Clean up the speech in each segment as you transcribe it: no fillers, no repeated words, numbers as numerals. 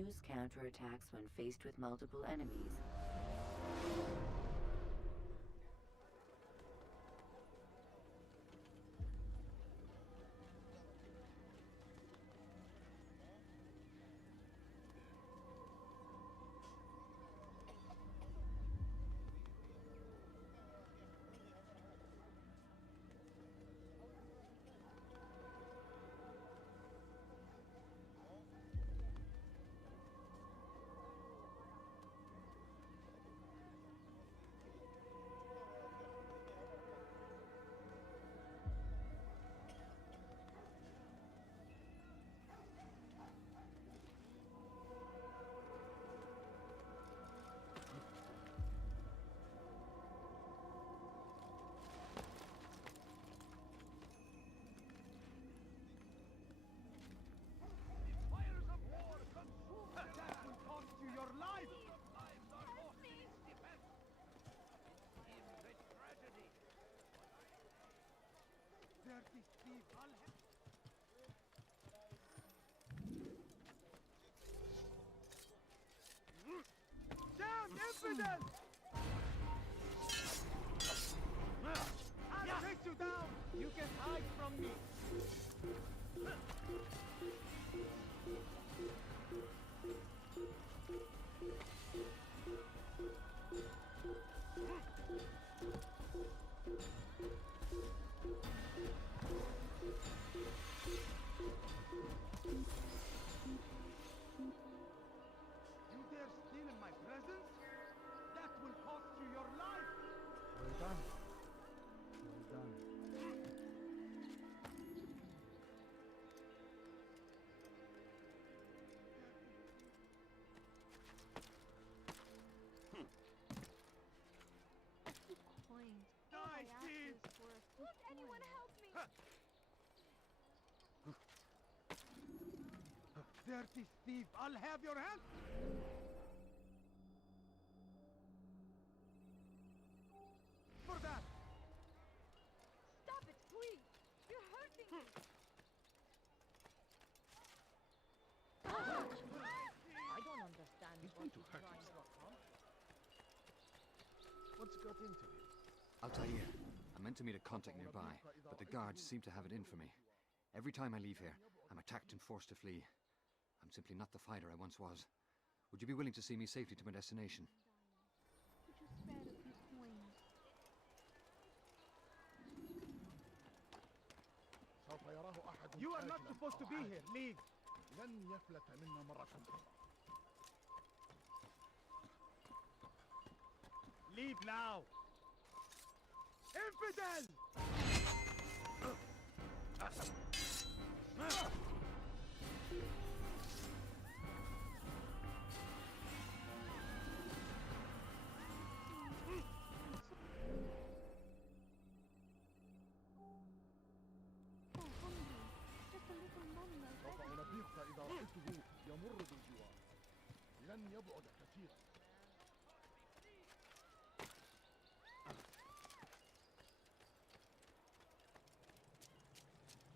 Use counterattacks when faced with multiple enemies. Down, infidel! I'll take you down! You can hide from me! You dare steal in my presence? That will cost you your life! Well done. Well done. Coins. Die, thief! Won't anyone help me? Dirty thief! I'll have your hand! For that! Stop it, please! You're hurting me! I don't understand. He's going to hurt himself. What's got into him? Altair. I meant to meet a contact nearby, but the guards seem to have it in for me. Every time I leave here, I'm attacked and forced to flee. I'm simply not the fighter I once was. Would you be willing to see me safely to my destination? Could you spare a few coins? You are not supposed to be here. Leave. لن يفلت منا مرة أخرى. Leave now! Infidel! سوف أنبهك إذا رأيته يمر بالجوار. لن يبعد كثيرا.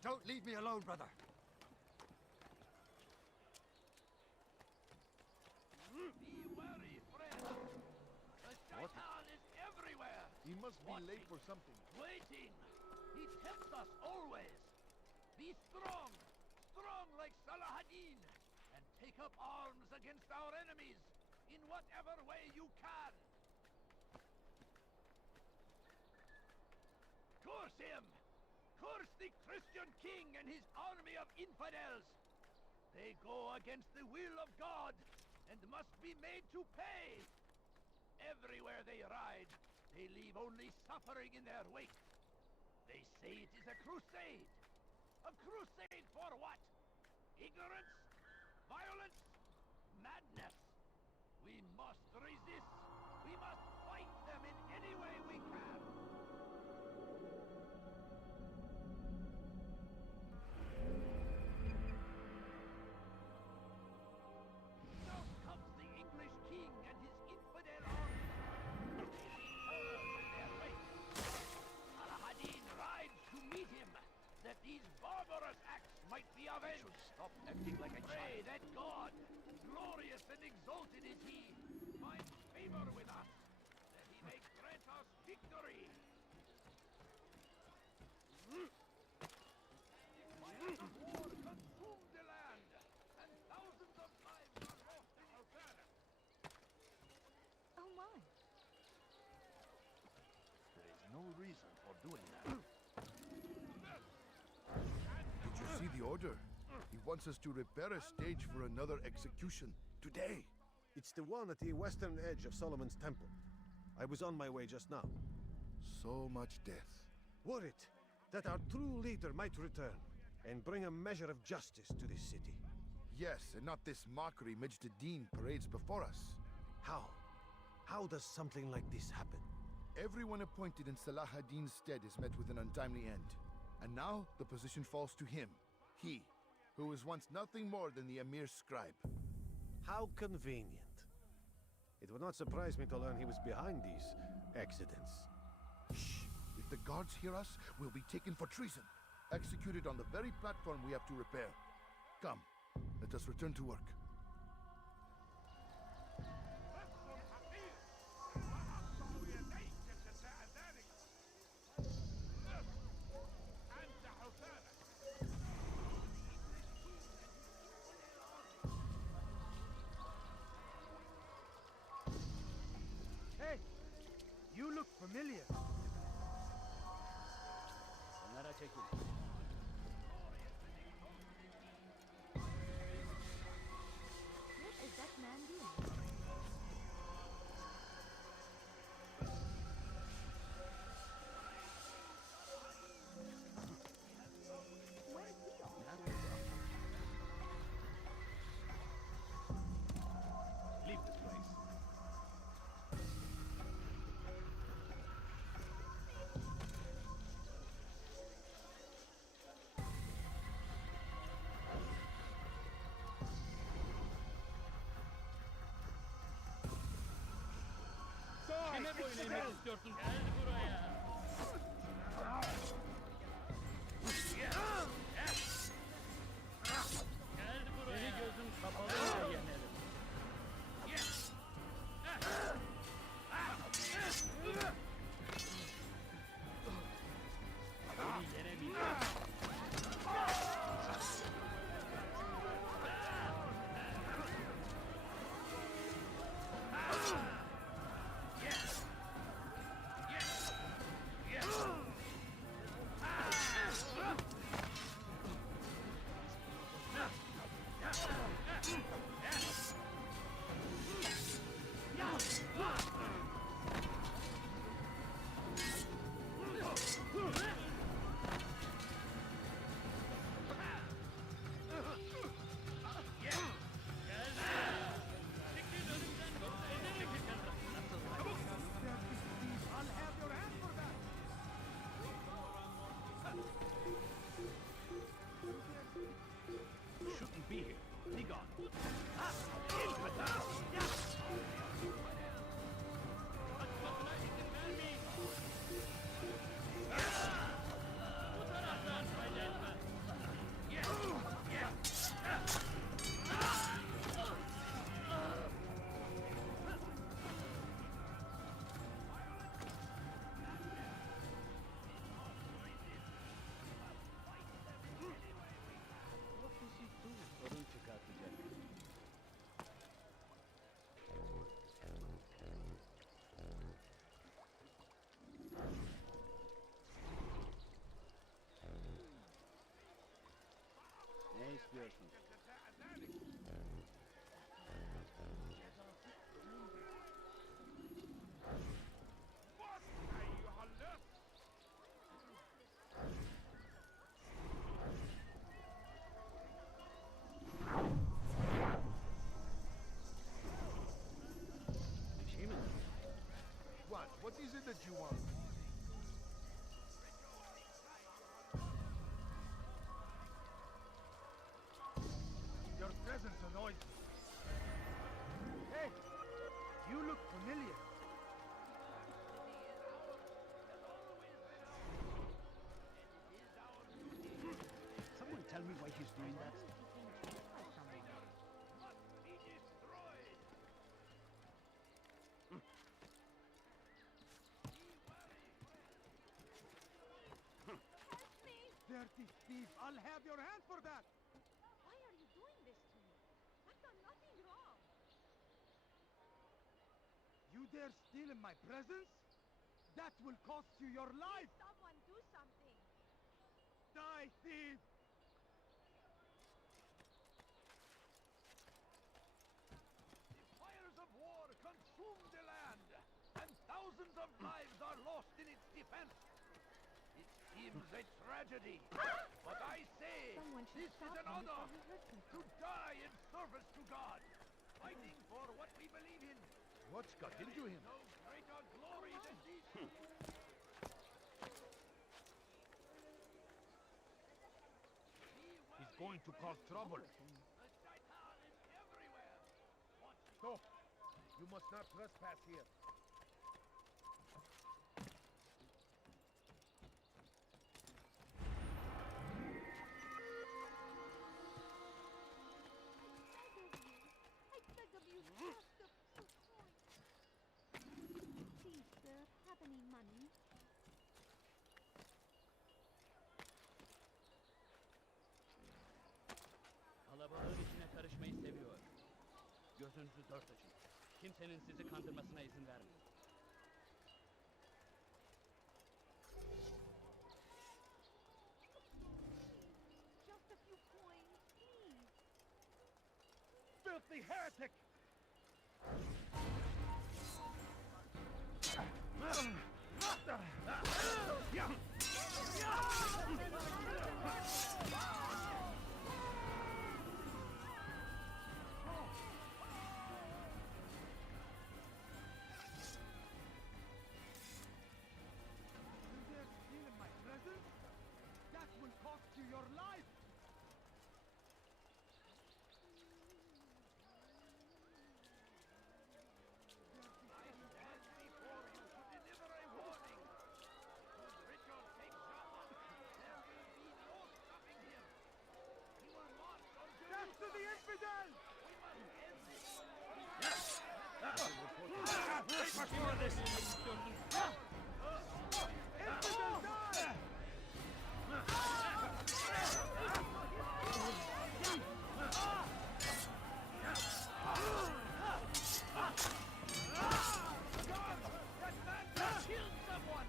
Don't leave me alone, brother! Be wary, friend! The shaitan is everywhere! He must be late for something. Waiting! He tempts us always! Be strong! Strong like Salahadin! And take up arms against our enemies! In whatever way you can! Curse him! Curse the Christian king and his army of infidels! They go against the will of God and must be made to pay! Everywhere they ride, they leave only suffering in their wake. They say it is a crusade. A crusade for what? Ignorance? Violence? Madness? We must resist. We must fight them in any way we can. Now comes the English king and his infidel army. Horrors in their wake. Salahadin rides to meet him, that these barbarous acts might be avenged. Stop acting like a Pray child. that God, glory reason for doing that. Did you see the order? He wants us to repair a stage for another execution today. It's the one at the western edge of Solomon's Temple. I was on my way just now. So much death. Worried that our true leader might return and bring a measure of justice to this city. Yes, and not this mockery Majd-Addin parades before us. How? How does something like this happen? Everyone appointed in Salah ad-Din's stead is met with an untimely end. And now the position falls to him. He, who was once nothing more than the Emir's scribe. How convenient. It would not surprise me to learn he was behind these accidents. Shh! If the guards hear us, we'll be taken for treason. Executed on the very platform we have to repair. Come, let us return to work. Hey, you look familiar. What is that man doing? Where is he off? Leave this place. Kime boyun eğmek istiyorsun? Gel buraya. Gel buraya. Seni gözüm kapalı yenerim. Beni yenemeyeceksin. I'll have your hand for that. Shouldn't be here. Be gone. Sorun çıkartacak. Ne istiyorsun? Bir şey mi? What is it that you want? Your presence annoys me. Hey, you look familiar. Someone tell me why he's doing that. Dirty thief, I'll have your hand for that. Why are you doing this to me? I've done nothing wrong. You dare steal in my presence? That will cost you your life! Someone do something! Die, thief! The fires of war consume the land, and thousands of lives are lost in its defense. It seems a tragedy, but I say Someone should this is stop an him honor before he hurts to himself. die in service to God, fighting for what we believe in. What's got There into is him? no greater glory than this. He's going to cause trouble. The shaitan is everywhere. Watch it. Stop! You must not trespass here. I beg of you, just a few coins. Please, sir, have any money? Kalabalığın içine karışmayı seviyor. Gözünüzü dört açın. Kimsenin sizi kandırmasına izin vermeyin. Just a few coins, please. Filthy heretic! You dare steal in my presence? That will cost you your life! I stand before you to deliver a warning. Should Richard take Jaffa, there will be no stopping him. He will march on Death to the Jerusalem. infidel! We must end this. Infidel die! That man just killed someone!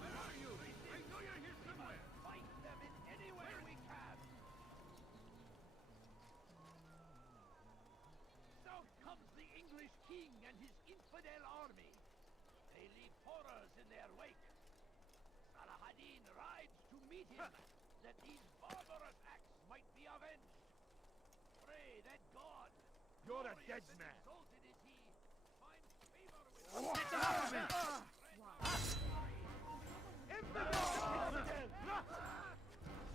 Where are you? I know you're here somewhere. Fight them in any way we can. South comes the English king and his infidel army. They leave horrors in their wake. Salah-ad-Din rides to meet him, that these barbarous acts might be avenged. Pray that God, You're a glorious dead and man. exalted is he, finds favor with us. Infidel die!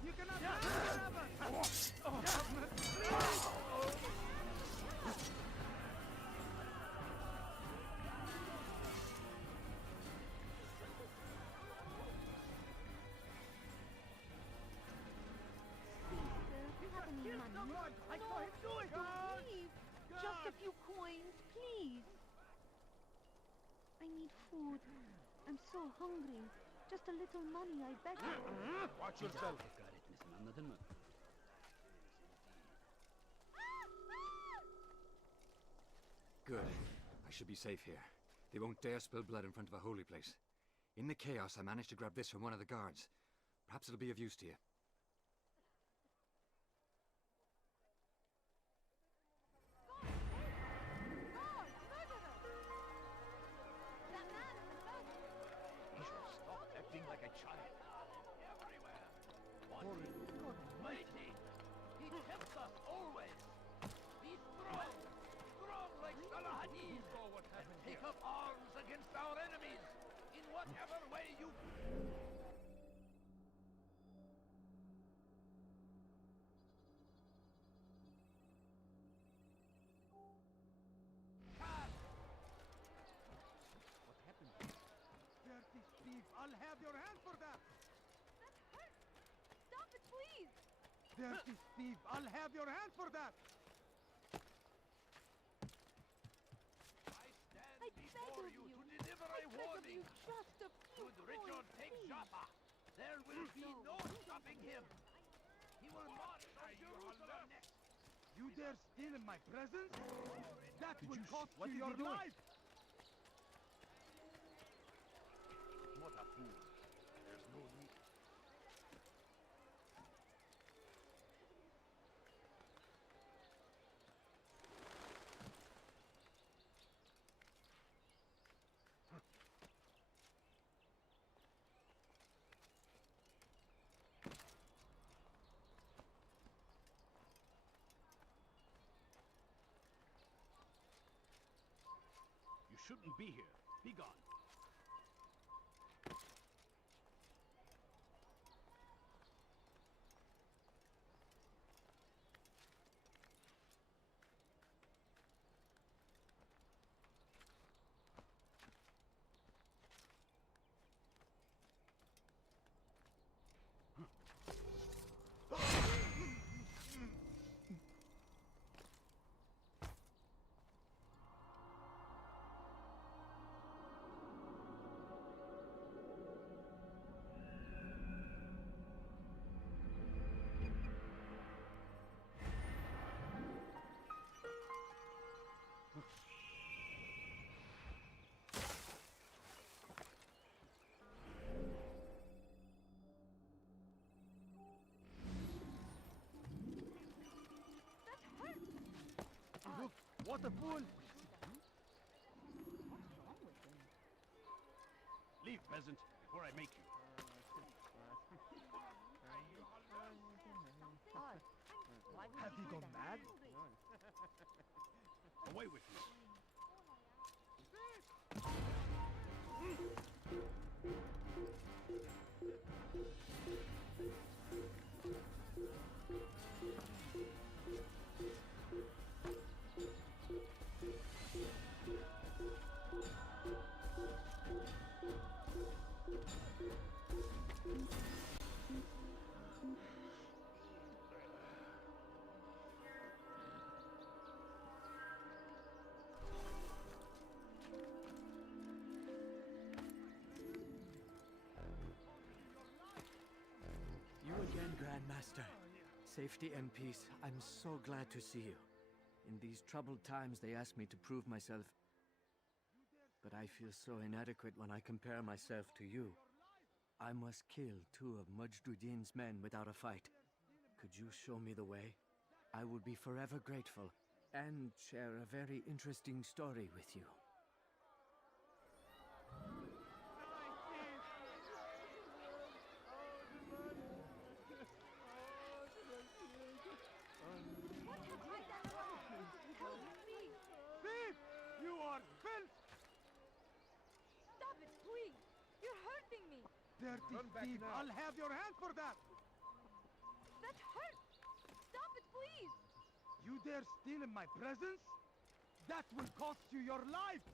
You cannot have Sir, have any money? I saw him do it! Please, just a few coins, please. I need food. I'm so hungry. Just a little money, I beg you. Watch yourself. Tekrar etmesin, anladın mı? Good. I should be safe here. They won't dare spill blood in front of a holy place. In the chaos, I managed to grab this from one of the guards. Perhaps it'll be of use to you. That man is a murderer. He should stop acting like a child. Everywhere. One mighty. He tempts us always. Be strong. Strong like Salah-ad-Din. And take up arms against our enemies. In whatever way you... Dirty thief! I'll have your hand for that! I stand I before beg of you you. to deliver I a beg of warning. you, just a few Should Richard coins, take please. Joppa, there will be no stopping him. He will march on Jerusalem next. You dare steal in my presence? That will cost What you is he your doing? life! What a fool. There's no need. You shouldn't be here. Be gone. Look, what a fool! Leave, peasant, before I make you. Have you gone mad? Away with you. You again, Grandmaster. Safety and peace. I'm so glad to see you. In these troubled times, they ask me to prove myself. But I feel so inadequate when I compare myself to you. I must kill 2 of Mujduddin's men without a fight. Could you show me the way? I will be forever grateful, and share a very interesting story with you. What have I done wrong? Help me! Thief! You are filth! Stop it, please! You're hurting me! Dirty thief! I'll have your hand for that! That hurts! Stop it, please! You dare steal in my presence? That will cost you your life!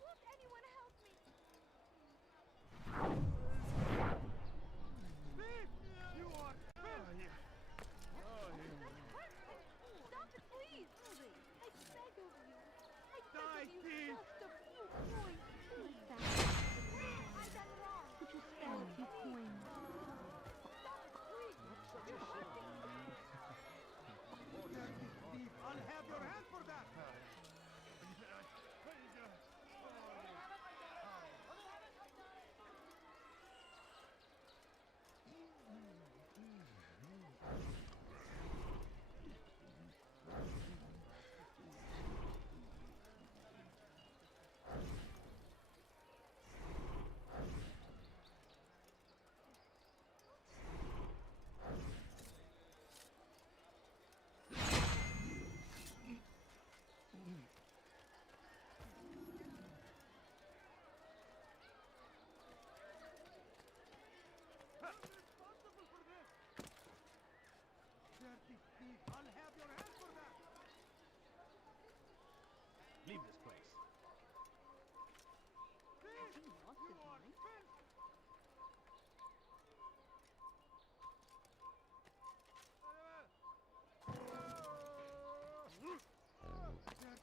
Won't anyone help me? Thief! You are filth! That hurts! Stop it, please! I beg of you! I Die, beg of you, thief! just a few coins, please! What have I done wrong? Could you spare a few coins? Stop it, please! You're hurting me! Dirty thief! I'll have your hand for that!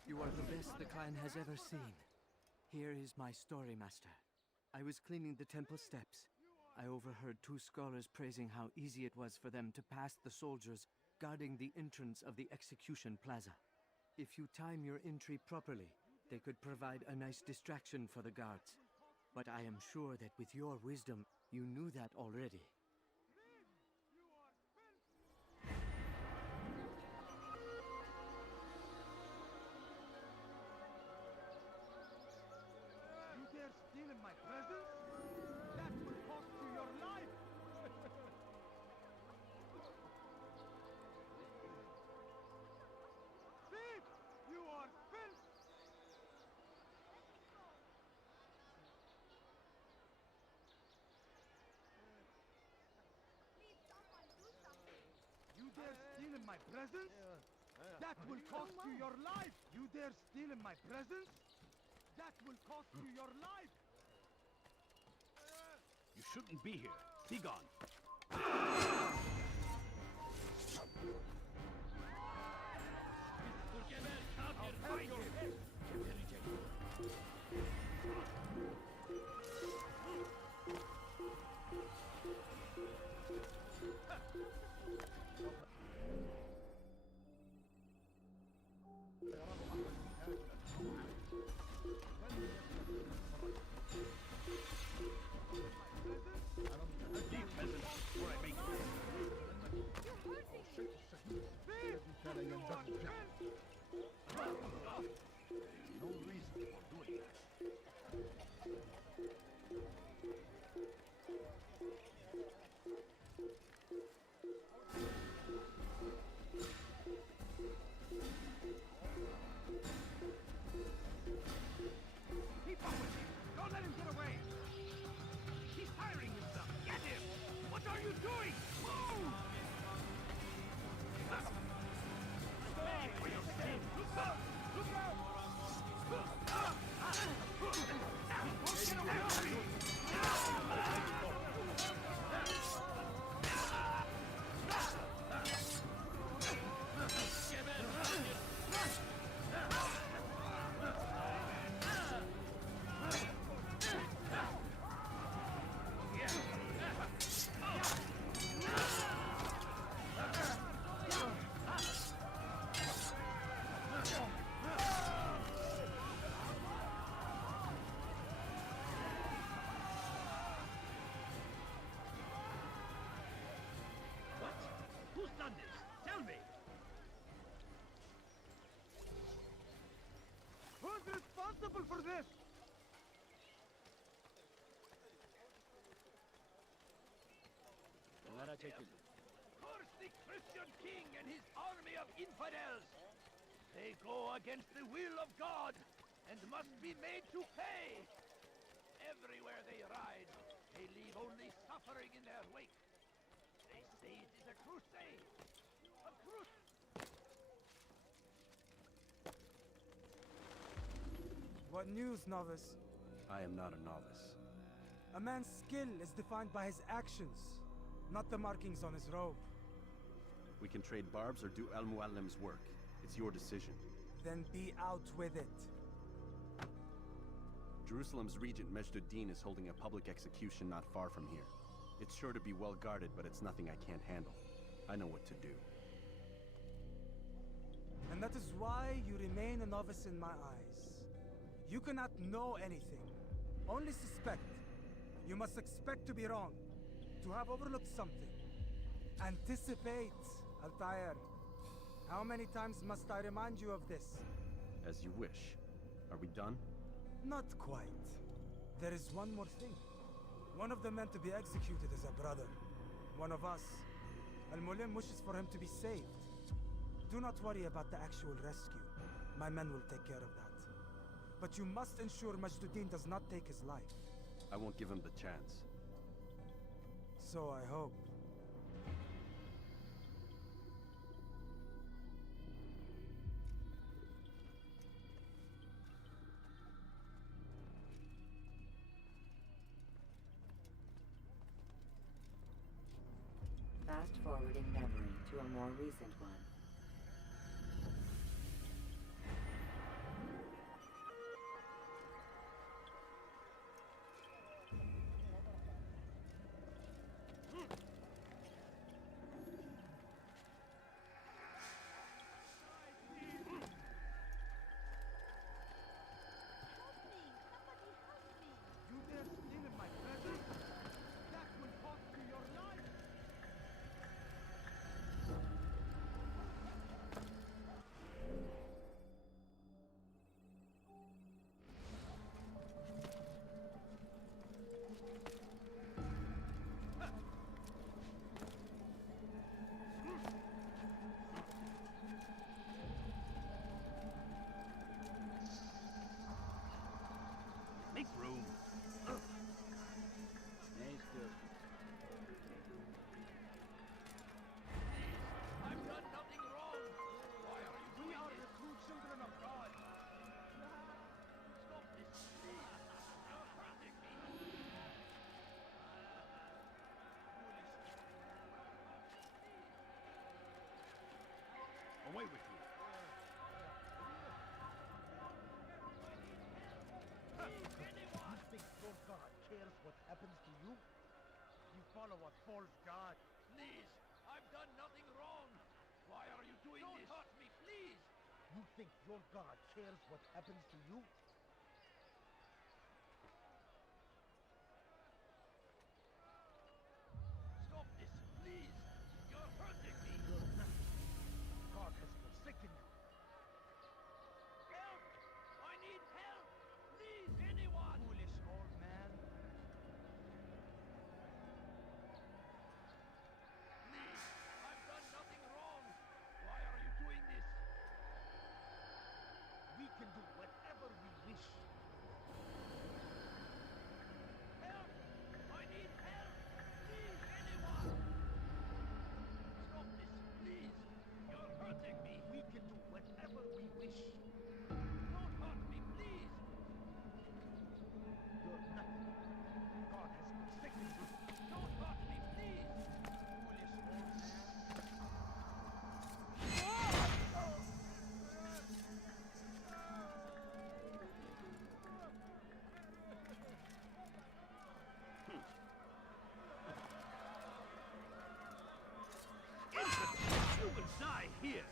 You are the best the clan has ever seen. Here is my story, Master. I was cleaning the temple steps. I overheard two scholars praising how easy it was for them to pass the soldiers guarding the entrance of the execution plaza. If you time your entry properly, they could provide a nice distraction for the guards. But I am sure that with your wisdom, you knew that already. You dare steal in my presence? That will cost you your life! Thief! You are filth! You dare steal in my presence? That will cost you your life! You dare steal in my presence? That will cost you your life! You shouldn't be here. Be gone. I'll find your head. No reason for doing that. Keep up with him. Don't let him get away. He's tiring himself. Get him. What are you doing? Move! Stand for yourself. Look out! Look out! Get away from me! What? Who's done this? Tell me! Who's responsible for this? Curse the Christian king and his army of infidels! They go against the will of God and must be made to pay! Everywhere they ride, they leave only suffering in their wake. They say it is a crusade! A crusade! What news, novice? I am not a novice. A man's skill is defined by his actions, not the markings on his robe. We can trade barbs or do Al-Muallim's work. It's your decision. Then be out with it. Jerusalem's regent Majd-ud-Din is holding a public execution not far from here. It's sure to be well guarded, but it's nothing I can't handle. I know what to do. And that is why you remain a novice in my eyes. You cannot know anything, only suspect. You must expect to be wrong, to have overlooked something. Anticipate, Altair. How many times must I remind you of this? As you wish. Are we done? Not quite. There is one more thing. One of the men to be executed is a brother. One of us. Al-Mulim wishes for him to be saved. Do not worry about the actual rescue. My men will take care of that. But you must ensure Majd-ud-Din does not take his life. I won't give him the chance. So I hope. Fast-forwarding memory to a more recent one. away with you. You think your god cares what happens to you? You follow a false god. Please, I've done nothing wrong. Why are you doing this? Don't hurt me, please. You think your god cares what happens to you? Stop this, please. You're hurting me. You're nothing. God has forsaken you. Help! I need help! Please, anyone! Foolish old man. Please, I've done nothing wrong. Why are you doing this? We can do whatever we wish. Help! I need help! Please, anyone! Stop this, please! You're hurting me! We can do whatever we wish. Don't hurt me, please! You're nothing. God has forsaken you. Don't hurt me, please! Foolish old man. You will die here!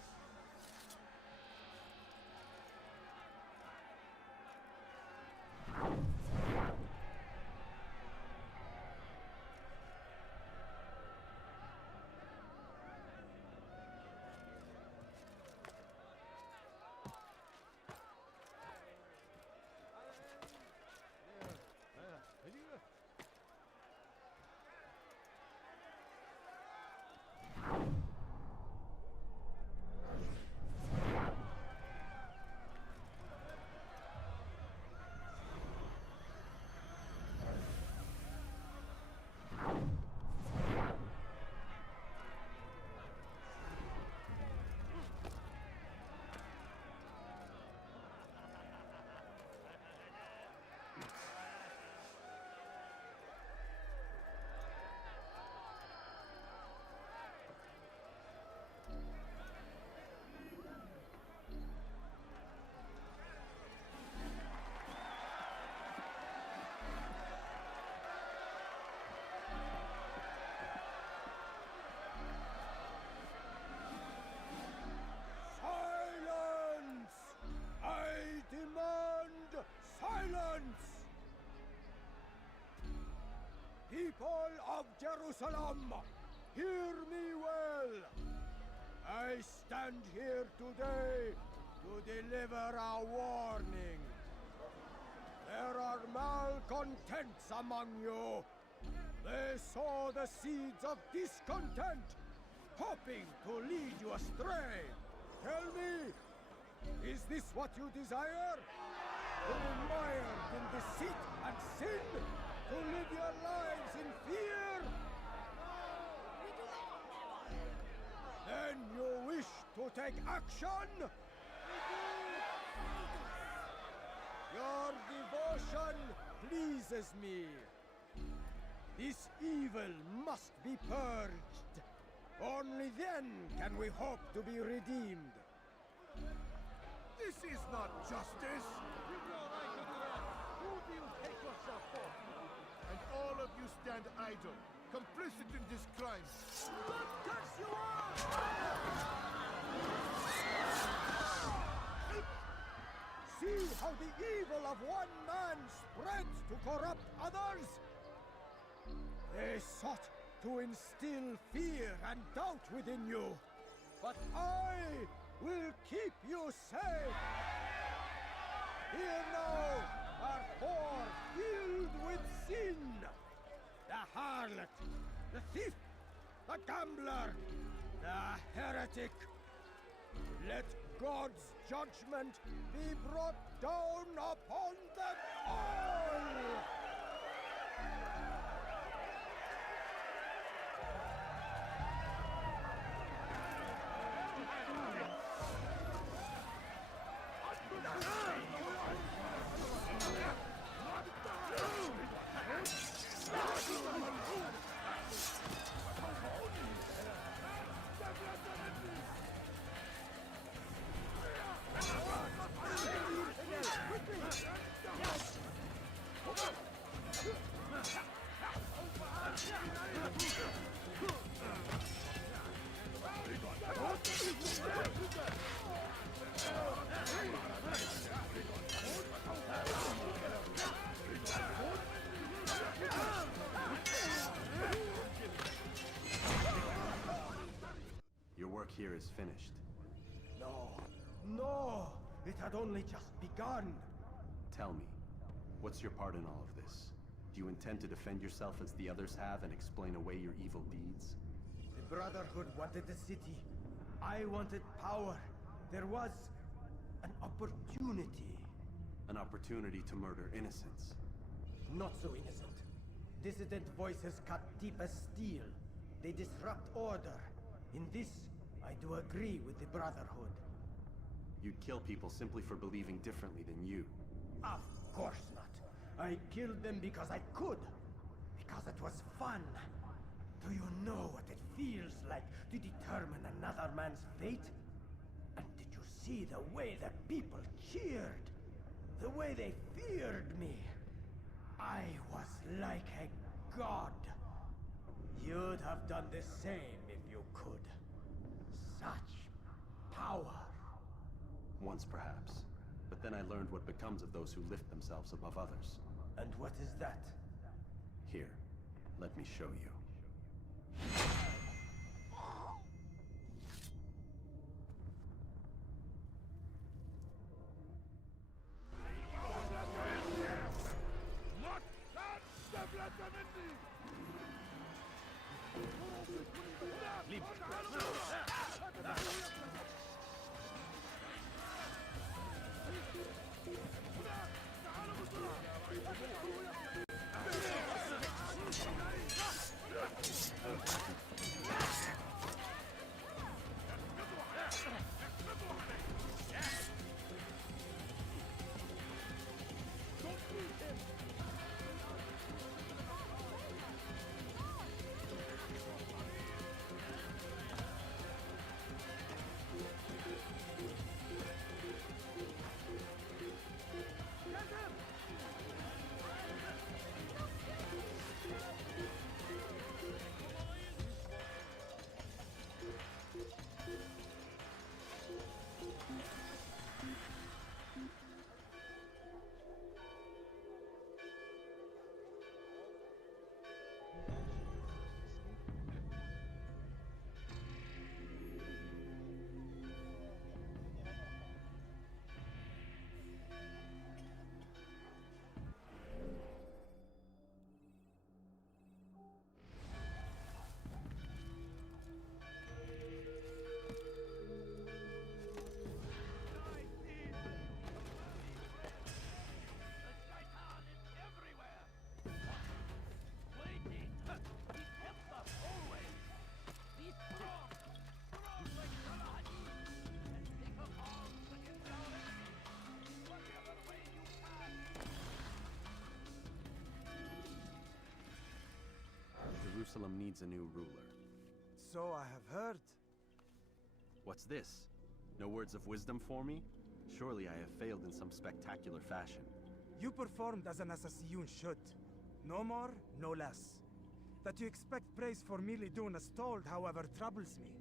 Silence! I demand silence! People of Jerusalem, hear me well. I stand here today to deliver a warning. There are malcontents among you. They sow the seeds of discontent, hoping to lead you astray. Tell me, is this what you desire? To be mired in deceit and sin? To live your lives in fear? Then you wish to take action? Your devotion pleases me. This evil must be purged. Only then can we hope to be redeemed. This is not justice! Who do you take yourself for? And all of you stand idle, complicit in this crime. What curse you are! See how the evil of one man spreads to corrupt others? They sought to instill fear and doubt within you. But I will keep you safe. Here now are four filled with sin. The harlot, the thief, the gambler, the heretic. Let God's judgment be brought down upon them all! work here is finished. No, no! It had only just begun! Tell me, what's your part in all of this? Do you intend to defend yourself as the others have and explain away your evil deeds? The Brotherhood wanted the city. I wanted power. There was an opportunity. An opportunity to murder innocents. Not so innocent. Dissident voices cut deep as steel. They disrupt order. In this, I do agree with the Brotherhood. You'd kill people simply for believing differently than you. Of course not. I killed them because I could. Because it was fun. Do you know what it feels like to determine another man's fate? And did you see the way the people cheered? The way they feared me? I was like a god. You'd have done the same if you could. Such power. Once perhaps. But then I learned what becomes of those who lift themselves above others. And what is that? Here, let me show you. Jerusalem needs a new ruler. So I have heard. What's this? No words of wisdom for me? Surely I have failed in some spectacular fashion. You performed as an assassin should. No more, no less. That you expect praise for merely doing as told, however, troubles me.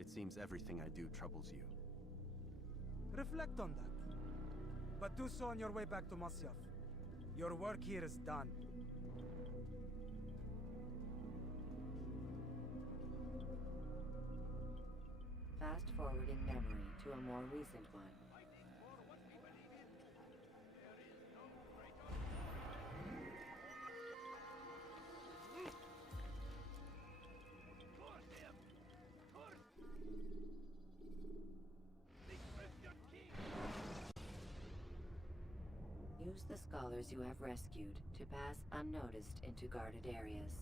It seems everything I do troubles you. Reflect on that. But do so on your way back to Masyaf. Your work here is done. Fast forwarding memory to a more recent one. Use the scholars you have rescued to pass unnoticed into guarded areas.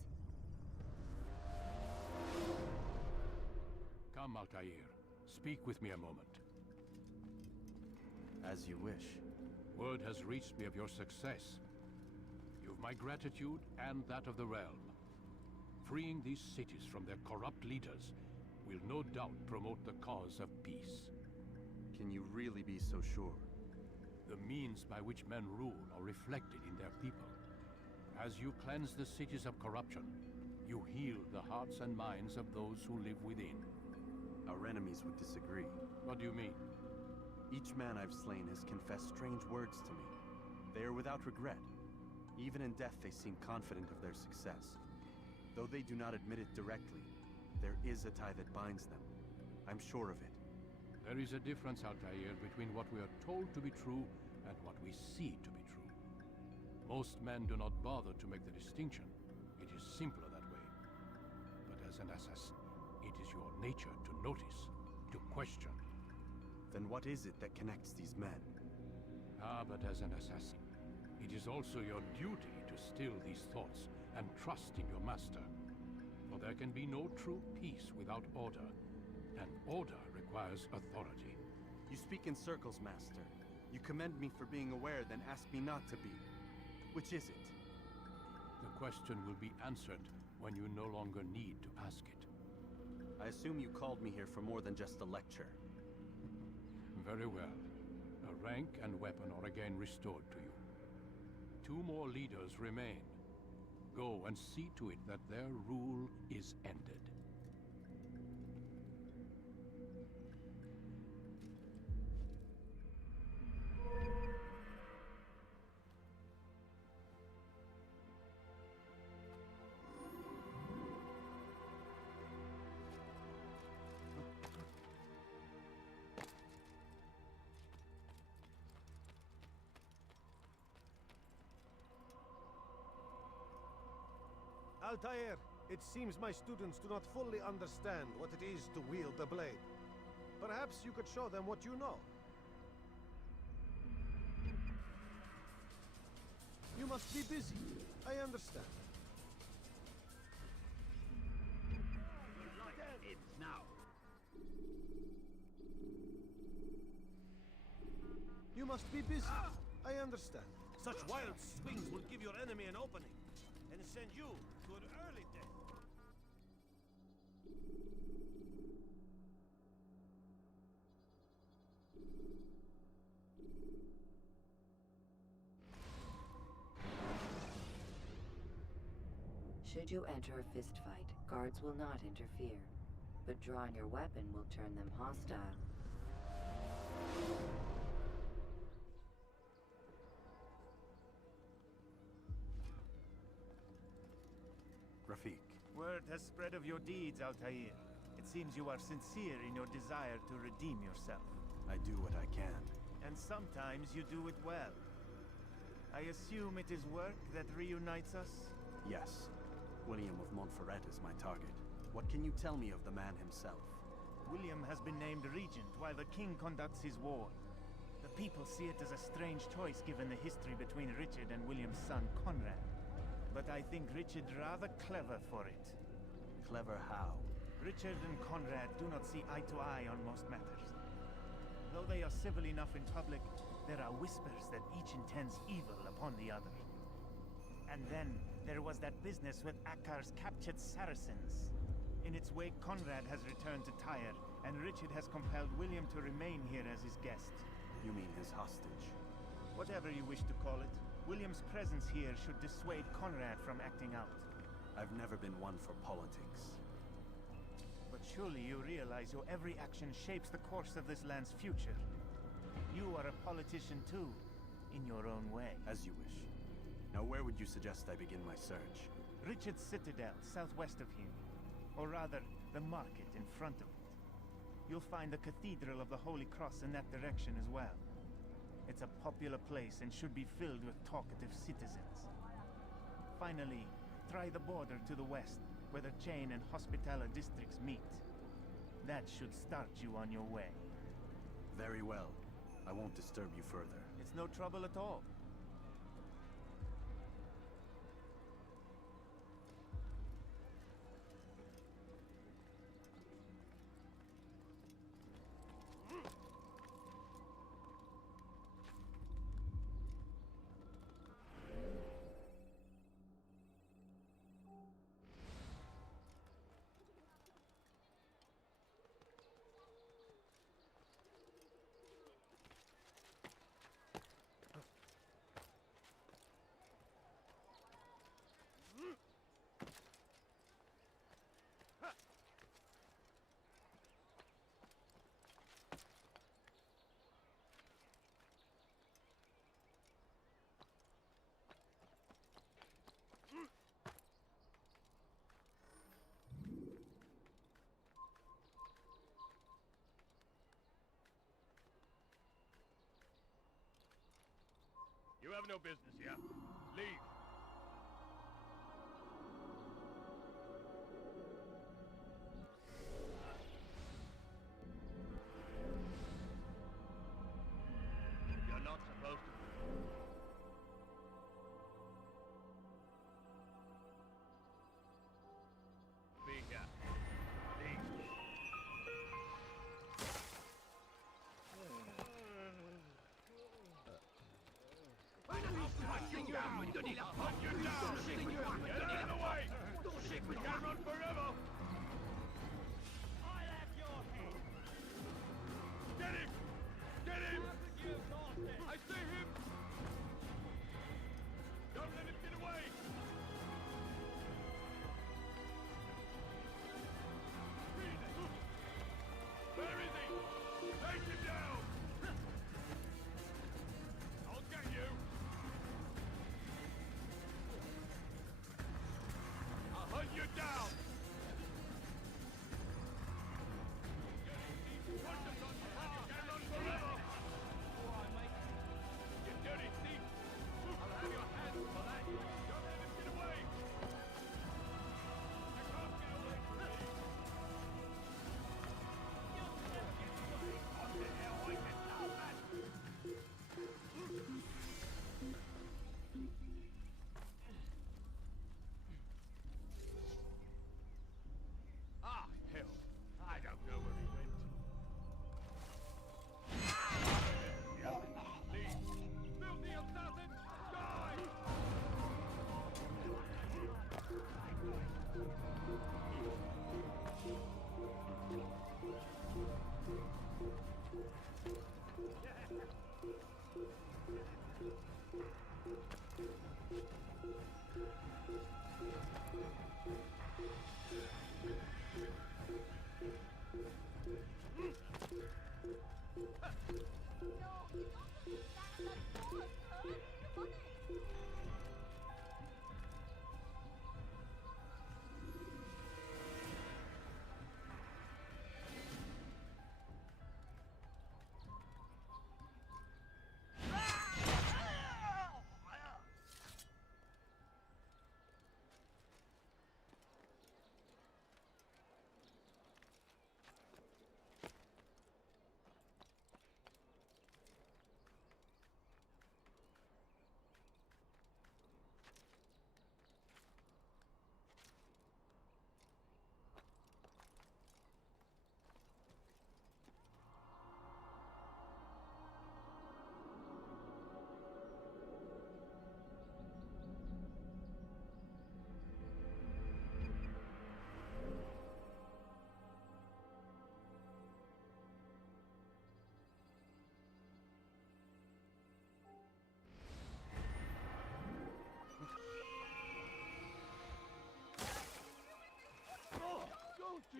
Come, Altair. Speak with me a moment. As you wish. Word has reached me of your success. You've my gratitude and that of the realm. Freeing these cities from their corrupt leaders will no doubt promote the cause of peace. Can you really be so sure? The means by which men rule are reflected in their people. As you cleanse the cities of corruption, you heal the hearts and minds of those who live within. Our enemies would disagree. What do you mean? Each man I've slain has confessed strange words to me. They are without regret. Even in death they seem confident of their success. Though they do not admit it directly, there is a tie that binds them. I'm sure of it. There is a difference, Altair, between what we are told to be true and what we see to be true. Most men do not bother to make the distinction. It is simpler that way. But as an assassin, it is your nature to notice, to question. Then what is it that connects these men? Ah, but as an assassin, it is also your duty to still these thoughts and trust in your master. For there can be no true peace without order, and order requires authority. You speak in circles, Master. You commend me for being aware, then ask me not to be. Which is it? The question will be answered when you no longer need to ask it. I assume you called me here for more than just a lecture. Very well. A rank and weapon are again restored to you. 2 more leaders remain. Go and see to it that their rule is ended. Altair, it seems my students do not fully understand what it is to wield the blade. Perhaps you could show them what you know. You must be busy. I understand. Your life ends now. You must be busy. I understand. Such wild swings will give your enemy an opening and send you to an early death. Should you enter a fist fight, guards will not interfere, but drawing your weapon will turn them hostile. Rafik. Word has spread of your deeds, Altair. It seems you are sincere in your desire to redeem yourself. I do what I can. And sometimes you do it well. I assume it is work that reunites us? Yes. William of Montferrat is my target. What can you tell me of the man himself? William has been named regent while the king conducts his war. The people see it as a strange choice given the history between Richard and William's son, Conrad. But I think Richard rather clever for it. Clever how? Richard and Conrad do not see eye to eye on most matters. Though they are civil enough in public, there are whispers that each intends evil upon the other. And then, there was that business with Akkar's captured Saracens. In its wake, Conrad has returned to Tyre, and Richard has compelled William to remain here as his guest. You mean his hostage? Whatever you wish to call it, William's presence here should dissuade Conrad from acting out. I've never been one for politics. But surely you realize your every action shapes the course of this land's future. You are a politician too, in your own way. As you wish. Now where would you suggest I begin my search? Richard's Citadel, southwest of here. Or rather, the market in front of it. You'll find the Cathedral of the Holy Cross in that direction as well. It's a popular place and should be filled with talkative citizens. Finally, try the border to the west, where the Chain and Hospitaller districts meet. That should start you on your way. Very well. I won't disturb you further. It's no trouble at all. have no business here. Leave. You're not supposed to. Be here. Leave. Hunt you down! Get out of the way! You can't run forever! I'll have your head. Get him! Get him! I see him! Don't let him get away! Where is he? Take him down! I'll get you! I'll hunt you down! Watch them run! You can't run forever! Alright, mate. You dirty thief! I'll have your hands for that! Don't let him get away! You can't get away from me! What the hell? I can stop that! Ah, hell. I don't know where he went. Leave. Filthy assassin! Die!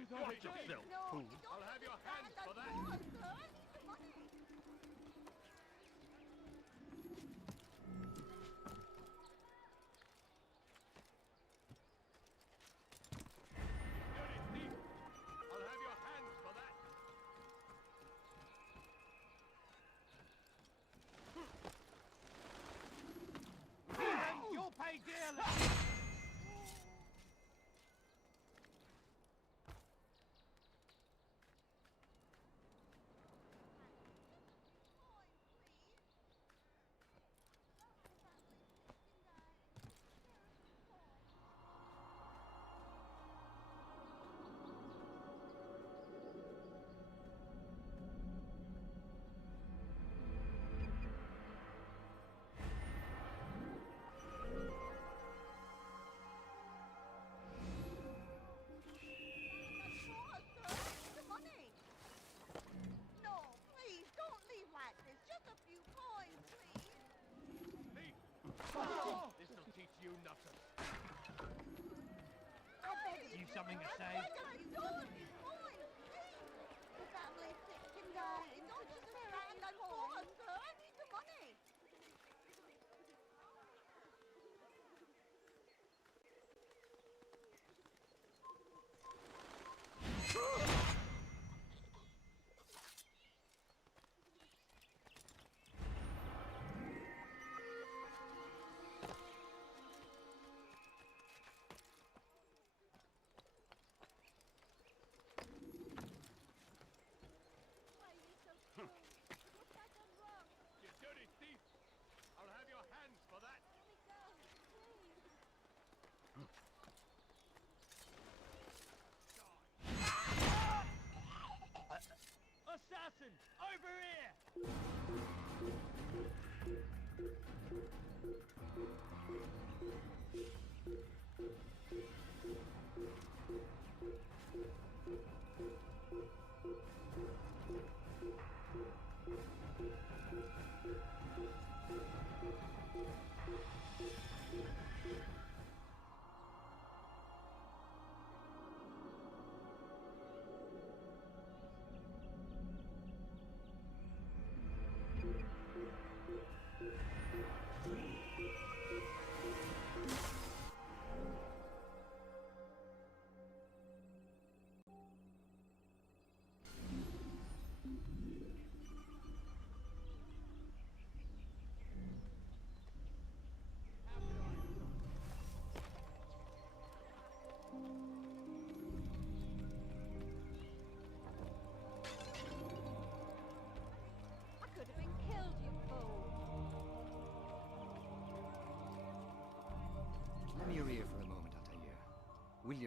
Watch yourself, fool! I'll have your hands for that! Dirty thief! I'll have your hands for that! You'll pay dearly! This'll teach you nothing. You something to say?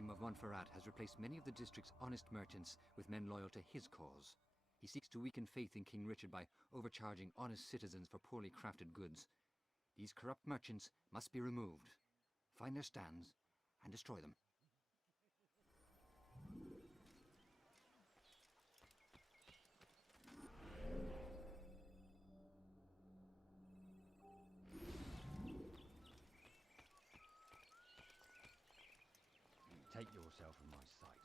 William of Montferrat has replaced many of the district's honest merchants with men loyal to his cause. He seeks to weaken faith in King Richard by overcharging honest citizens for poorly crafted goods. These corrupt merchants must be removed. Find their stands and destroy them. Take yourself from my sight.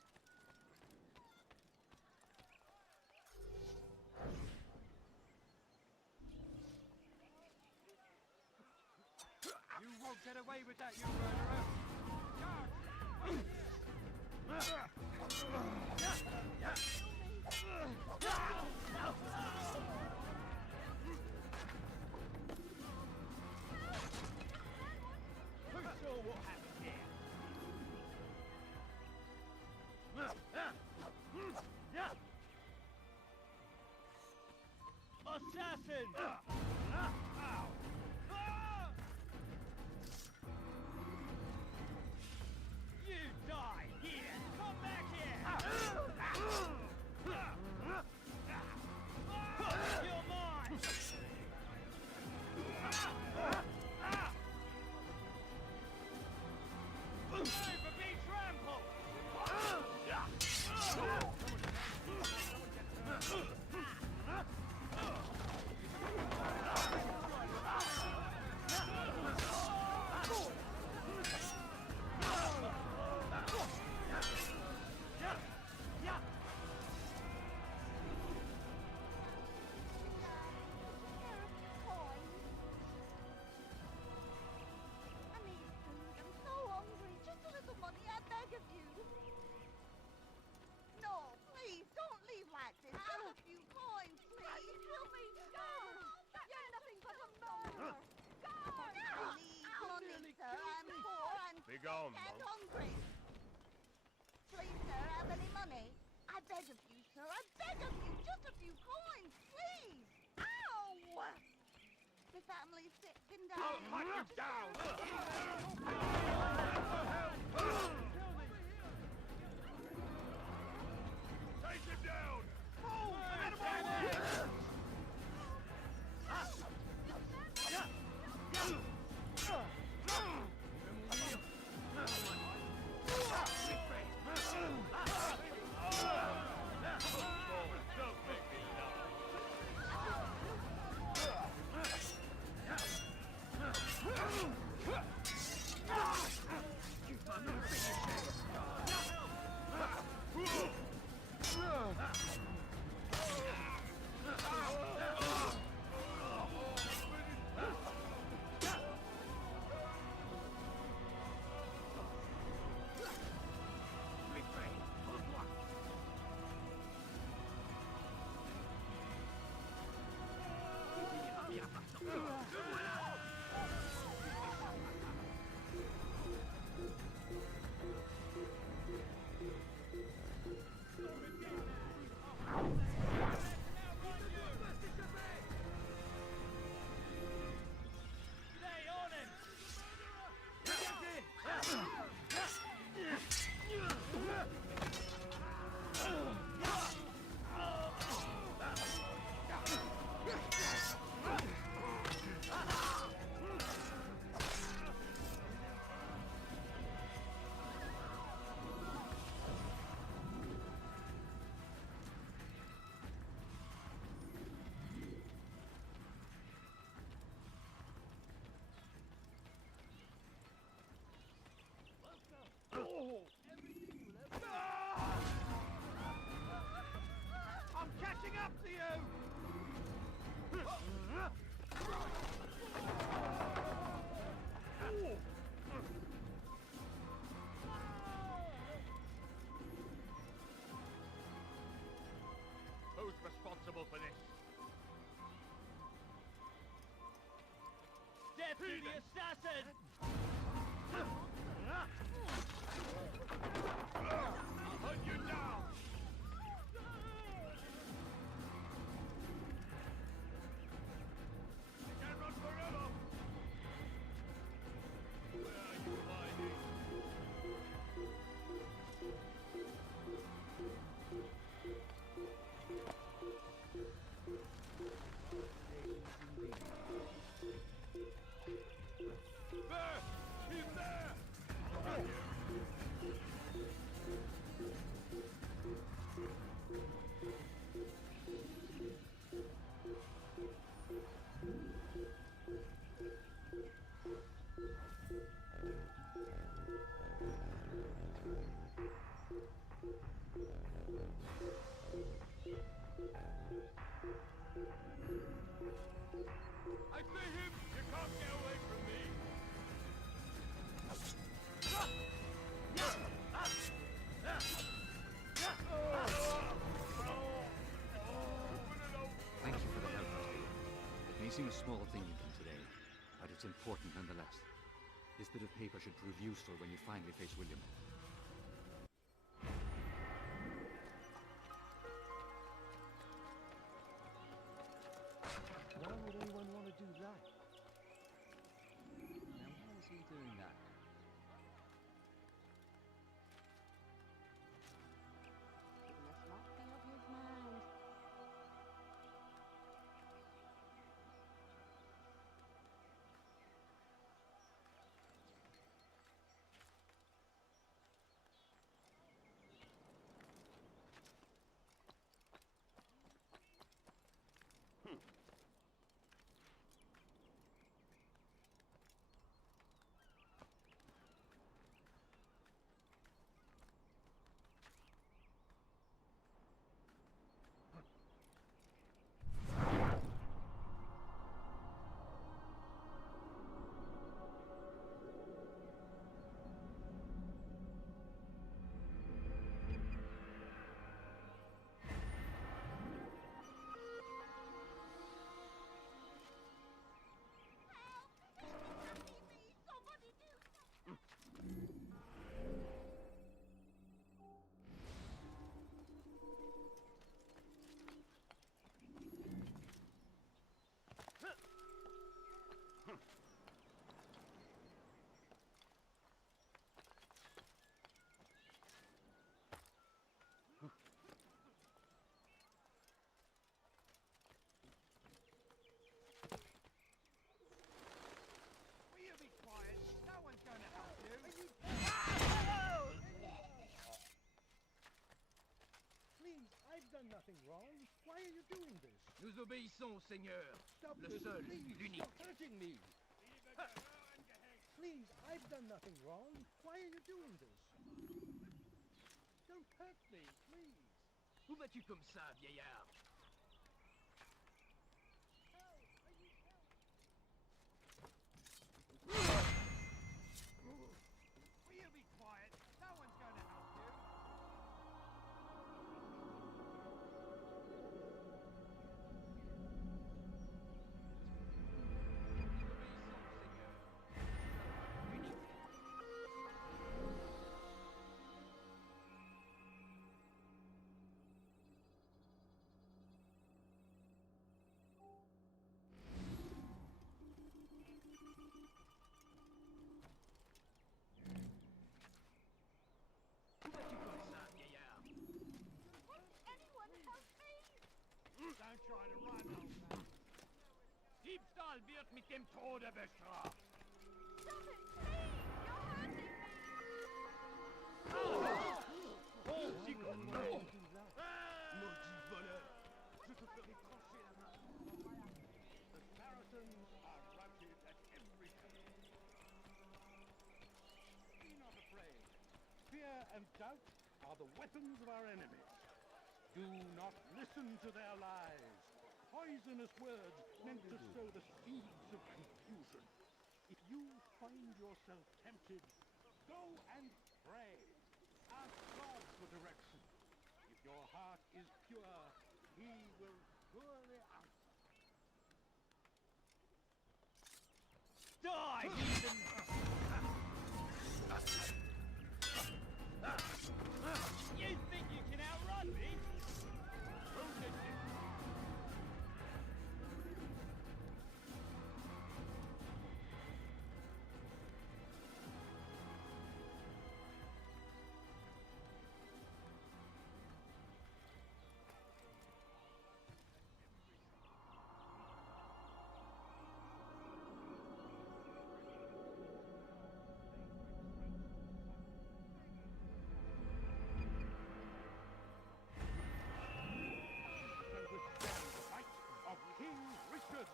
You won't get away with that, you murderer! Who saw what happened here? Assassin! You die here! Come back here! You're mine! Never be trampled! Be gone, And monk. hungry. Please, sir, have any money? I beg of you, sir, I beg of you, just a few coins, please. Ow! The family's sick and dying. I'll hunt you down! Take him down! I'm catching up to you! Who's responsible for this? Death to the assassin! I'll hunt you down! You can't run forever! Where are you hiding? Missing a small thing even today, but it's important nonetheless. This bit of paper should prove useful when you finally face William. Why would anyone want to do that? Now, why is he doing that? He must not be of his mind. done nothing wrong. Why are you doing this? Nous obéissons, Seigneur. Stop Le this, seul, please. l'unique. Stop hurting me. Please, I've done nothing wrong. Why are you doing this? Don't hurt me, please. Où vas-tu comme ça, vieillard? Will you be quiet? No one's going to help you. Don't try to run, old man. Diebstahl wird mit dem Tode bestraft. Stop it, please! You're hurting me! Oh, Chico, non! Maudit voleur! Je te ferai trancher la main! The Saracens are routed at every turn. Be not afraid. Fear and doubt are the weapons of our enemies. Do not listen to their lies. Poisonous words meant to sow the seeds of confusion. If you find yourself tempted, go and pray. Ask God for direction. If your heart is pure, He will surely answer. Die, heathen! You think you can outrun me?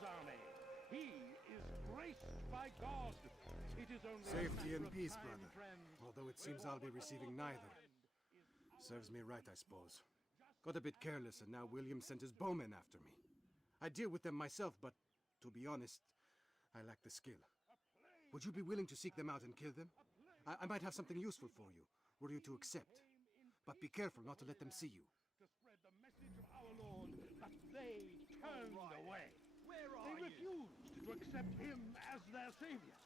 Army. He is graced by God. It is only Safety and peace, brother. Although it seems I'll be receiving neither. Serves me right, I suppose. Got a bit careless, and now William sent his bowmen after me. I deal with them myself, but to be honest, I lack the skill. Would you be willing to seek them out and kill them? I might have something useful for you, were you to accept. But be careful not to let them see you. To spread the message of our Lord, but they turned away. Where They are refused to accept him as their savior.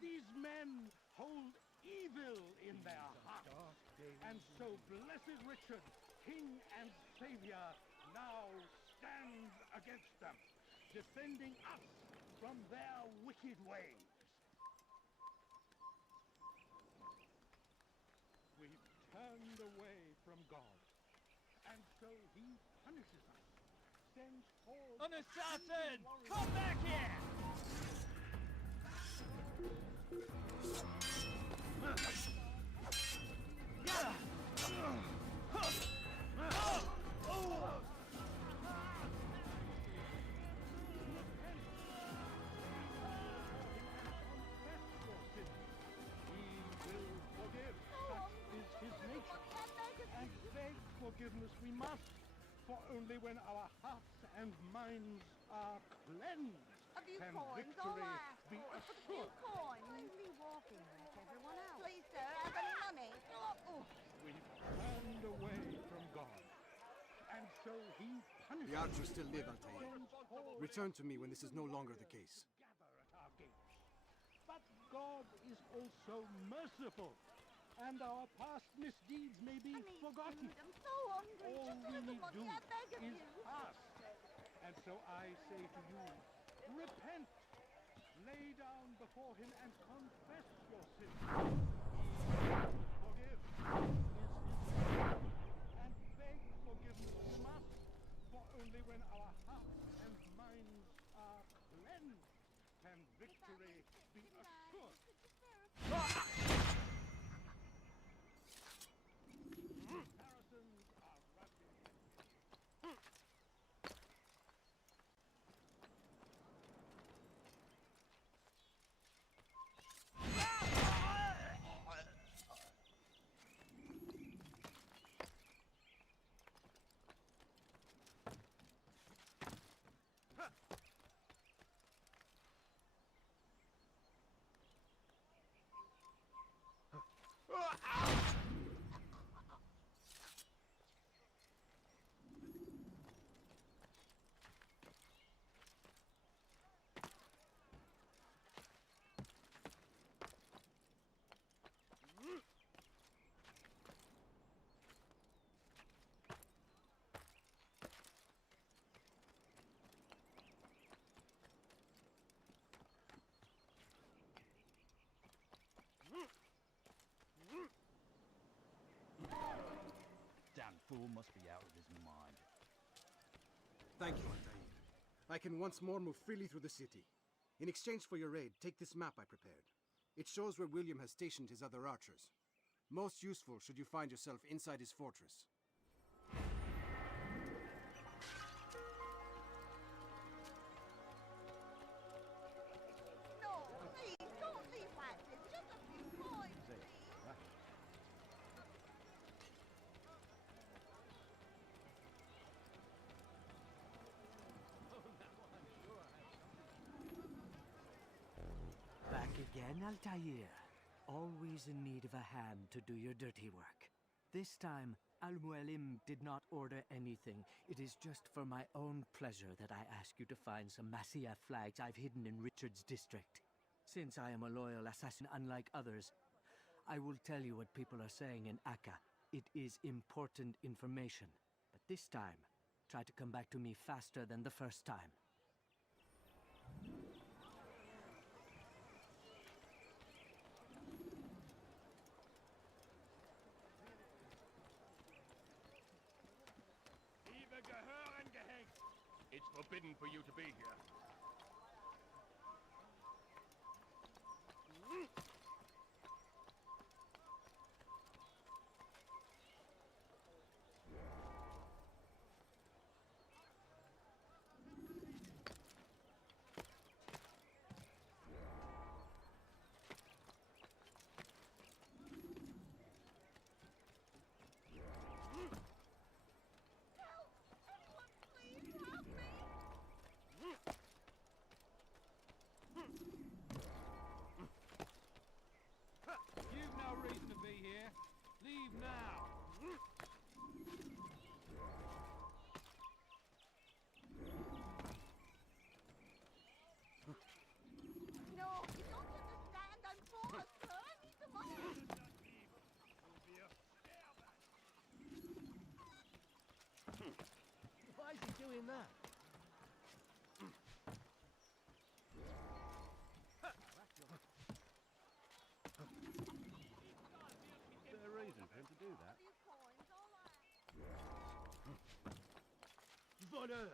These men hold evil in their hearts. And so blessed Richard, king and savior, now stands against them, defending us from their wicked ways. We've turned away from God, and so he punishes us, sends hordes An assassin! Come back here! And beg forgiveness we must, for only when our hearts and minds are cleansed A few can coins, all victory I ask be for is a few assured. coins. Simply walking like everyone else. Please, sir, have any money? Oh. We've turned away from God, and so he punishes The archers still live, us, Altair. sends hordes Return to me when this is no longer the case. gather at our gates. But God is also merciful, and our past misdeeds may be forgotten. I'm so hungry. All Just a we little need money, do I beg of is you. past. And so I say to you, repent, lay down before him and confess your sins. He will forgive, is his name, and beg forgiveness we must, for only when our hearts and minds are cleansed can victory be assured. Saracens are ravaging. Damn fool must be out of his mind. Thank you, Altair. I can once more move freely through the city. In exchange for your aid, take this map I prepared. It shows where William has stationed his other archers. Most useful should you find yourself inside his fortress. No, please, don't leave like this. Just a few coins, please. Back again, Altair. Always in need of a hand to do your dirty work. This time, Al-Mualim did not order anything. It is just for my own pleasure that I ask you to find some Masyaf flags I've hidden in Richard's district. Since I am a loyal assassin unlike others, I will tell you what people are saying in Akka. It is important information. But this time, try to come back to me faster than the first time. Liebe gehören gehängt. It's forbidden for you to be here. Help! Anyone, please help me! doing that? Is there a reason for him to do that? Voleur!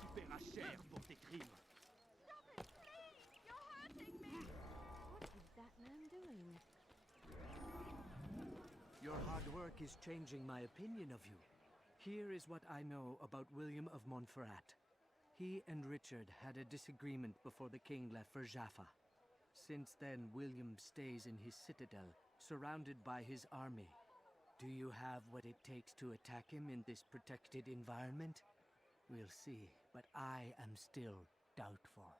Tu paieras cher pour tes crimes. Stop it, please! You're hurting me! What is that man doing? Your hard work is changing my opinion of you. Here is what I know about William of Montferrat. He and Richard had a disagreement before the king left for Jaffa. Since then, William stays in his citadel, surrounded by his army. Do you have what it takes to attack him in this protected environment? We'll see, but I am still doubtful.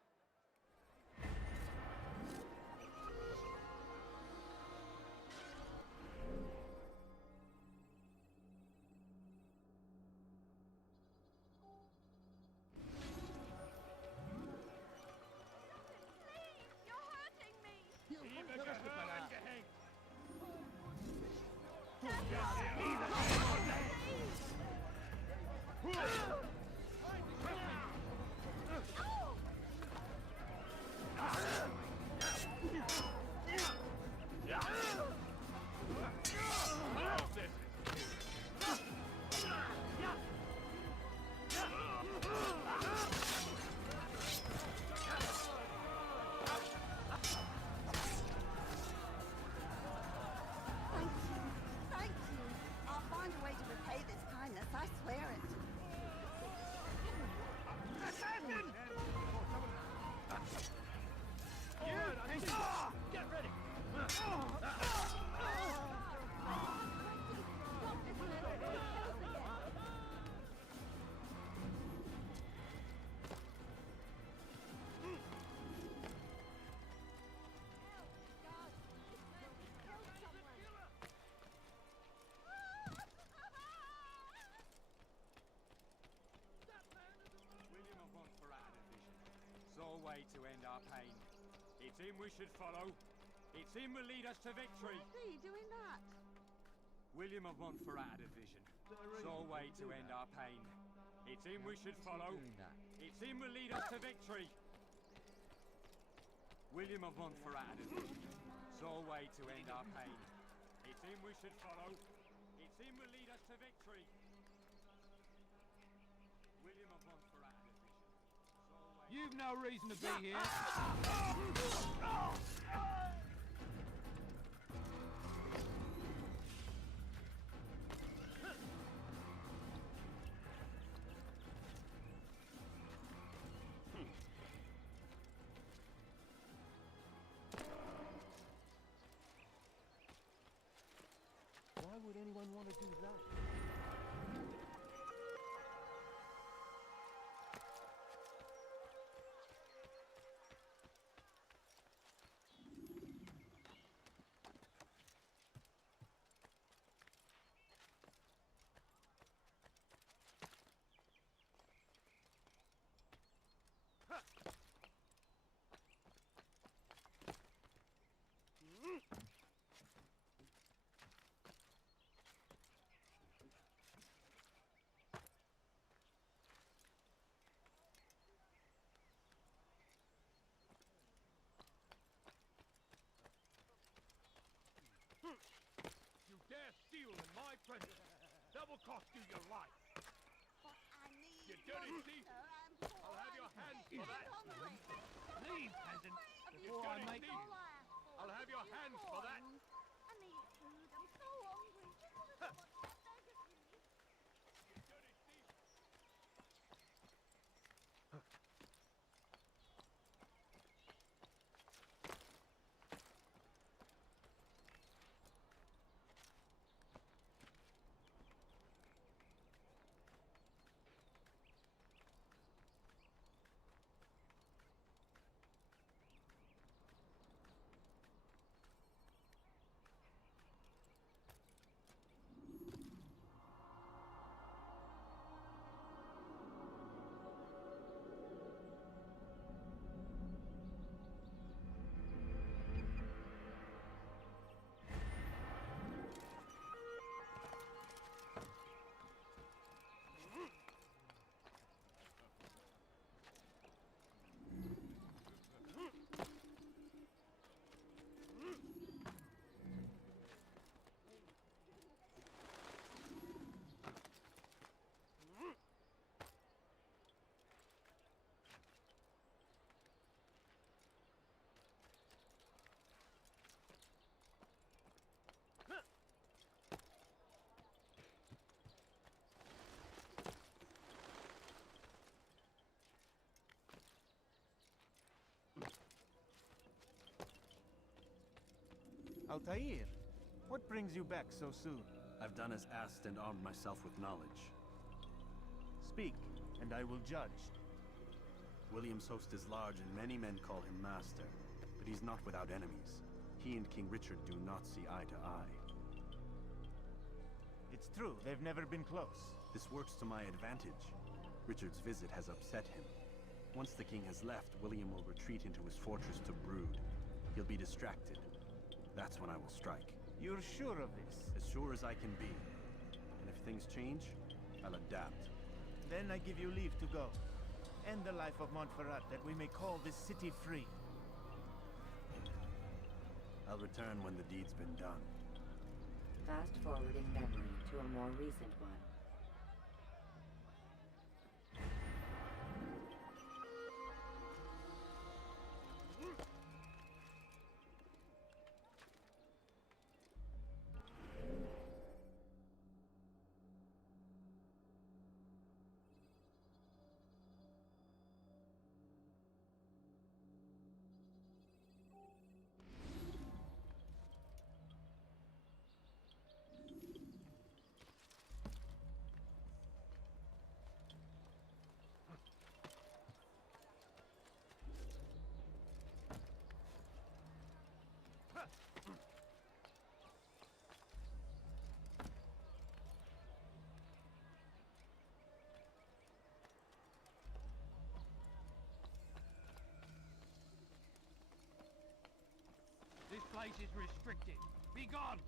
Thank you. I'll find a way to repay this kindness, I swear it. Assassin! Get ready! William of Montferrat division. Sole way to end our pain. It's him we should follow. It's him will lead us to victory. Why are you doing that? William of Montferrat division. Sole way to end our pain. It's him we should follow. It's him will lead us to victory. William of Montferrat division. Sole way to end our pain. It's him we should follow. It's him will lead us to victory. William of Montferrat division. You've no reason to be here. Why would anyone want to do that? You dare steal in my presence. That will cost you your life. But I need You dirty money, thief. sir. I'm poor. I'll have your I'm hands sick. for that. I'm hungry. Leave, peasant. You Before I dirty make thief. you. I'll have your hands for that. I need food. I'm so hungry. Just a little one. I beg of you. Altair, what brings you back so soon? I've done as asked and armed myself with knowledge. Speak, and I will judge. William's host is large and many men call him master, but he's not without enemies. He and King Richard do not see eye to eye. It's true, they've never been close. This works to my advantage. Richard's visit has upset him. Once the king has left, William will retreat into his fortress to brood. He'll be distracted. That's when I will strike. You're sure of this? As sure as I can be. And if things change, I'll adapt. Then I give you leave to go. End the life of Montferrat that we may call this city free. I'll return when the deed's been done. Fast-forwarding memory to a more recent one. This place is restricted. Be gone!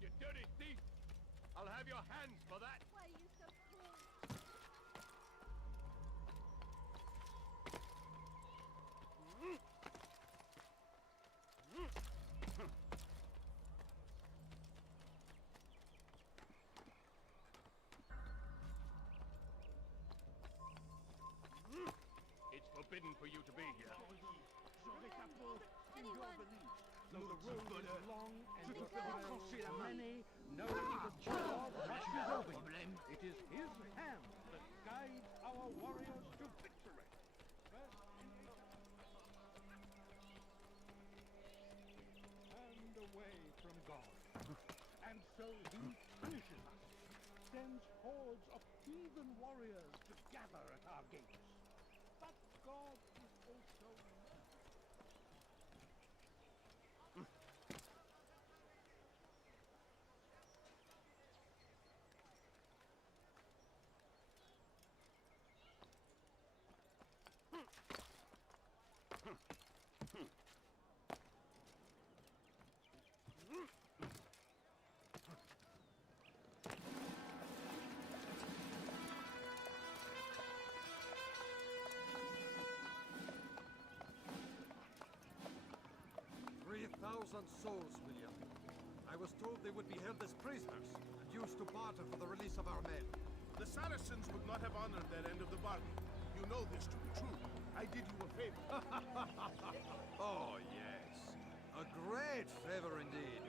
You dirty thief! I'll have your hands for that! Why are you so cruel? It's forbidden for you to be here. Anyone? Though the road is long and difficult to many, knowing the job must be Robin. It is his hand that guides our warriors to victory. And away from God. And so he punishes us, sends hordes of heathen warriors to gather at our gates. But God is also souls, William. I was told they would be held as prisoners and used to barter for the release of our men. The Saracens would not have honored their end of the bargain. You know this to be true. I did you a favor. Oh, yes. A great favor indeed.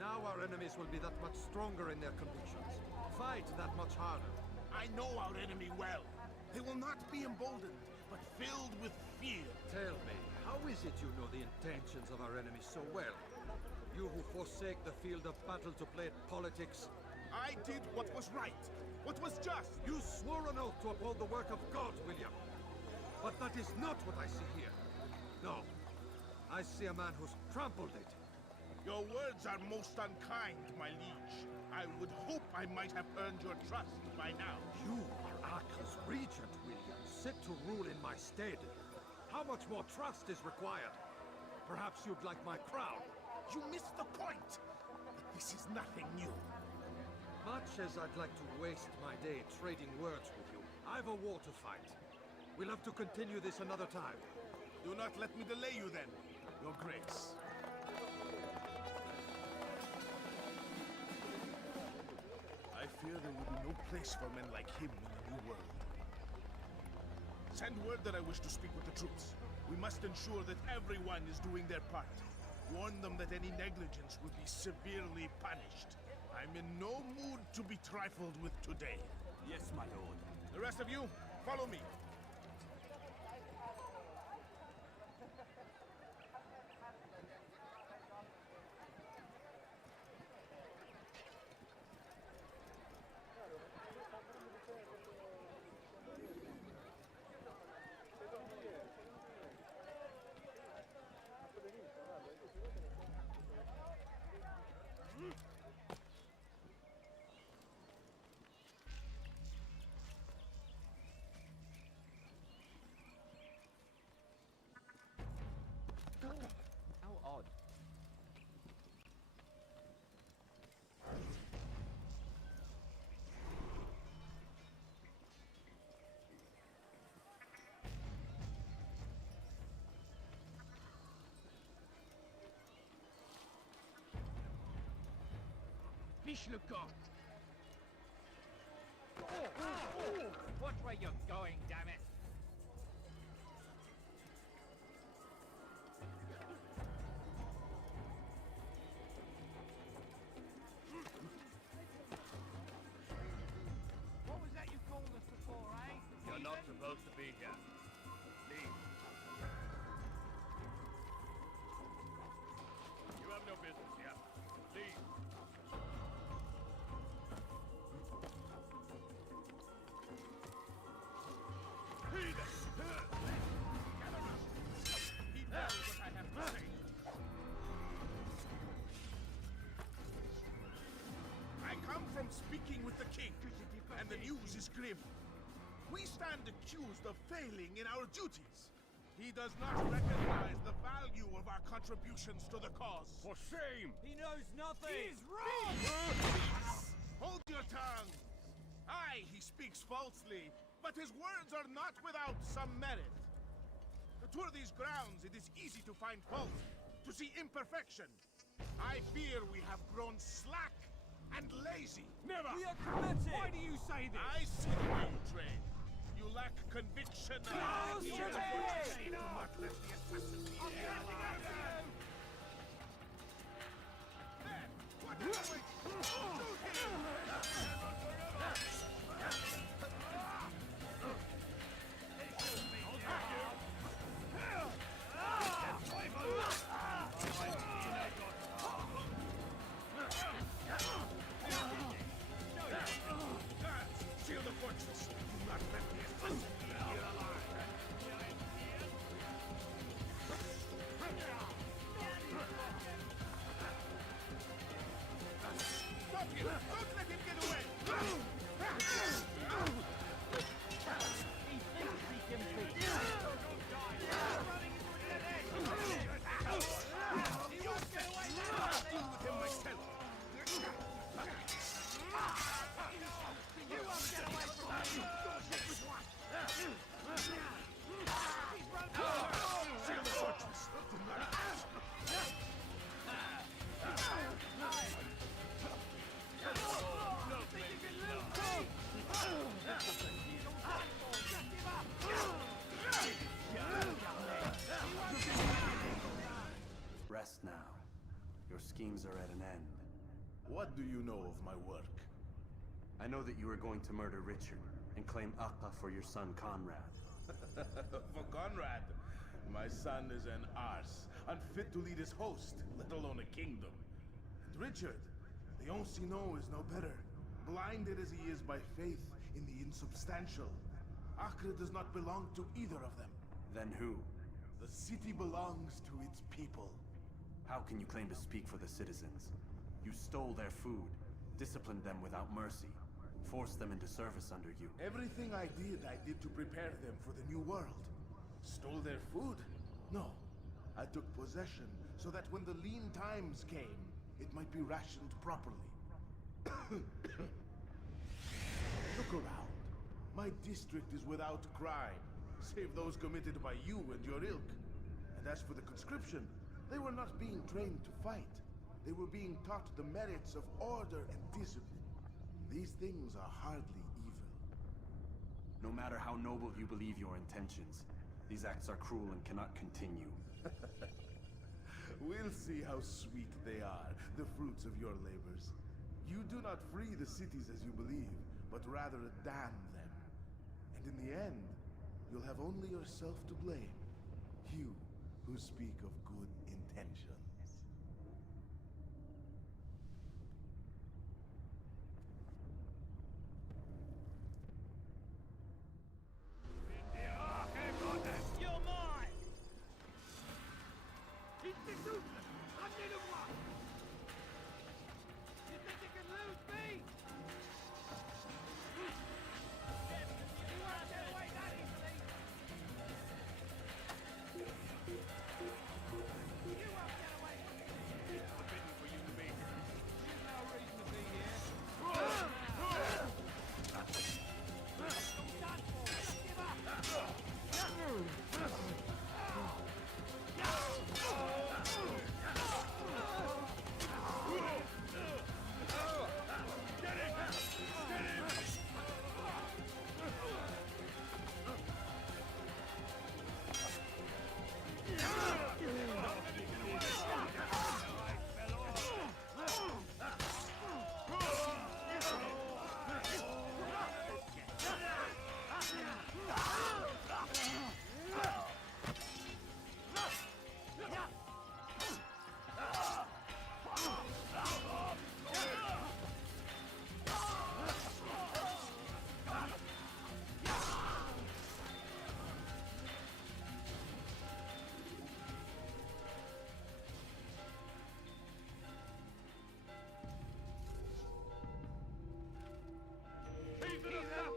Now our enemies will be that much stronger in their convictions. Fight that much harder. I know our enemy well. They will not be emboldened, but filled with fear. Tell me, how is it you know the intentions of our enemies so well? You who forsake the field of battle to play at politics. I did what was right, what was just. You swore an oath to uphold the work of God, William. But that is not what I see here. No. I see a man who's trampled it. Your words are most unkind, my liege. I would hope I might have earned your trust by now. You are Arkham's regent, William, set to rule in my stead. How much more trust is required? Perhaps you'd like my crown. You missed the point. This is nothing new. Much as I'd like to waste my day trading words with you, I've a war to fight. We'll have to continue this another time. Do not let me delay you then, Your Grace. I fear there will be no place for men like him in the New World. Send word that I wish to speak with the troops. We must ensure that everyone is doing their part. Warn them that any negligence will be severely punished. I'm in no mood to be trifled with today. Yes, my lord. The rest of you, follow me. How odd. Fish le camp. Watch where you're going, damn it. What was that you called us before, eh? You're not supposed to be here. Leave. You have no business here. Leave. He knows what I have to say. I come from speaking with the king, and the news is grim. We stand accused of failing in our duties. He does not recognize the value of our contributions to the cause. For shame! He knows nothing! He's wrong! Peace! Hold your tongue! Aye, he speaks falsely, but his words are not without some merit. To tour these grounds, it is easy to find fault, to see imperfection. I fear we have grown slack and lazy. Never! We are committed! Why do you say this? I see the way you train. You lack conviction and ideas. Do not let the assassin be there. Then, what are you waiting for? Shoot him! Seal the fortress. Do not let the assassin be here alive. Stop him! Don't let him get away! He thinks he can beat you. Running into a dead end. He won't get away now. Deal with him myself. You won't get away from me. He's run forward. Seal the fortress. Do not Rest now. Your schemes are at an end. What do you know of my work? I know that you are going to murder Richard and claim Akka for your son Conrad. For Conrad, my son is an arse, unfit to lead his host, let alone a kingdom. And Richard, the Ancien is no better, blinded as he is by faith in the insubstantial. Acre does not belong to either of them. Then who? The city belongs to its people. How can you claim to speak for the citizens? You stole their food, disciplined them without mercy, forced them into service under you. Everything I did to prepare them for the new world. Stole their food? No. I took possession so that when the lean times came, it might be rationed properly. Look around. My district is without crime, save those committed by you and your ilk. And as for the conscription, they were not being trained to fight. They were being taught the merits of order and discipline. These things are hardly evil. No matter how noble you believe your intentions, These acts are cruel and cannot continue. We'll see how sweet they are, the fruits of your labors. You do not free the cities as you believe, but rather damn them. And in the end, you'll have only yourself to blame. You, who speak of good intentions. You're mine! Ramenez-le-moi! You think you can lose me? You won't get away that easily! You won't get away from me! It's forbidden for you to be here. There's no reason to be here. You're done for! Just give up!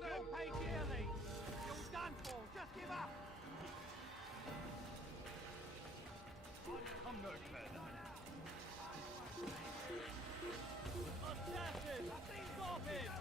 You'll pay dearly! You're done for! Just give up! Come no further. Assassins! Stop it!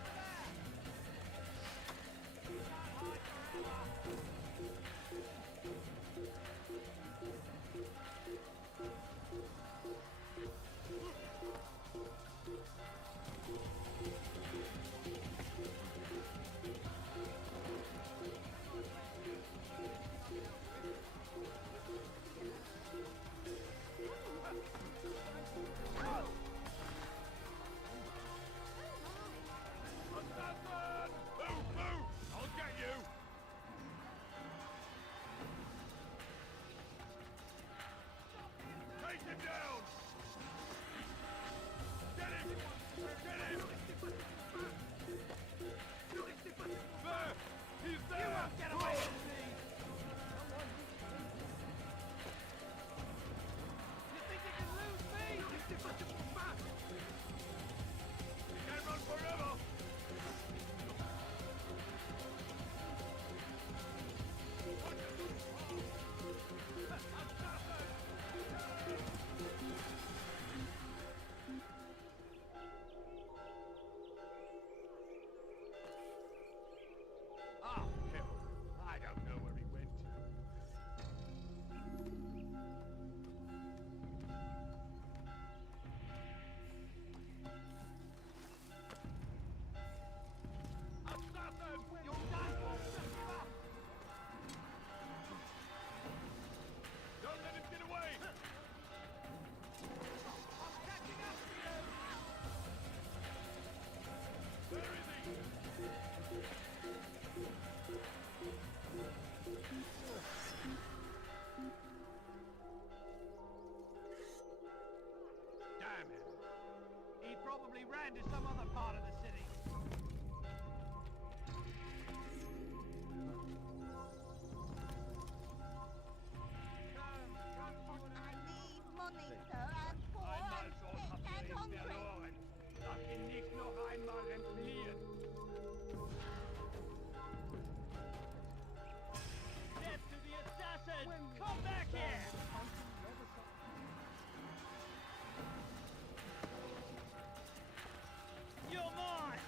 Probably ran to some other part of the city. I need money, sir. I'm poor, I'm sick and hungry. Lass ihn nicht noch einmal entfliehen. Death to the assassin! Come back here! You're mine!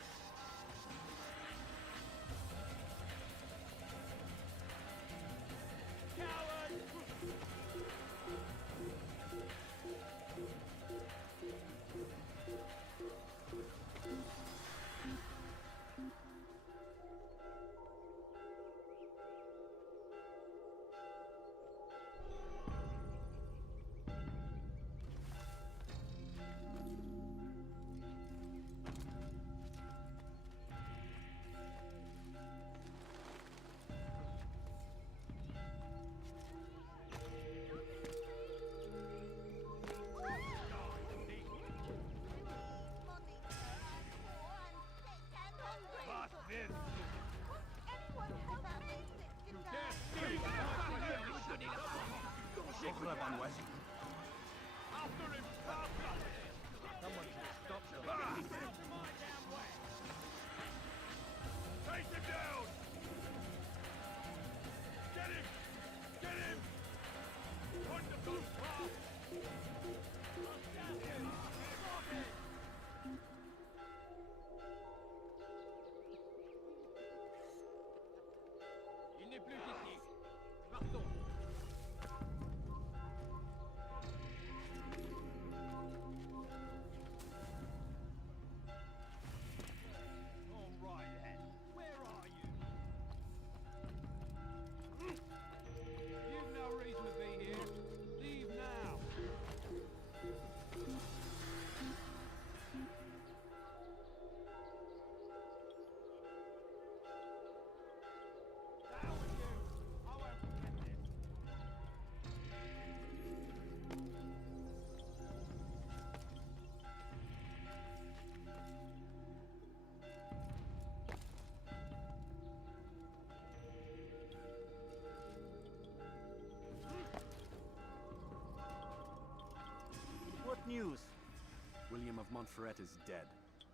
Ferret is dead,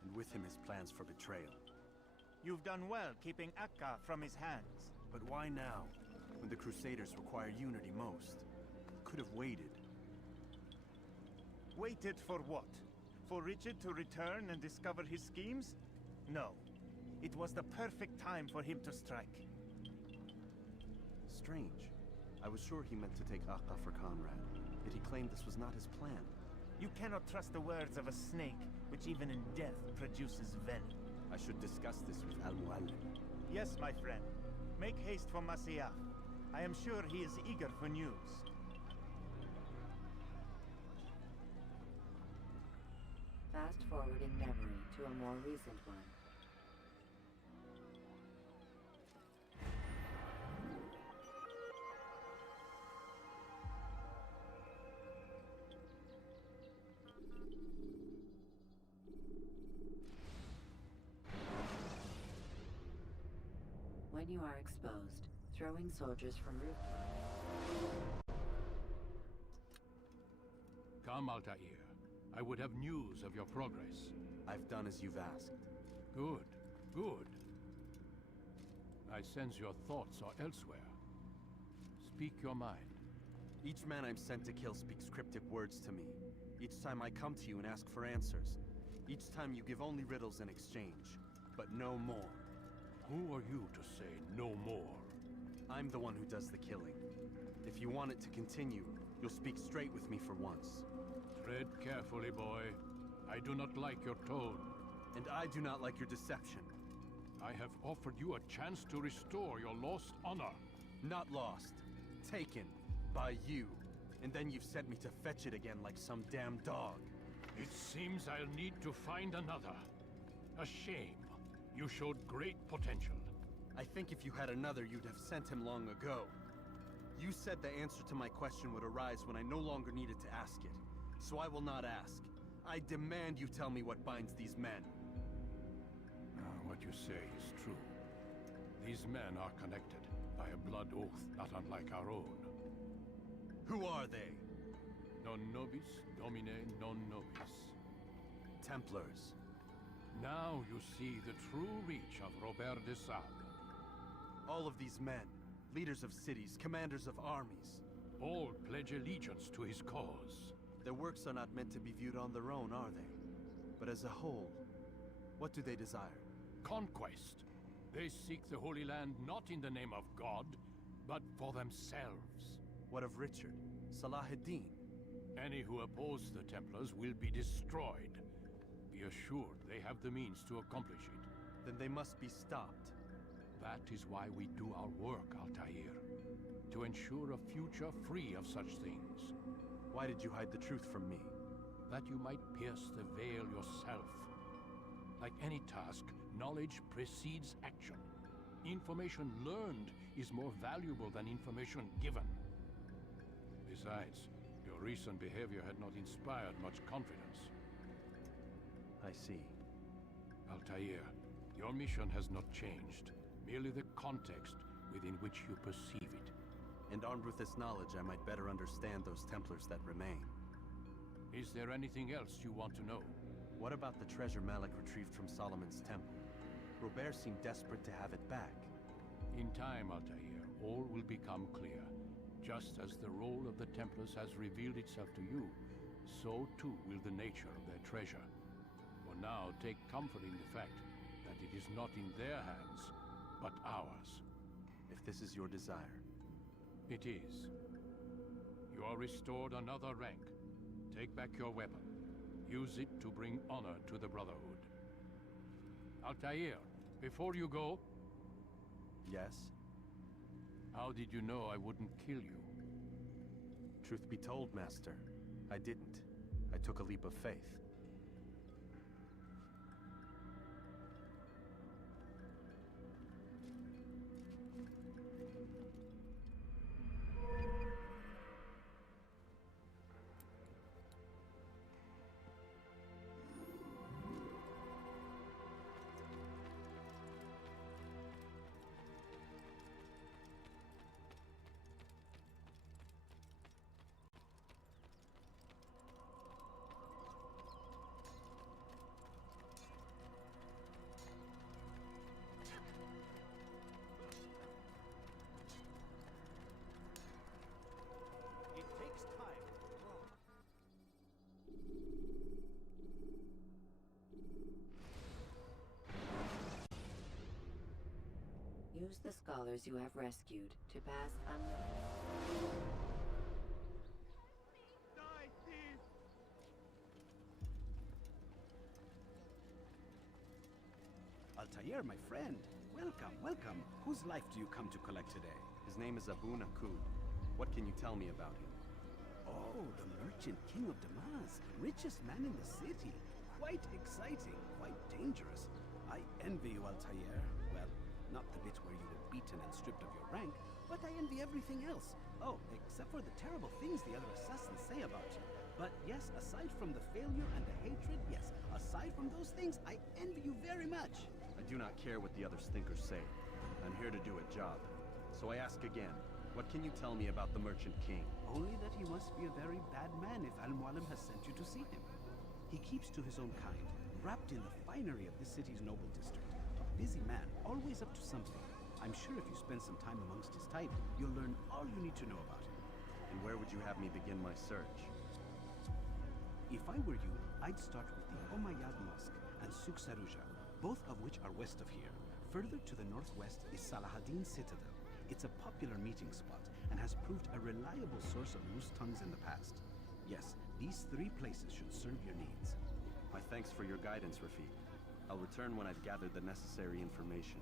and with him his plans for betrayal. You've done well keeping Akka from his hands. But why now, when the Crusaders require unity most? Could have waited. Waited for what? For Richard to return and discover his schemes? No. It was the perfect time for him to strike. Strange. I was sure he meant to take Akka for Conrad, yet he claimed this was not his plan. You cannot trust the words of a snake, which even in death produces venom. I should discuss this with Al-Muallim. Yes, my friend. Make haste for Masyaf. I am sure he is eager for news. Fast-forwarding memory to a more recent one. When you are exposed, throwing soldiers from rooftops. Come, Altair. I would have news of your progress. I've done as you've asked. Good, good. I sense your thoughts are elsewhere. Speak your mind. Each man I'm sent to kill speaks cryptic words to me. Each time I come to you and ask for answers. Each time you give only riddles in exchange, but no more. Who are you to say no more? I'm the one who does the killing. If you want it to continue, you'll speak straight with me for once. Tread carefully, boy. I do not like your tone. And I do not like your deception. I have offered you a chance to restore your lost honor. Not lost. Taken. By you. And then you've sent me to fetch it again like some damn dog. It seems I'll need to find another. A shame. You showed great potential. I think if you had another, you'd have sent him long ago. You said the answer to my question would arise when I no longer needed to ask it. So I will not ask. I demand you tell me what binds these men. What you say is true. These men are connected by a blood oath not unlike our own. Who are they? Non nobis, domine non nobis. Templars. Now you see the true reach of Robert de Sade. All of these men, leaders of cities, commanders of armies. All pledge allegiance to his cause. Their works are not meant to be viewed on their own, are they? But as a whole, what do they desire? Conquest. They seek the Holy Land not in the name of God, but for themselves. What of Richard? Salah-ad-Din? Any who oppose the Templars will be destroyed. Be assured they have the means to accomplish it. Then they must be stopped. That is why we do our work, Altair. To ensure a future free of such things. Why did you hide the truth from me? That you might pierce the veil yourself. Like any task, knowledge precedes action. Information learned is more valuable than information given. Besides, your recent behavior had not inspired much confidence. I see. Altair, your mission has not changed. Merely the context within which you perceive it. And armed with this knowledge, I might better understand those Templars that remain. Is there anything else you want to know? What about the treasure Malik retrieved from Solomon's temple? Robert seemed desperate to have it back. In time, Altair, all will become clear. Just as the role of the Templars has revealed itself to you, so too will the nature of their treasure. For now, take comfort in the fact that it is not in their hands, but ours. If this is your desire. It is. You are restored another rank. Take back your weapon. Use it to bring honor to the Brotherhood. Altair, before you go... Yes? How did you know I wouldn't kill you? Truth be told, Master, I didn't. I took a leap of faith. Use the scholars you have rescued to pass Altair, my friend. Welcome, welcome. Whose life do you come to collect today? His name is Abu Nakud. What can you tell me about him? Oh, the merchant king of Damas. Richest man in the city. Quite exciting, quite dangerous. I envy you, Altair. Well, not the bit where you were beaten and stripped of your rank, but I envy everything else. Oh, except for the terrible things the other assassins say about you. But yes, aside from the failure and the hatred, yes, aside from those things, I envy you very much. I do not care what the others think or say. I'm here to do a job. So I ask again, what can you tell me about the Merchant King? Only that he must be a very bad man if Al-Mualim has sent you to see him. He keeps to his own kind, wrapped in the finery of this city's noble district. A busy man, always up to something. I'm sure if you spend some time amongst his type, you'll learn all you need to know about him. And where would you have me begin my search? If I were you, I'd start with the Umayyad Mosque and Souk Saruja, both of which are west of here. Further to the northwest is Salahuddin Citadel. It's a popular meeting spot and has proved a reliable source of loose tongues in the past. Yes, these 3 places should serve your needs. My thanks for your guidance, Rafiq. I'll return when I've gathered the necessary information.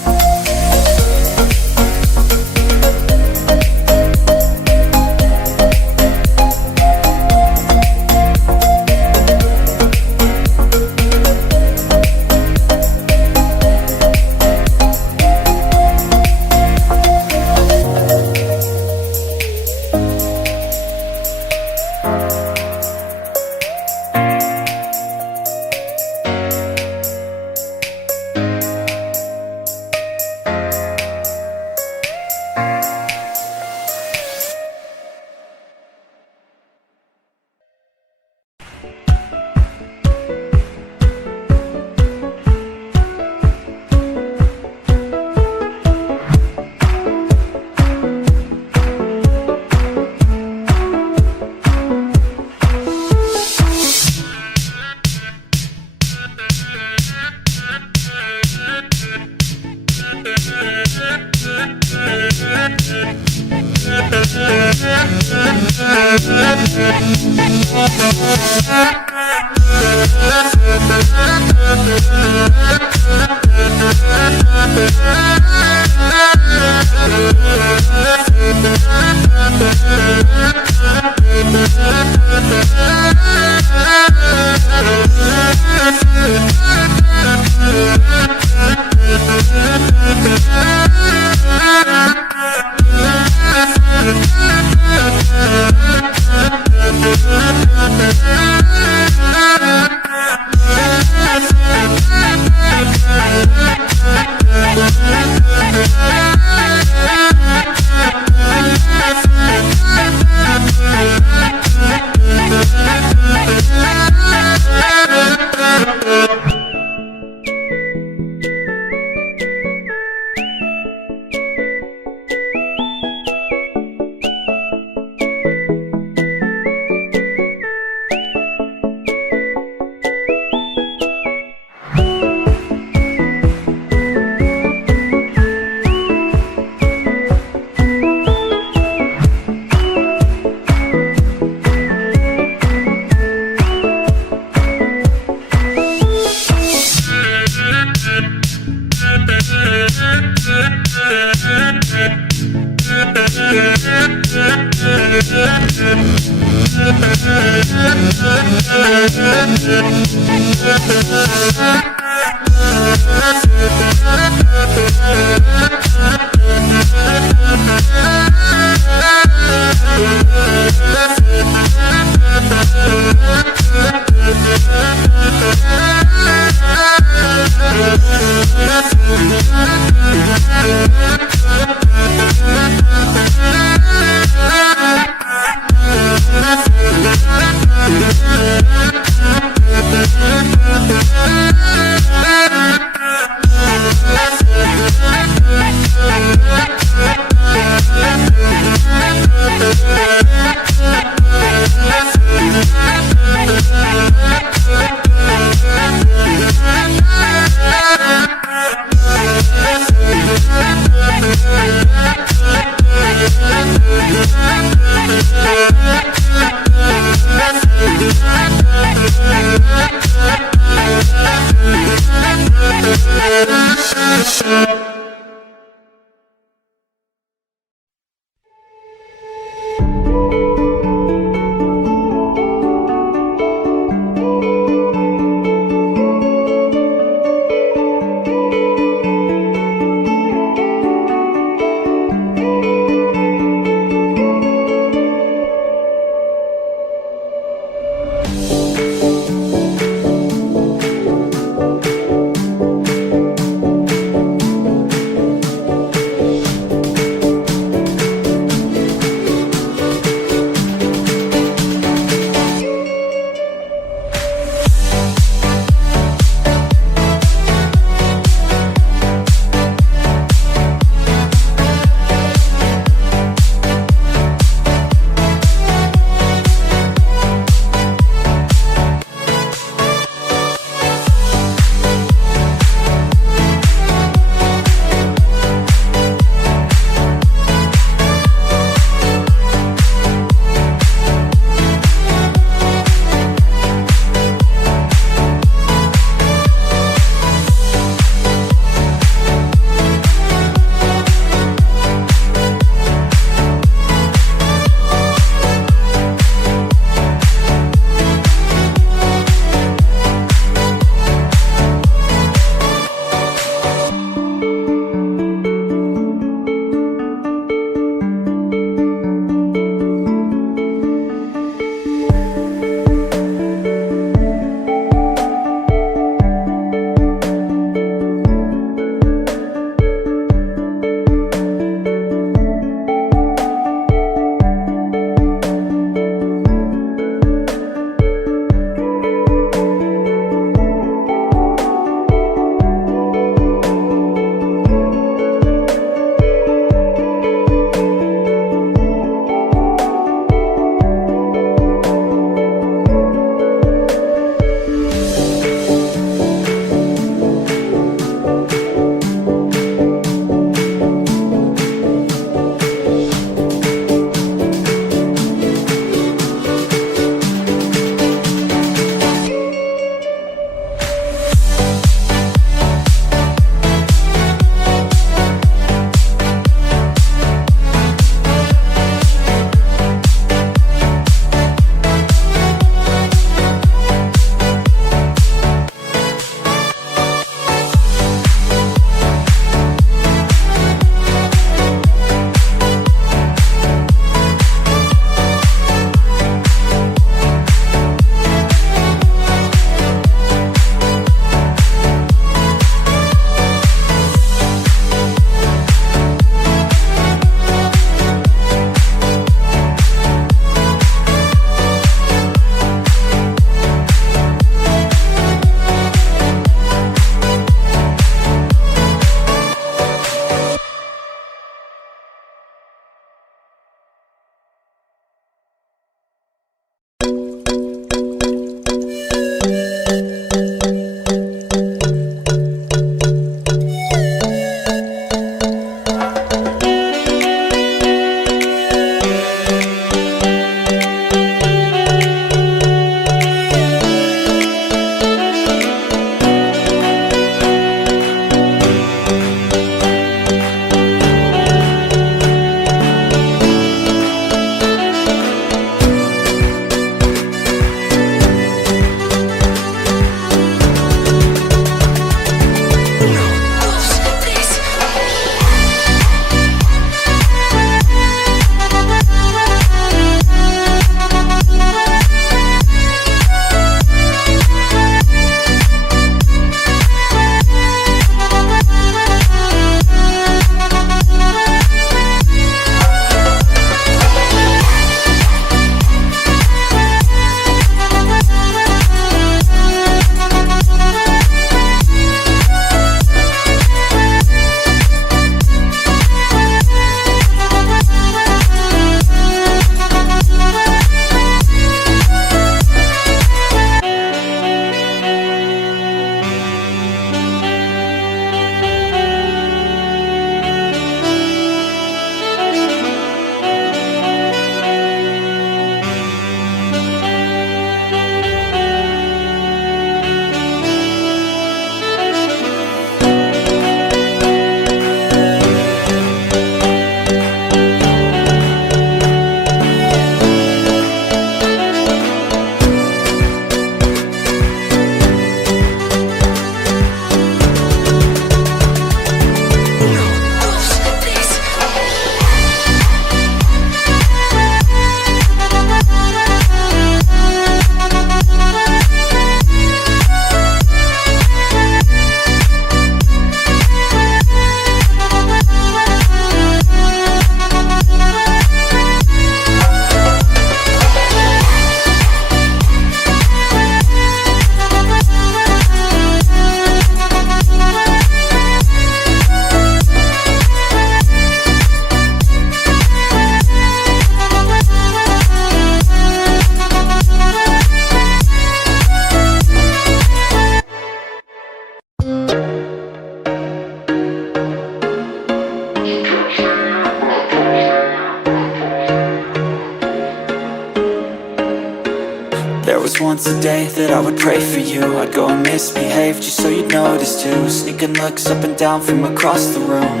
promised once a day that I would pray for you. I'd go and misbehave just so you'd notice too. Sneaking looks up and down from across the room.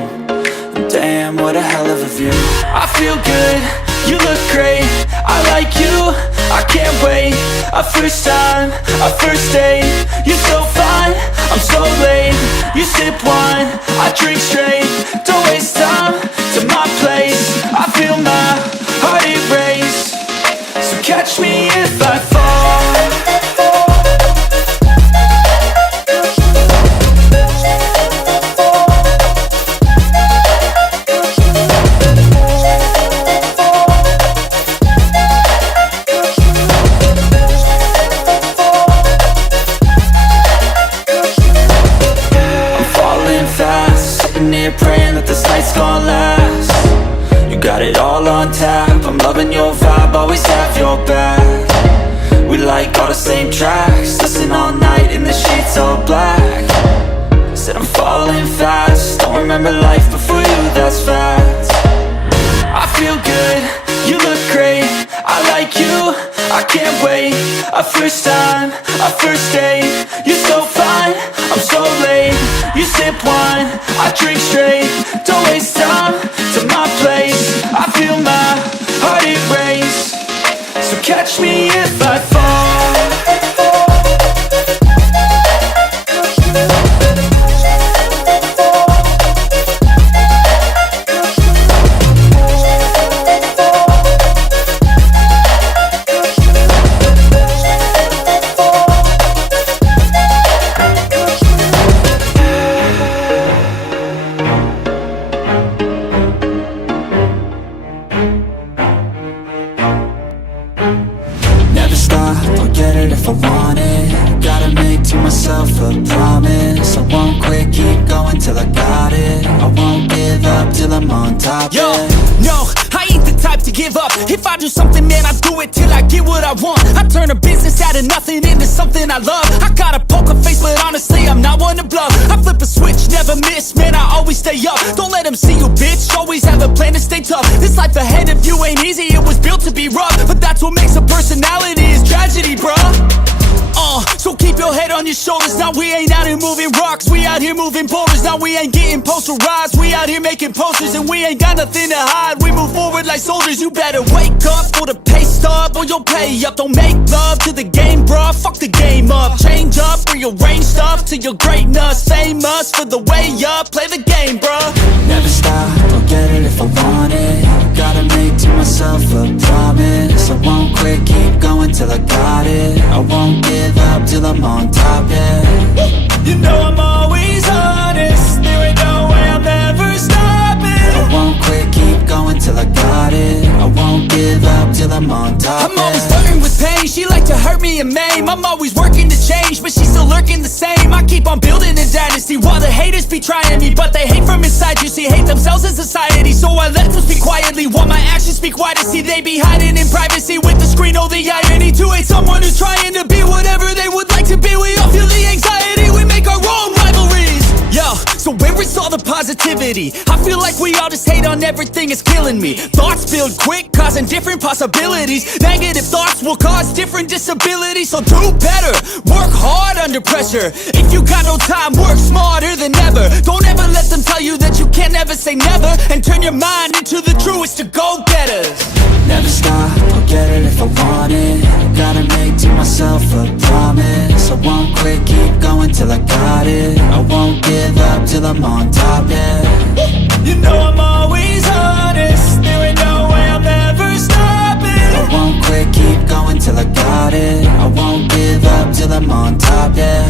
And damn, what a hell of a view. I feel good, you look great, I like you, I can't wait. A first time, a first date, you're so fine, I'm so late. You sip wine, I drink straight, don't waste time to my place. I feel my heart erase, so catch me if I fall. Praying that this night's gonna last. You got it all on tap, I'm loving your vibe, always have your back. We like all the same tracks, listen all night in the sheets all black. Said I'm falling fast, don't remember life before you, that's fact. I feel good, you look great, I like you, I can't wait. A first time, a first date, you're so fine, I'm so late. You sip wine, I drink straight, don't waste time to my place. I feel my heart erase, so catch me if I fall. If I want it, gotta make to myself a promise. I won't quit, keep going till I got it. I won't give up till I'm on top. Yo, no, I ain't the type to give up. If I do something, man, I do it till I get what I want. I turn a business out of nothing into something I love. I got a poker face, but honestly, I'm not one to bluff. I flip a switch, never miss, man, I always stay up. Don't let them see you, bitch, always have a plan to stay tough. This life ahead of you ain't easy, it was built to be rough. But that's what makes a personality, is tragedy, bruh. So keep your head on your shoulders. Now we ain't out here moving rocks, we out here moving boulders. Now we ain't getting posterized, we out here making posters. And we ain't got nothing to hide, we move forward like soldiers. You better wake up for the pay stub, or you'll pay up. Don't make love to the game, bruh, fuck the game up. Change up, rearrange stuff to your greatness. Famous for the way up, play the game, bruh. Never stop, I'll get it if I want it. Gotta make to myself a promise. I won't quit, keep going till I got it. I won't give up till I'm on top, yeah. You know I'm always honest, there ain't no way I'm ever stopping. I won't quit, keep going till I got it. I won't give up till I'm on top, I'm always flirting with pain, she like to hurt me and maim. I'm always working to change, but she's still lurking the same. I keep on building a dynasty while the haters be trying me. But they hate from inside, you see, hate themselves in society. So I let them speak quietly while my actions speak wider. See, they be hiding in privacy with the screen, oh the irony. To hate someone who's trying to be whatever they would like to be. We all feel the anxiety, we make our own rivalries. Yo, so where is all the positivity? I feel like we all just hate on everything, it's killing me. Thoughts build quick, causing different possibilities. Negative thoughts will cause different disabilities. So do better, work hard under pressure. If you got no time, work smarter than ever. Don't ever let them tell you that you can't ever say never. And turn your mind into the truest of go-getters. Never stop, I'll get it if I want it. Gotta make to myself a promise. I won't quit, keep going till I got it. I won't give up till I'm on top, yeah. You know I'm always honest, there ain't no way I'm ever stopping. I won't quit, keep going till I got it. I won't give up till I'm on top, yeah.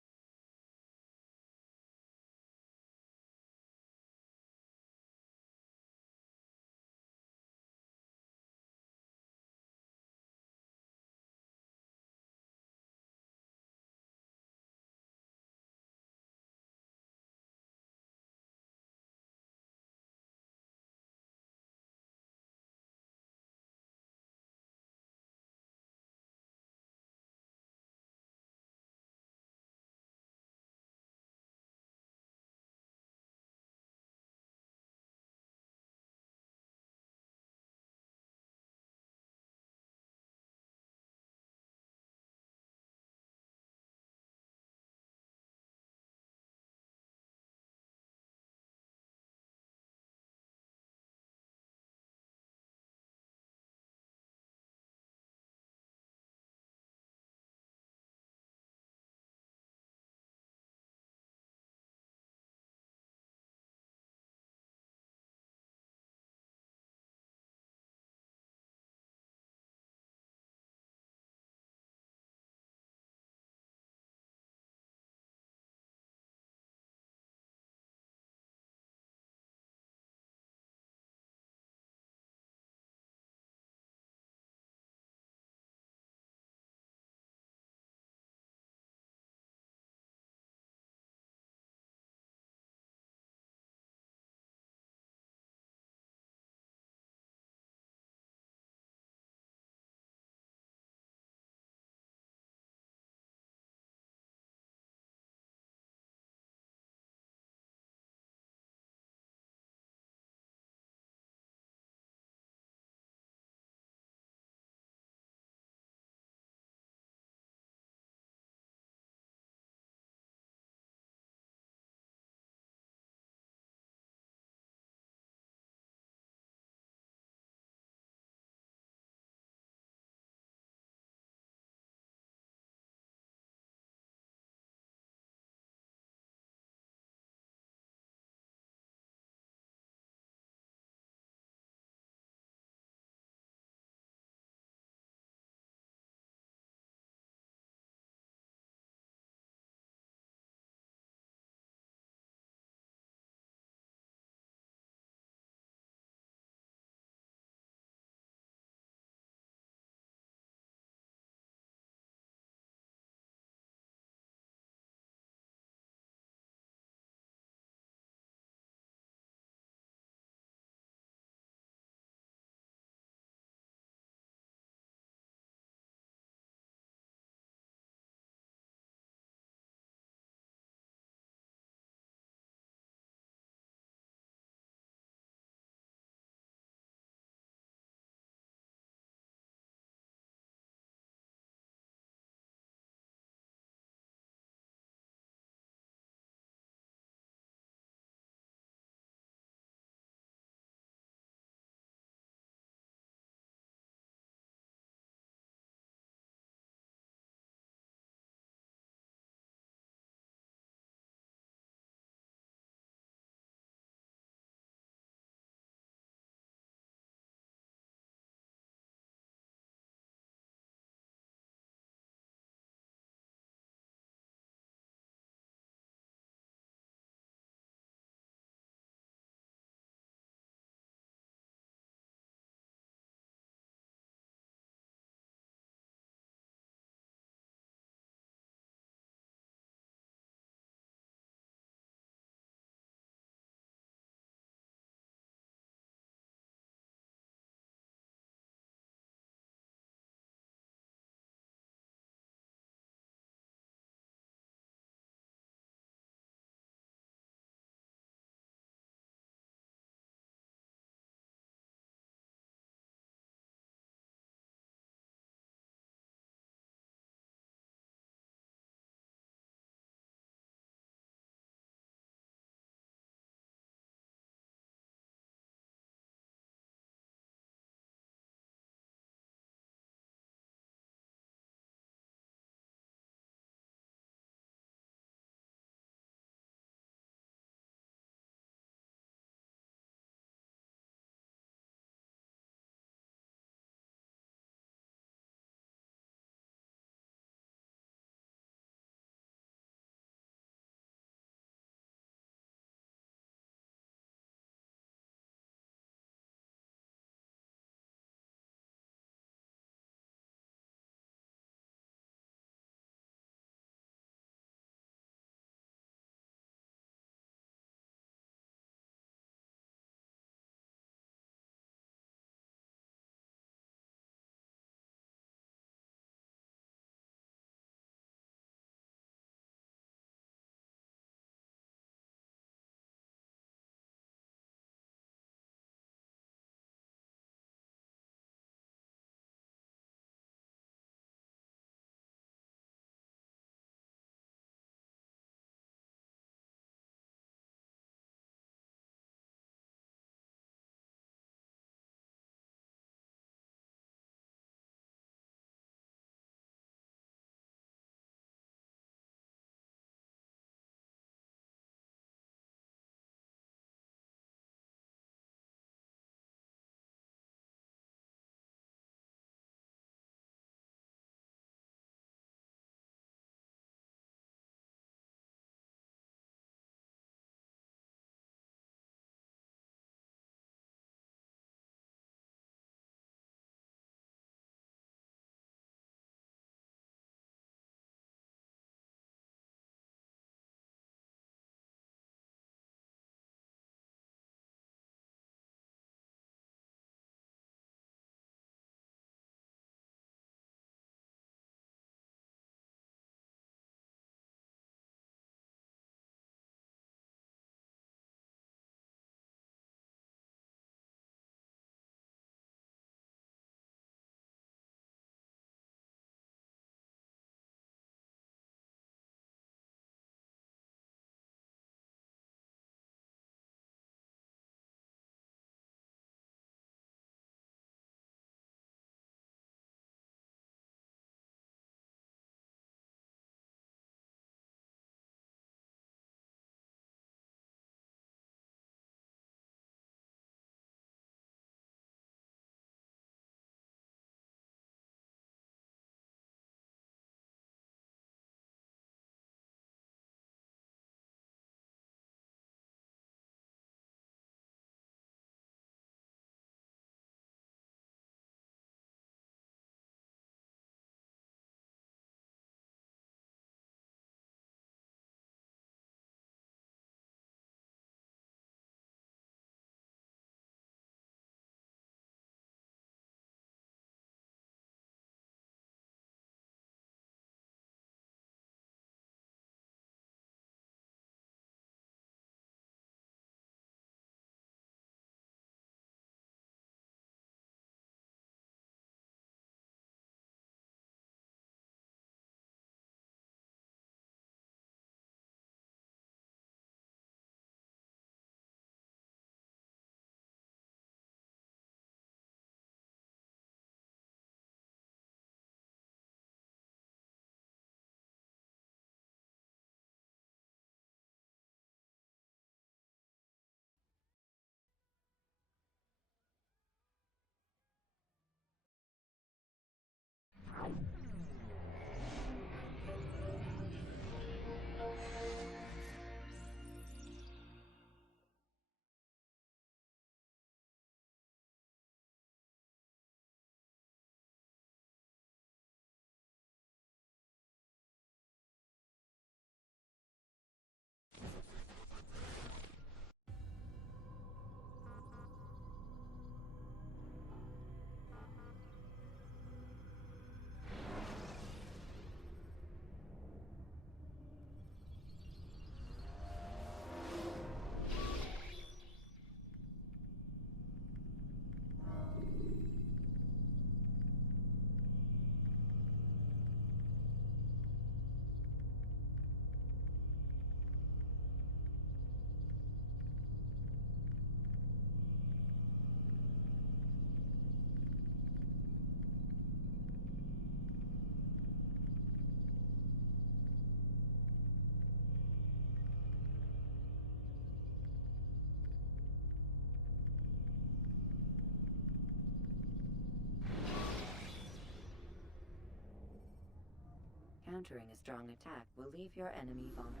countering a strong attack will leave your enemy vulnerable.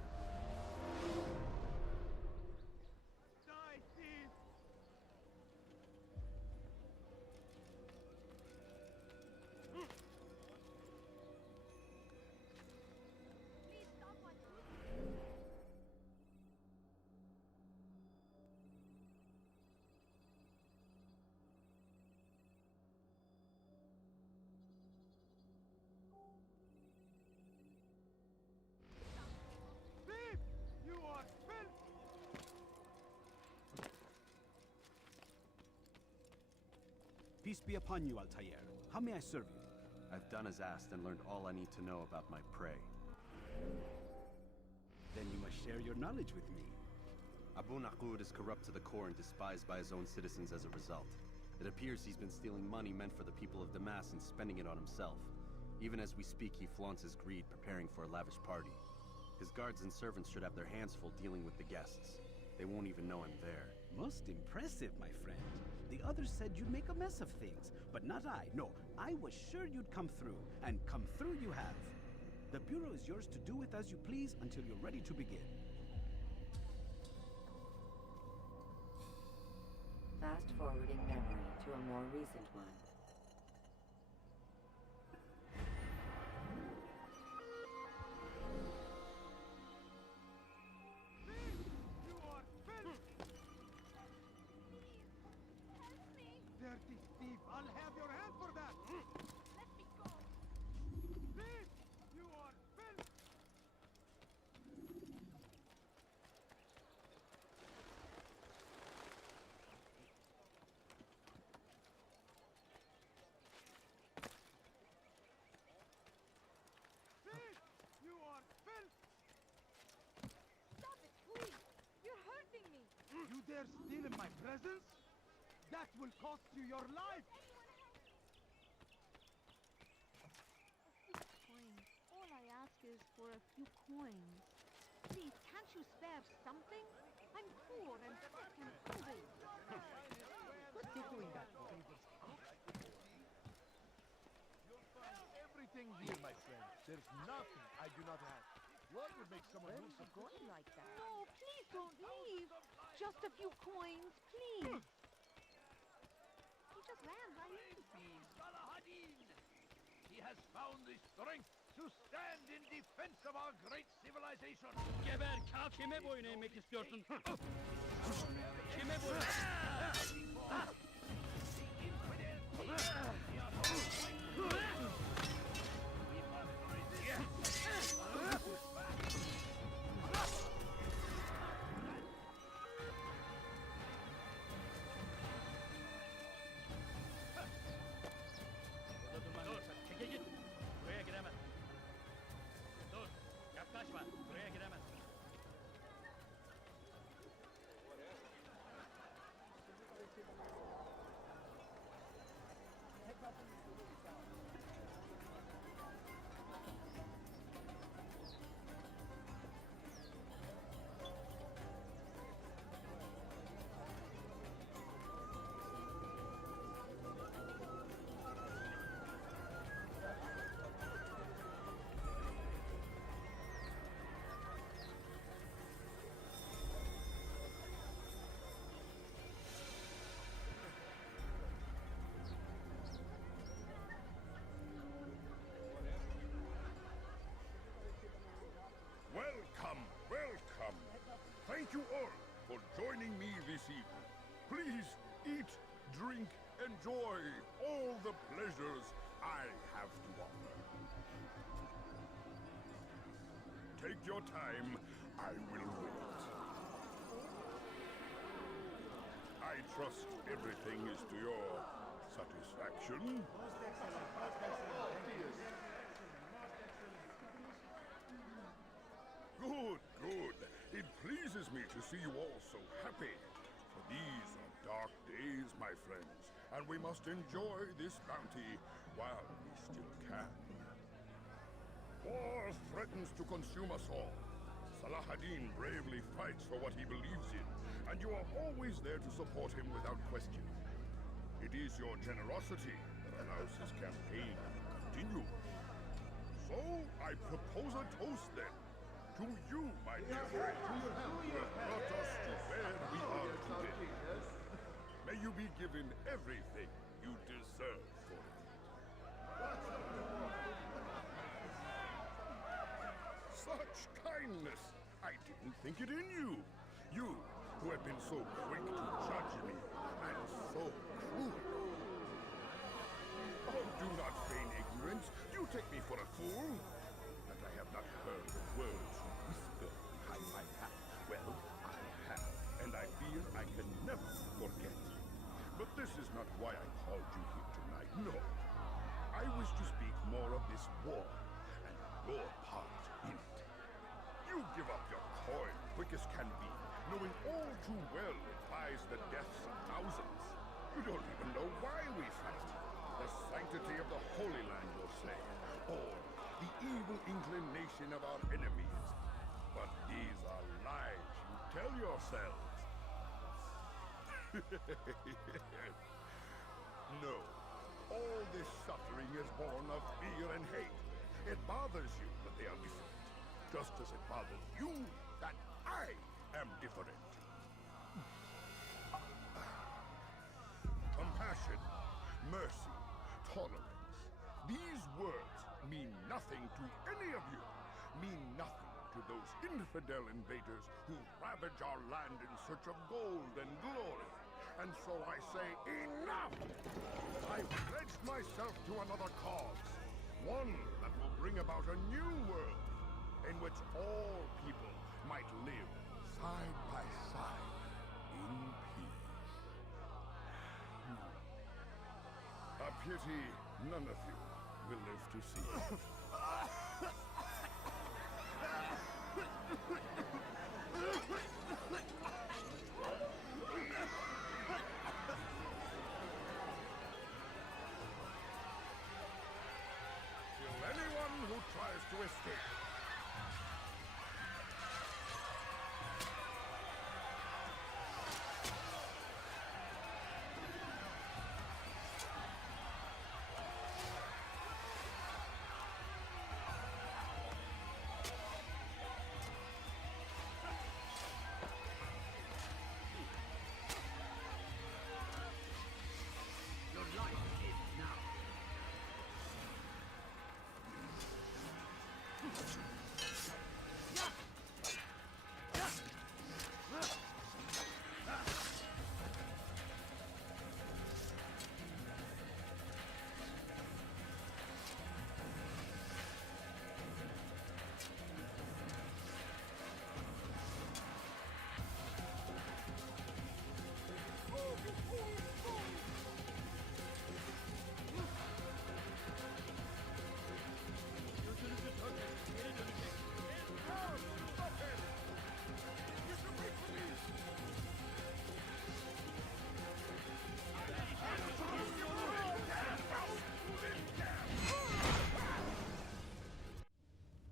Die, thief! Please stop what Thief! You are filth! Peace be upon you, Altair. How may I serve you? I've done as asked and learned all I need to know about my prey. Then you must share your knowledge with me. Abu Naqud is corrupt to the core and despised by his own citizens as a result. It appears he's been stealing money meant for the people of Damas and spending it on himself. Even as we speak, he flaunts his greed, preparing for a lavish party. His guards and servants should have their hands full dealing with the guests. They won't even know I'm there. Most impressive, my friend. The others said you'd make a mess of things, but not I. No, I was sure you'd come through, and come through you have. The Bureau is yours to do with as you please until you're ready to begin. Fast-forwarding memory to a more recent one. You are filth! help me? Dirty thief! I'll have your hand for that! Let me go. Thief! You are filth! Thief! You are filth! Stop it, please. You're hurting me. You dare steal in my presence? That will cost you your life! Coins. All I ask is for a few coins. Please, can't you spare something? I'm poor and sick and hungry. What's tickling that favor? You'll find everything here, my friend. There's nothing I do not have. What would make someone move so quickly like that? No, please don't leave. Just a few coins, please. He just ran right into me. Salahadin! He has found the strength to stand in defense of our great civilization. Geber, kime boyun eğmek istiyorsun? Kime boyun? Burada durman lazım. Çekil git. Buraya giremez. Dur. Yaklaşma. Buraya giremez. Welcome, welcome. Thank you all for joining me this evening. Please eat, drink, enjoy all the pleasures I have to offer. Take your time, I will wait. I trust everything is to your satisfaction. Good, good. It pleases me to see you all so happy. For these are dark days, my friends, and we must enjoy this bounty while we still can. War threatens to consume us all. Salah-ad-Din bravely fights for what he believes in, and you are always there to support him without question. It is your generosity that allows his campaign to continue. So, I Propose a toast then. To you, my dear friend, who have brought us to where we are today. May you be given everything you deserve for it. Such kindness! I didn't think it in you. You, who have been so quick to judge me, and so cruel. Oh, do not feign ignorance. You take me for a fool. That I have not heard the words you whisper behind my back. Well, I have, and I fear I can never forget. But this is not why I called you here tonight, no. I wish to speak more of this war, and your part in it. You give up your coin quick as can be, knowing all too well it buys the deaths of thousands. You don't even know why we fight. The sanctity of the Holy Land, you'll say, or the evil inclination of our enemies. But these are lies you tell yourselves. No. All this suffering is born of fear and hate. It bothers you that they are different, just as it bothers you that I am different. Compassion, mercy, tolerance. These words mean nothing to any of you. Mean nothing to those infidel invaders who ravage our land in search of gold and glory. And so I say, enough! I've pledged myself to another cause. One that will bring about a new world in which all people might live side by side in peace. A pity none of you will live to see it. Kill anyone who tries to escape. Your life is now.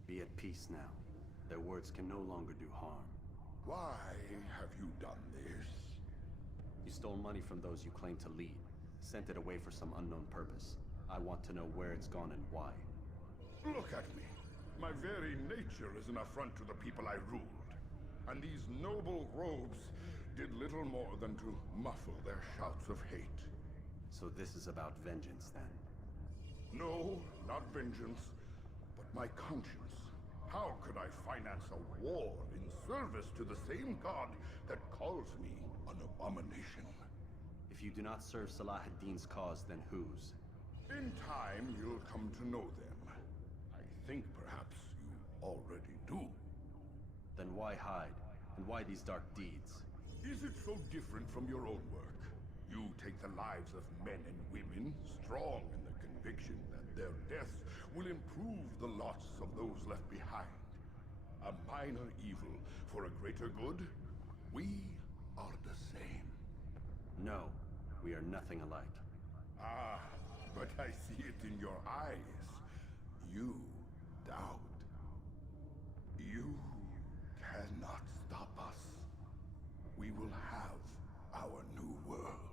Be at peace now. Their words can no longer do harm. Why have you done this? You stole money from those you claim to lead, sent it away for some unknown purpose. I want to know where it's gone and why. Look at me. My very nature is an affront to the people I ruled. And these noble robes did little more than to muffle their shouts of hate. So this is about vengeance, then? No, not vengeance, but my conscience. How could I finance a war in service to the same god that calls me an abomination? If you do not serve Salah ad-Din's cause, then whose? In time, you'll come to know them. I think perhaps you already do. Then why hide? And why these dark deeds? Is it so different from your own work? You take the lives of men and women, strong in the conviction that their deaths will improve the lots of those left behind. A minor evil for a greater good? We are the same. No, we are nothing alike. Ah, but I see it in your eyes. You doubt. You cannot stop us. We will have our new world.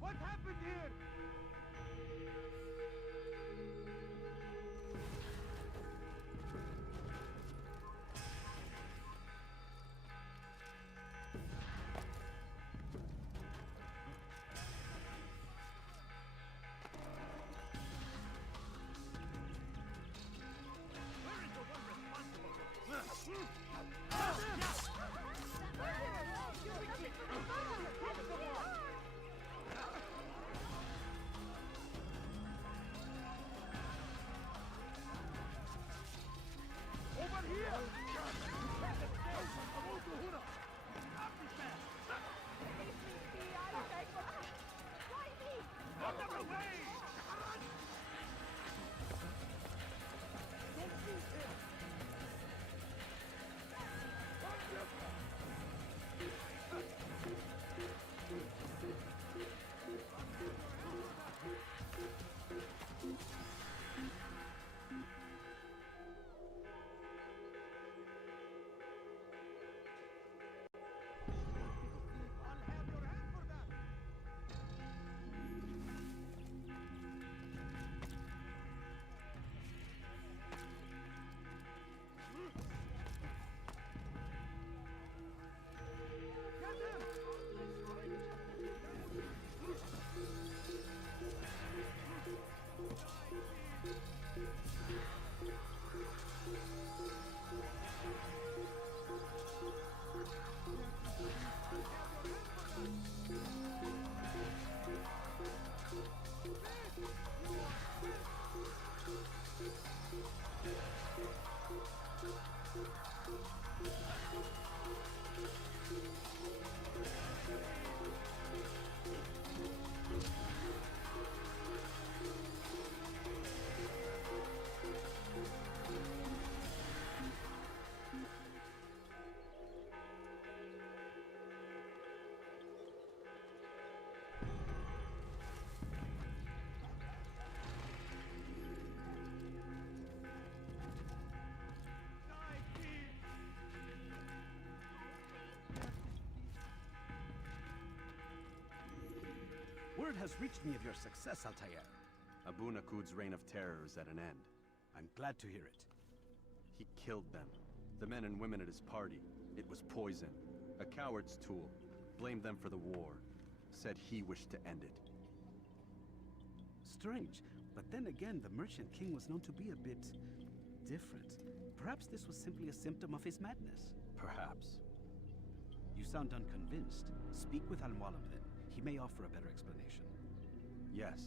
What happened here? Where is the one responsible for this? Over here! Out of the way! Don't shoot him! Word has reached me of your success, Altair. Abu Nakud's reign of terror is at an end. I'm glad to hear it. He killed them. The men and women at his party. It was poison. A coward's tool. Blamed them for the war. Said he wished to end it. Strange, but then again, the Merchant King was known to be a bit different. Perhaps this was simply a symptom of his madness. Perhaps. You sound unconvinced. Speak with Al-Mualim then. He may offer a better explanation. Yes.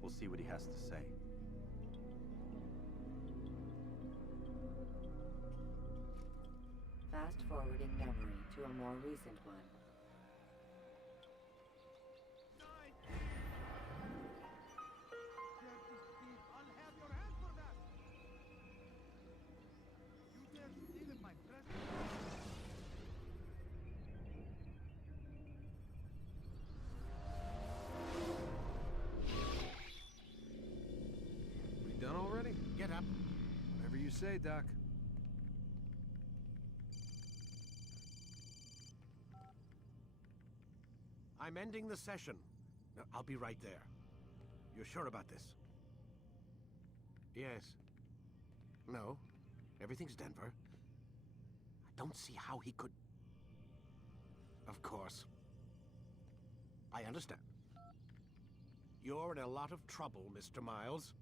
We'll see what he has to say. Fast-forwarding memory to a more recent one. I'll have your hand for that! You dare steal in my presence? We done already? Get up. Whatever you say, Doc. I'm ending the session. No, I'll be right there. You're sure about this? Yes. No. Everything's Denver. I don't see how he could... Of course. I understand. You're in a lot of trouble, Mr. Miles.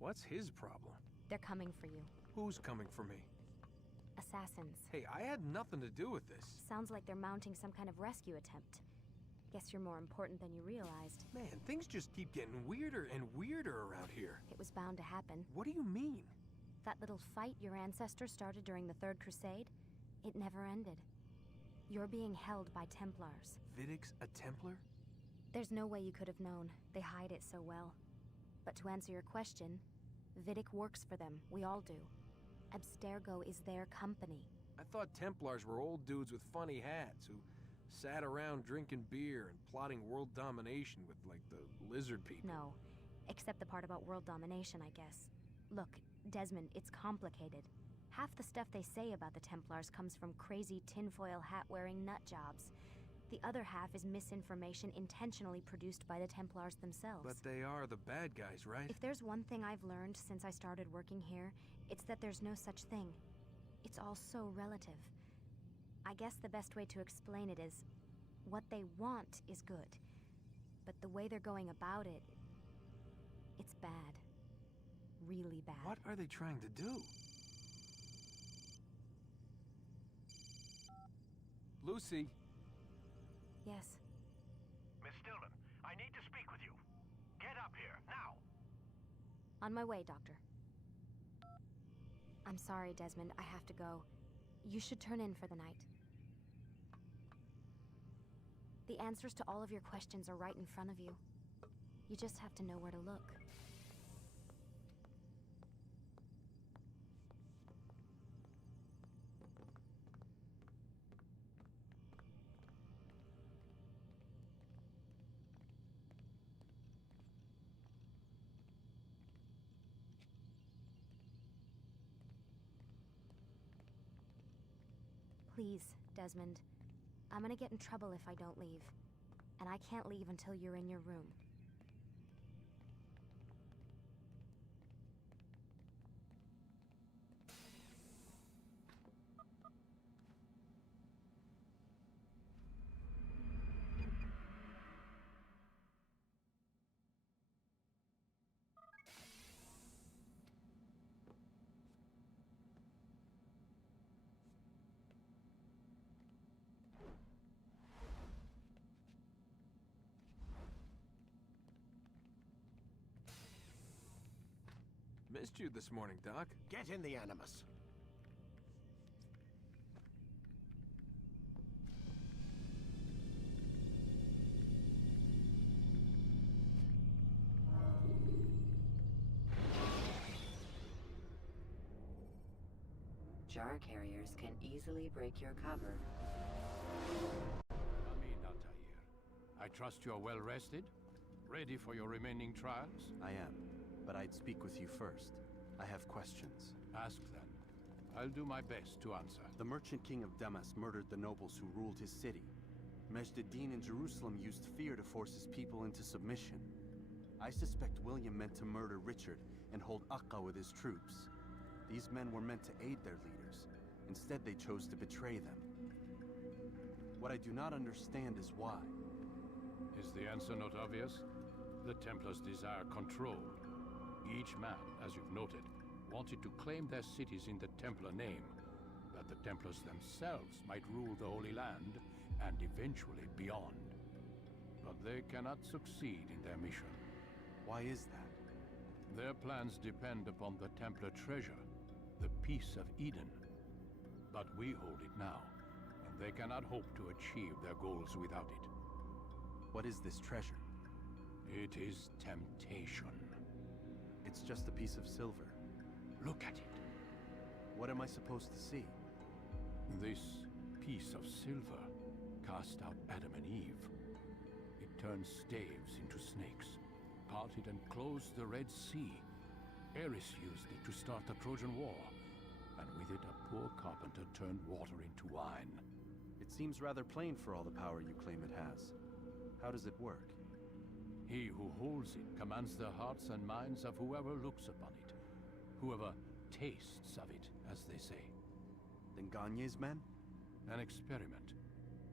What's his problem? They're coming for you. Who's coming for me? Assassins. Hey, I had nothing to do with this. Sounds like they're mounting some kind of rescue attempt. Guess you're more important than you realized. Man, things just keep getting weirder and weirder around here. It was bound to happen. What do you mean? That little fight your ancestors started during the Third Crusade, it never ended. You're being held by Templars. Vidic's a Templar? There's no way you could have known. They hide it so well. But to answer your question, Vidic works for them. We all do. Abstergo is their company. I thought Templars were old dudes with funny hats who sat around drinking beer and plotting world domination with, like, the lizard people. No, except the part about world domination, I guess. Look, Desmond, it's complicated. Half the stuff they say about the Templars comes from crazy tinfoil hat-wearing nut jobs. The other half is misinformation intentionally produced by the Templars themselves. But they are the bad guys, right? If there's one thing I've learned since I started working here, it's that there's no such thing. It's all so relative. I guess the best way to explain it is, what they want is good. But the way they're going about it, it's bad. Really bad. What are they trying to do? Lucy? Yes. Miss Stillman, I need to speak with you. Get up here, now! On my way, Doctor. I'm sorry, Desmond. I have to go. You should turn in for the night. The answers to all of your questions are right in front of you. You just have to know where to look. Please, Desmond. I'm gonna get in trouble if I don't leave. And I can't leave until you're in your room. Missed you this morning, Doc. Get in the Animus. Jar carriers can easily break your cover. Come in, Altair. I trust you're well rested? Ready for your remaining trials? I am. But I'd speak with you first. I have questions. Ask then. I'll do my best to answer. The merchant king of Damas murdered the nobles who ruled his city. Majd-ad-Din in Jerusalem used fear to force his people into submission. I suspect William meant to murder Richard and hold Akka with his troops. These men were meant to aid their leaders. Instead, they chose to betray them. What I do not understand is why. Is the answer not obvious? The Templars desire control. Each man, as you've noted, wanted to claim their cities in the Templar name, that the Templars themselves might rule the Holy Land, and eventually beyond. But they cannot succeed in their mission. Why is that? Their plans depend upon the Templar treasure, the Peace of Eden. But we hold it now, and they cannot hope to achieve their goals without it. What is this treasure? It is temptation. It's just a piece of silver. Look at it. What am I supposed to see? This piece of silver cast out Adam and Eve. It turned staves into snakes, parted and closed the Red Sea. Eris used it to start the Trojan War, and with it a poor carpenter turned water into wine. It seems rather plain for all the power you claim it has. How does it work? He who holds it commands the hearts and minds of whoever looks upon it. Whoever tastes of it, as they say. Then Gagne's men? An experiment.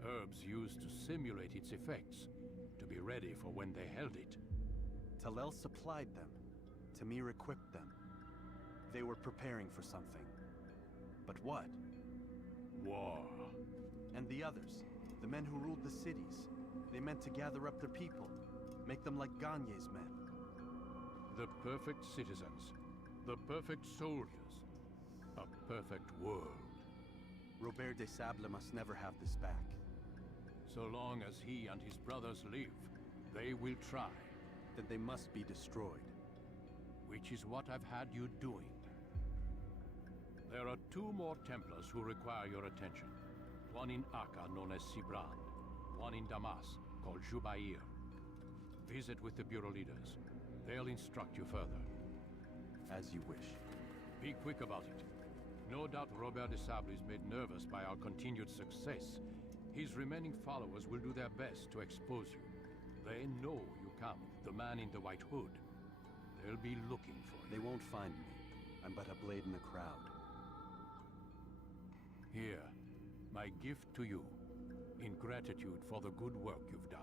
Herbs used to simulate its effects, to be ready for when they held it. Talel supplied them. Tamir equipped them. They were preparing for something. But what? War. And the others, the men who ruled the cities, they meant to gather up their people, make them like Gagne's men. The perfect citizens, the perfect soldiers, a perfect world. Robert de Sable must never have this back. So long as he and his brothers live, they will try. Then they must be destroyed. Which is what I've had you doing. There are 2 more Templars who require your attention. One in Acre, known as Sibran. One in Damas, called Jubair. Visit with the Bureau leaders. They'll instruct you further. As you wish. Be quick about it. No doubt Robert de Sable is made nervous by our continued success. His remaining followers will do their best to expose you. They know you come, the man in the white hood. They'll be looking for you. They won't find me. I'm but a blade in the crowd. Here, my gift to you, in gratitude for the good work you've done.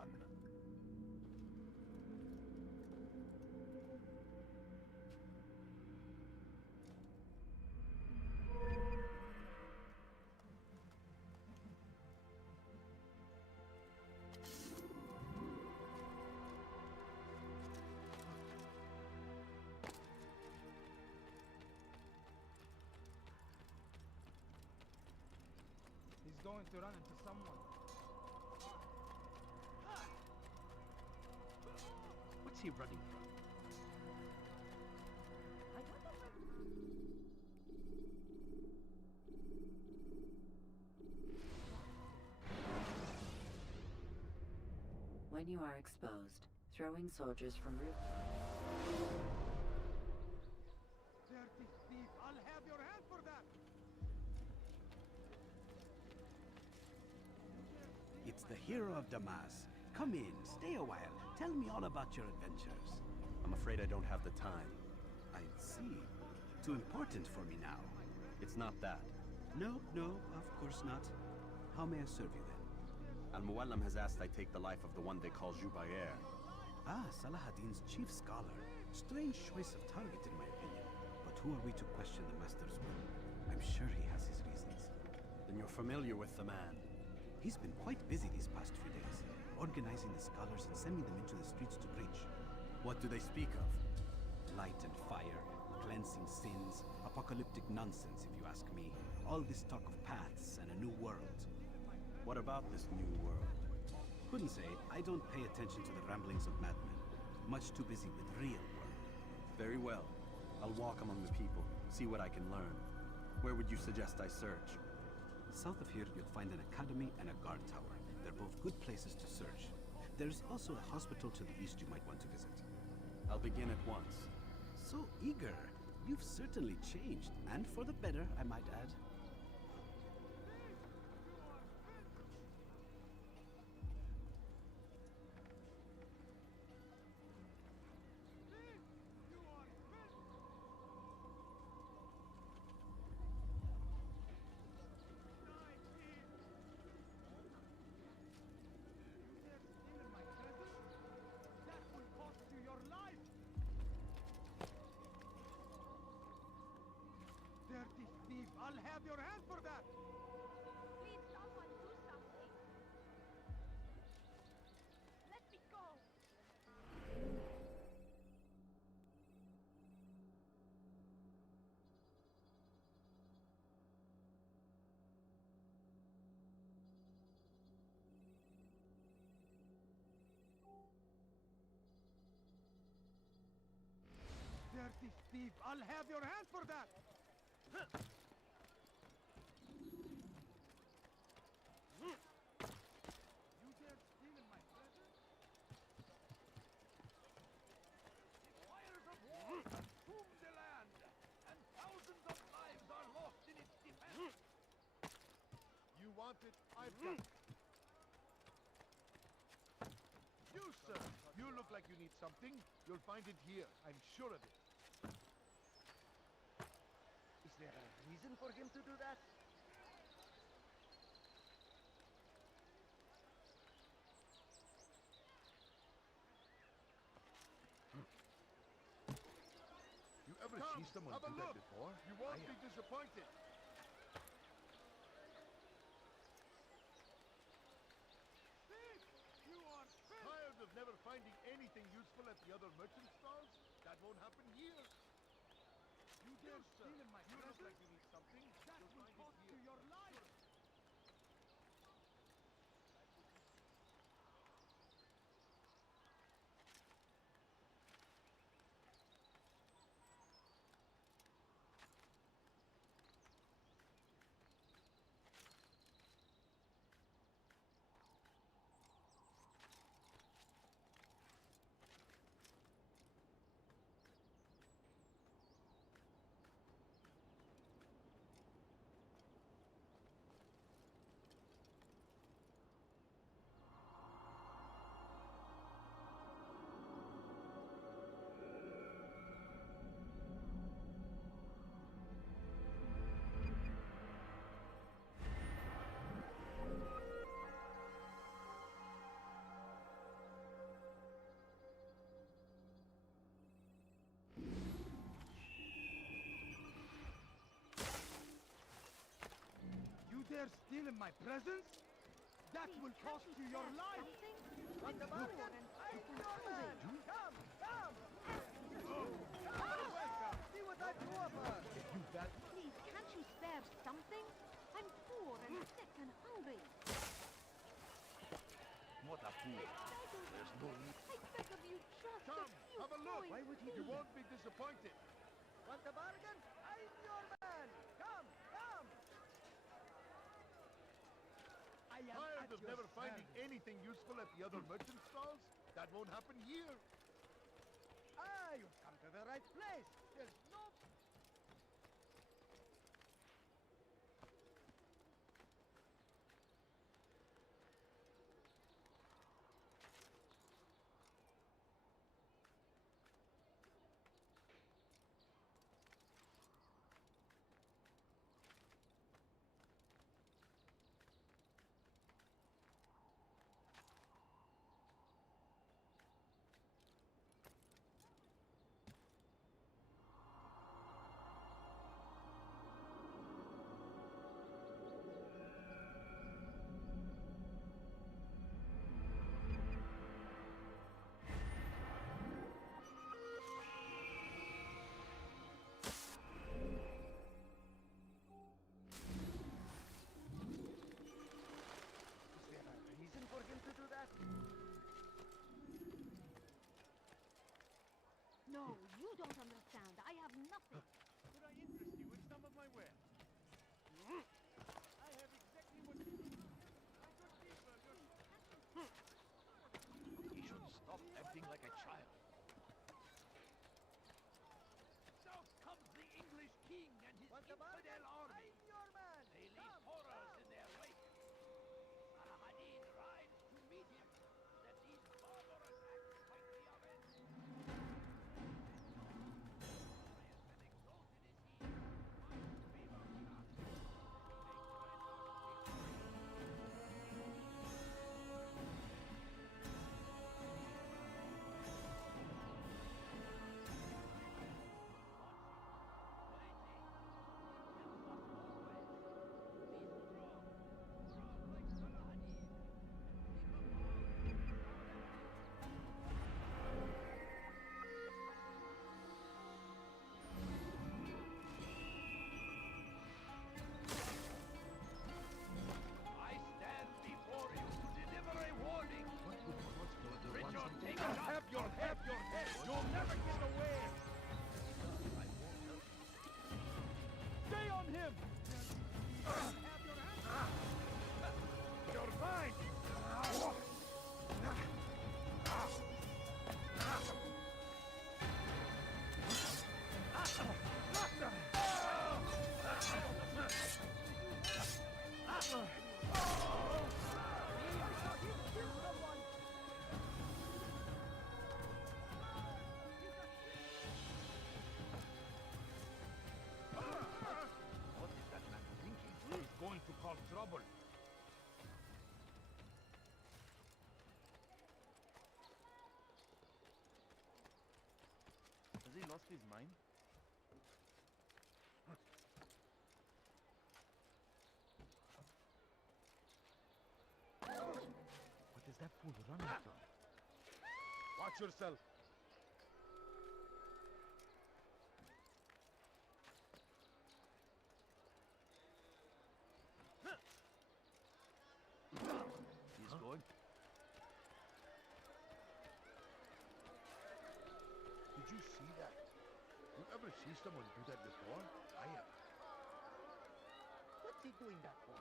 He's going to run into someone. What's he running from? When you are exposed, throwing soldiers from rooftops. Dirty thief! I'll have your hand for that! It's the hero of Damas. Come in, stay a while. Tell me all about your adventures. I'm afraid I don't have the time. I see. Too important for me now. It's not that. No, of course not. How may I serve you then? Al-Muallam has asked I take the life of the one they call Jubair. Ah, Salahadin's chief scholar. Strange choice of target in my opinion. But who are we to question the master's will? I'm sure he has his reasons. Then you're familiar with the man. He's been quite busy these past few days, organizing the scholars and sending them into the streets to preach. What do they speak of? Light and fire, cleansing sins, apocalyptic nonsense if you ask me. All this talk of paths and a new world. What about this new world? Couldn't say. I don't pay attention to the ramblings of madmen. Much too busy with real work. Very well. I'll walk among the people, see what I can learn. Where would you suggest I search? South of here, you'll find an academy and a guard tower. They're both good places to search. There's also a hospital to the east you might want to visit. I'll begin at once. So eager. You've certainly changed, and for the better, I might add. Dirty thief! I'll have your hand for that! Please, someone do something. Let me go. Dirty thief! I'll have your hand for that! You dare steal my treasure? Fires of war consume the land, and thousands of lives are lost in its defense. You want it? I've got it. You, sir, you look like you need something. You'll find it here. I'm sure of it. Is there a reason for him to do that? Ever see someone do that before? You won't be disappointed. Thief! You are tired of never finding anything useful at the other merchant stalls? That won't happen here. You dare steal in my presence? You look like you need something. That will cost you your life. You dare steal in my presence? That will cost you your life! On the bargain, I'm your man! Come, come! See what I do offer! You that? Please, can't you spare something? I'm poor and sick and hungry. What a fool. There's no need. I beg of you, just Come, a few have a look. coins, Why would he? You won't be disappointed. Want a bargain? I'm your man! Come, come! I am Tired at of your never finding service. anything useful at the other merchant stalls? That won't happen here. Ah, you've come to the right place. There's no... No, you don't understand. I have nothing. Could I interest you in some of my wares? I have exactly what you need. I could be burgers. He should stop acting like a child. So comes the English king and his infidel army. I'm your man! They leave horrors in their wake. Saladin rides to meet him, that these barbarous acts might be avenged. I stand before you to deliver a warning. Richard, take it up. Have your head! You'll never get away! Stay on him! You're mine! What is that man thinking? He's going to cause trouble. Has he lost his mind? Watch yourself. He's going. Did you see that? You ever see someone do that before? I have. What's he doing that for?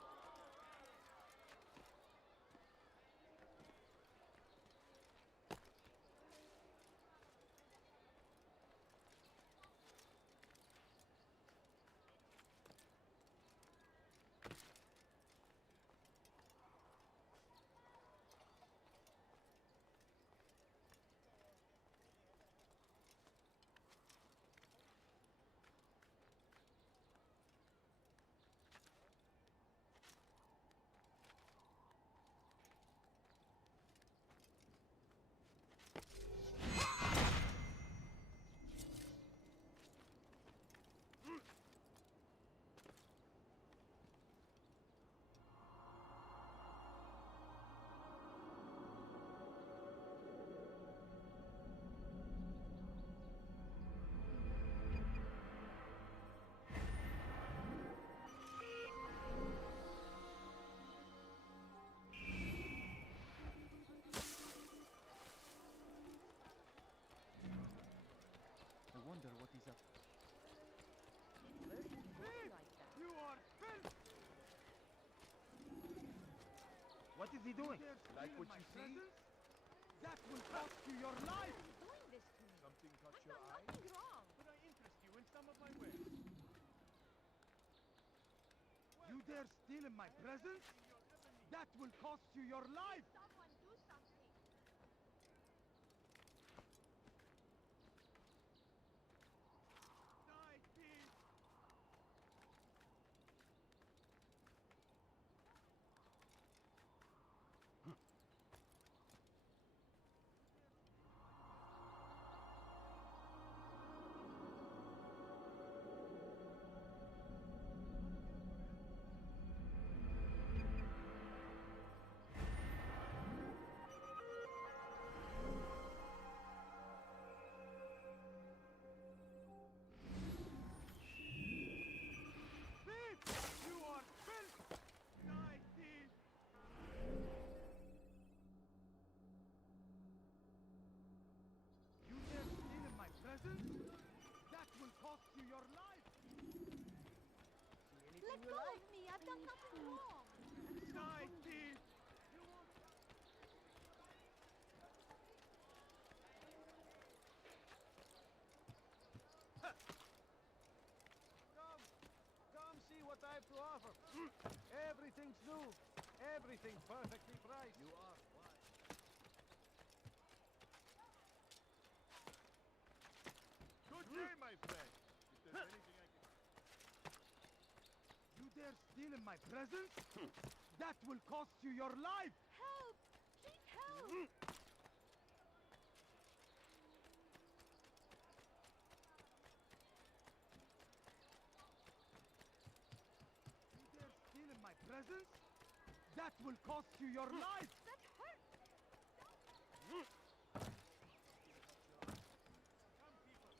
I wonder what he's up to. You are filth! What is he doing? Dare Like steal what my you see? presence? That will cost you your life! Doing this to me. Something caught I've your done eye? nothing wrong. Could I interest you in some of my wares? You dare steal in my presence? That will cost you your life! Someone do something. Die, thief! Thief! You are filth! Die, thief! You dare steal in my presence? That will cost you your life! Let go of me. I've done nothing wrong. Die, thief! Come see what I have to offer. Everything's new. Everything perfectly priced. You are wise. Good day, my friend. If there's anything I can... You dare steal in my presence? That will cost you your life! Help! Please help! You dare steal in my presence? That will cost you your life! That hurt! Come, people.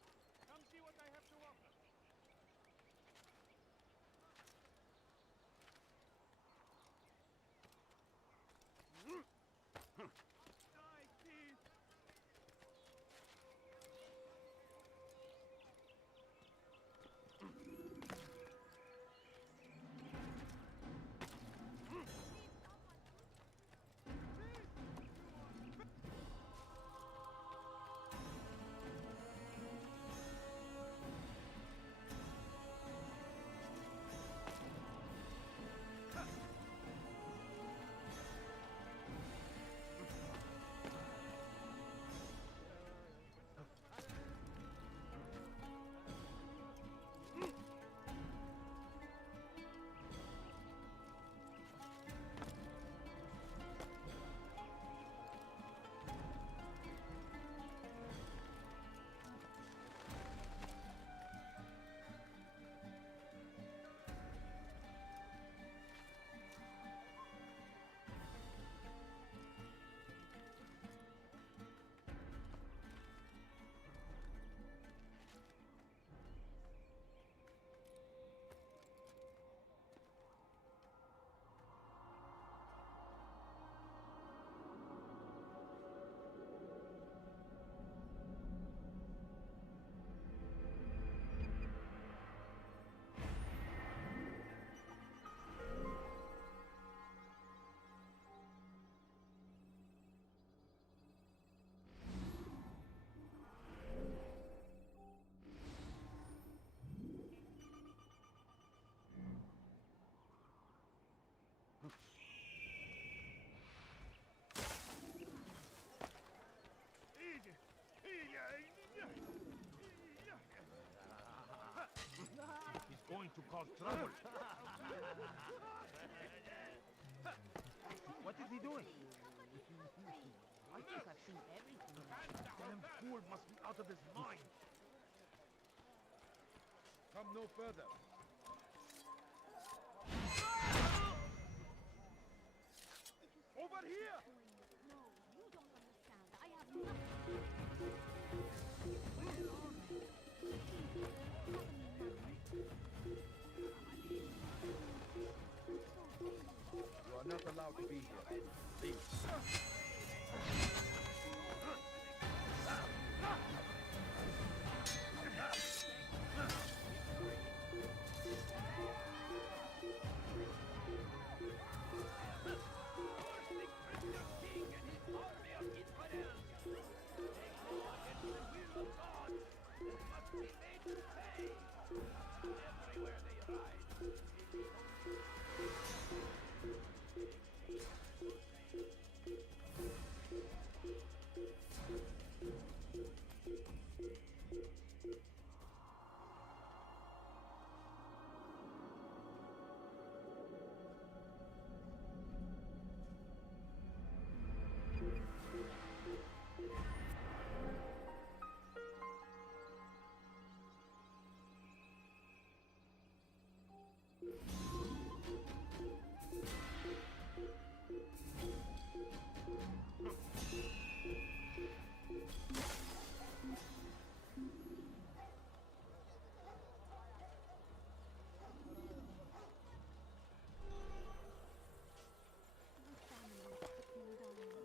Come see what I have to offer. Die, thief! going to cause trouble. What is he doing? I think I've seen everything. Damn fool must be out of his mind. Come no further. Over here! No, you don't understand. I have nothing. You are not allowed to be here. Leave.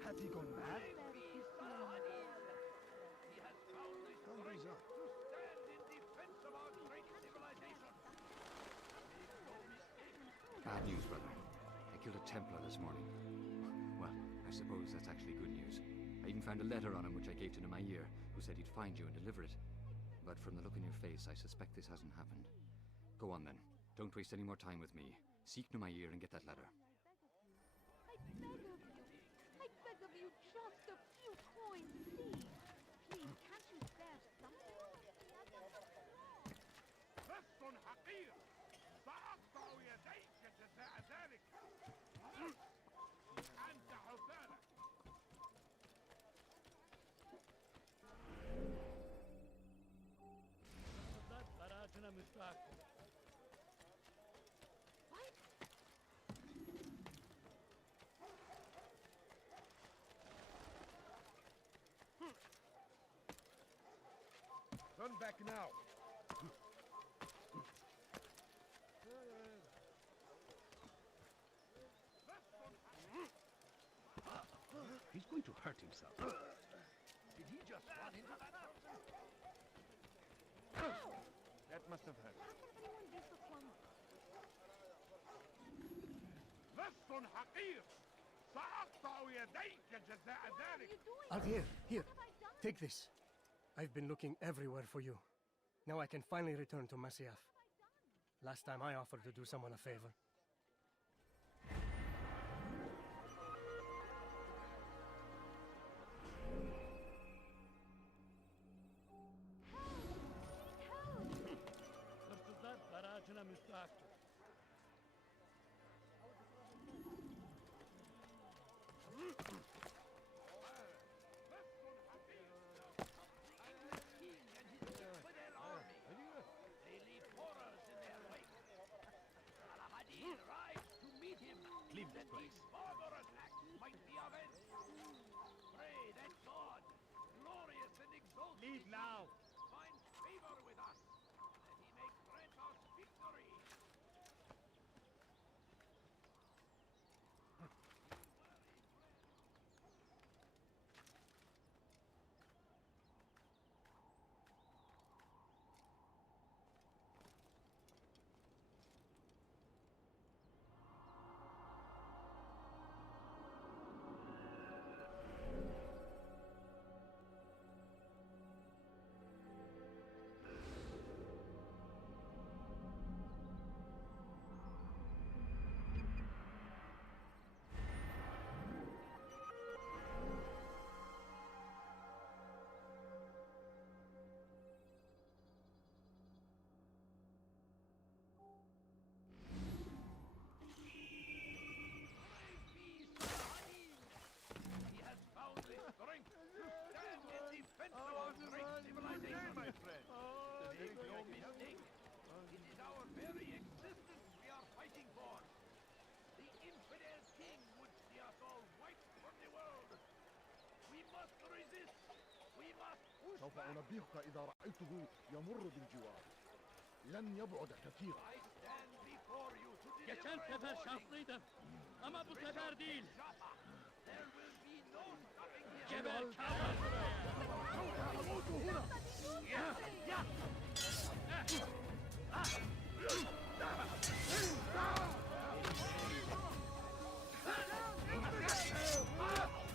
Has he gone mad? Bad news, brother. I killed a Templar this morning. Well, I suppose that's actually good news. I even found a letter on him which I gave to Nemair, who said he'd find you and deliver it. But from the look in your face, I suspect this hasn't happened. Go on then. Don't waste any more time with me. Seek Nemair and get that letter. I beg of you, just a few coins, please. Please, can't you spare something? لص حقير سأقطع يديك جزاء ذلك أنت حثالك براجنا مستعد. Turn back now. He's going to hurt himself. Did he just run into that person? That must have hurt. لص حقير سأقطع يديك جزاء ذلك. Altair, here. Take this. I've been looking everywhere for you. Now I can finally return to Masyaf. Last time I offered to do someone a favor. Hırsızlar barajına müstahaktır. They leave horrors in their wake. must resist. We must push سوف back. أنبهك إذا رأيته يمر بالجوار. لن يبعد كثيرا. I stand before you to deliver Geçen a sefer warning. şanslıydım. Ama bu sefer değil. There will be no stopping him. Geber kafir buraya. أموت هنا.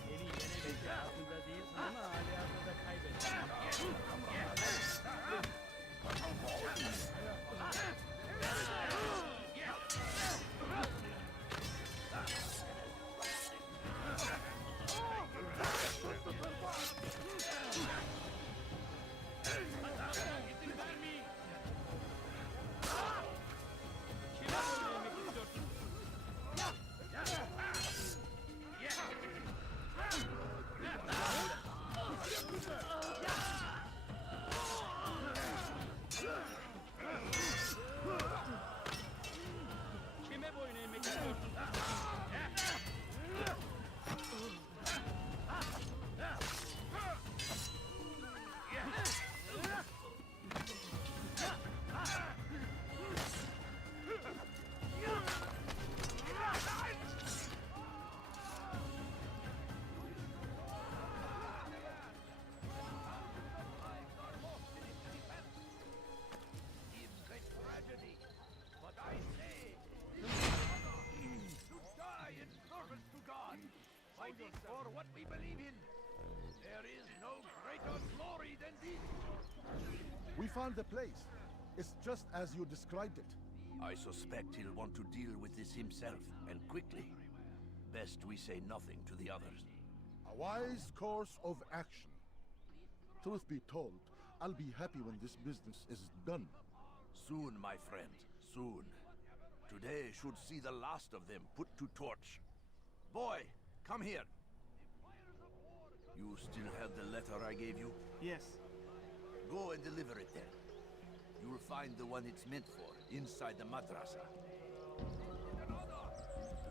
Seni yenebilecek aklında değilsin ama hali hazırda kaybettin. İzin vermeyin. Kime boyun eğmek istiyorsun? Kime boyun eğmek istiyorsun? In great tragedy. But I say, to die in service to God, fighting for what we believe in. There is no greater glory than this. We found the place. It's just as you described it. I suspect he'll want to deal with this himself, and quickly. Best we say nothing to the others. A wise course of action. Truth be told, I'll be happy when this business is done. Soon, my friend, soon. Today should see the last of them put to torch. Boy, come here. You still have the letter I gave you? Yes. Go and deliver it then. You'll find the one it's meant for inside the madrasa.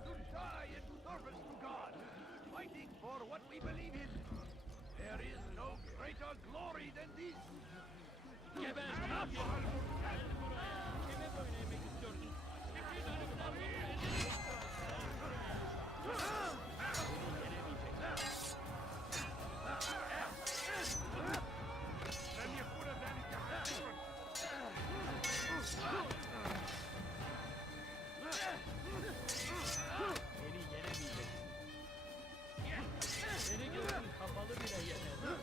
To die in service to God, fighting for what we believe in. There is no greater glory than this. Geber kafir! Gel buraya. Kime boyun eğmek istiyorsun? Çekil önümden bu elini. Beni yenemeyeceksin. لن يكون ذلك حقا. Beni yenemeyeceksin. Seni gözün kapalı bile yener.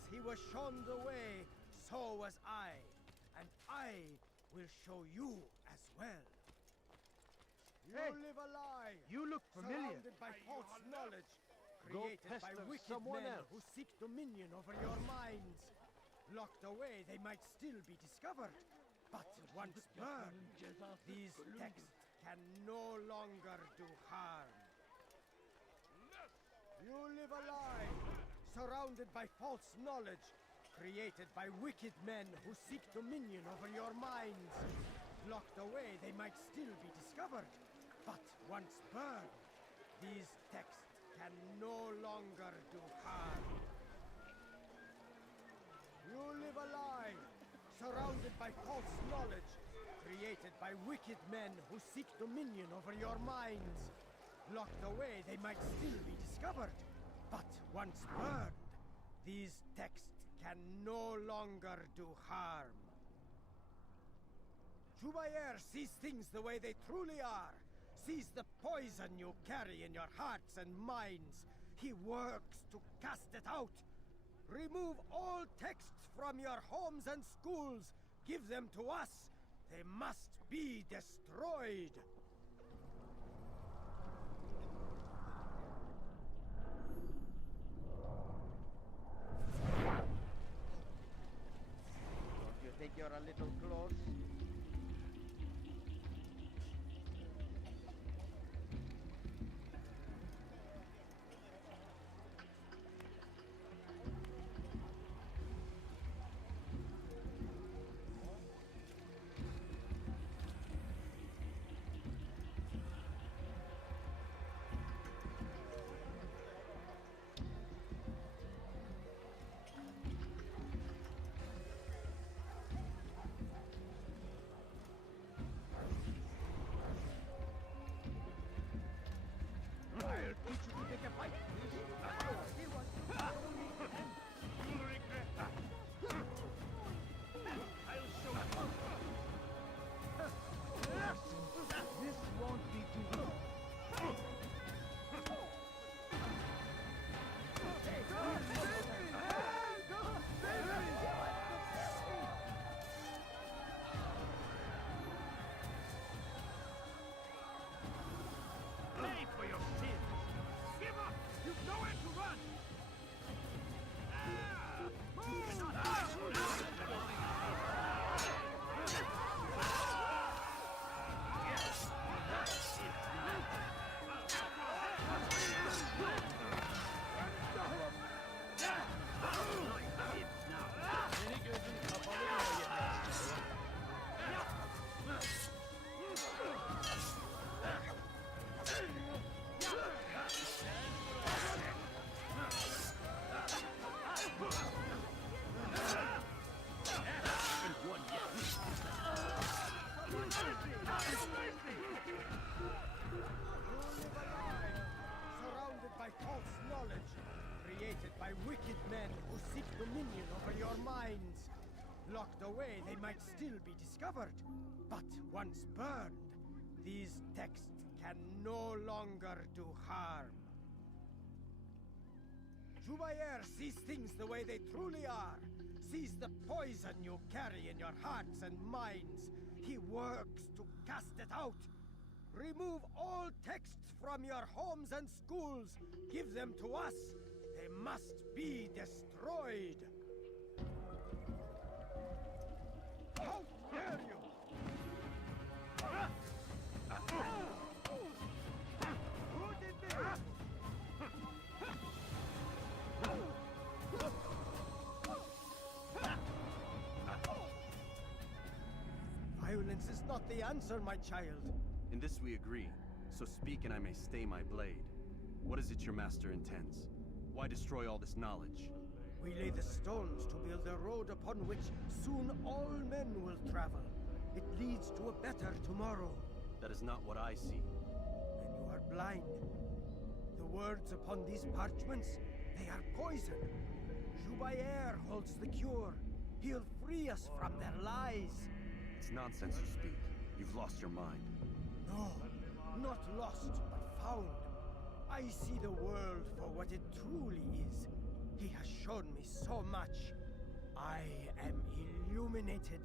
As he was shown the way, so was I. And I will show you as well. You live a lie. You look familiar. Surrounded by false knowledge. Go Created by pester wicked someone men else. who seek dominion over your minds. Locked away, they might still be discovered. But once burned, these texts can no longer do harm. You live a lie, surrounded by false knowledge, created by wicked men who seek dominion over your minds. Locked away, they might still be discovered. But once burned, these texts can no longer do harm. You live a lie, surrounded by false knowledge, created by wicked men who seek dominion over your minds. Locked away, they might still be discovered. But once burned, these texts can no longer do harm. Jubair sees things the way they truly are. Sees the poison you carry in your hearts and minds. He works to cast it out. Remove all texts from your homes and schools. Give them to us. They must be destroyed. Don't you think you're a little close? Locked away, they might still be discovered. But once burned, these texts can no longer do harm. Jubair sees things the way they truly are. Sees the poison you carry in your hearts and minds. He works to cast it out. Remove all texts from your homes and schools. Give them to us. They must be destroyed. How dare you! Who did this? Violence is not the answer, my child. In this we agree, so speak and I may stay my blade. What is it your master intends? Why destroy all this knowledge? We lay the stones to build a road upon which soon all men will travel. It leads to a better tomorrow. That is not what I see. Then you are blind. The words upon these parchments, they are poison. Jubair holds the cure. He'll free us from their lies. It's nonsense you speak. You've lost your mind. No, not lost, but found. I see the world for what it truly is. He has shown me so much. I am illuminated.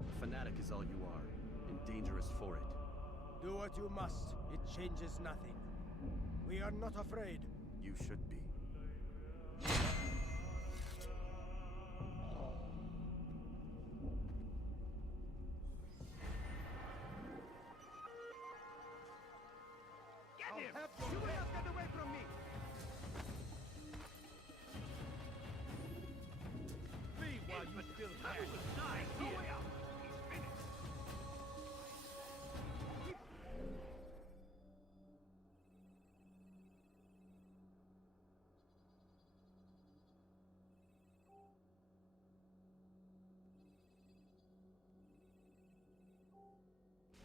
A fanatic is all you are, and dangerous for it. Do what you must. It changes nothing. We are not afraid. You should be. Get him! You will not get away from me! Flee while you still can. You will die here. No way out. He's finished.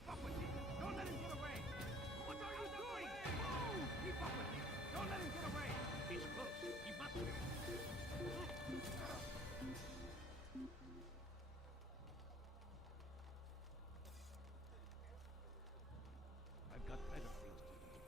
Fuck with him. Don't let him get away. What are you doing? Move! Keep up with him. Don't let him get away. He's close. He must be. I've got better things to do.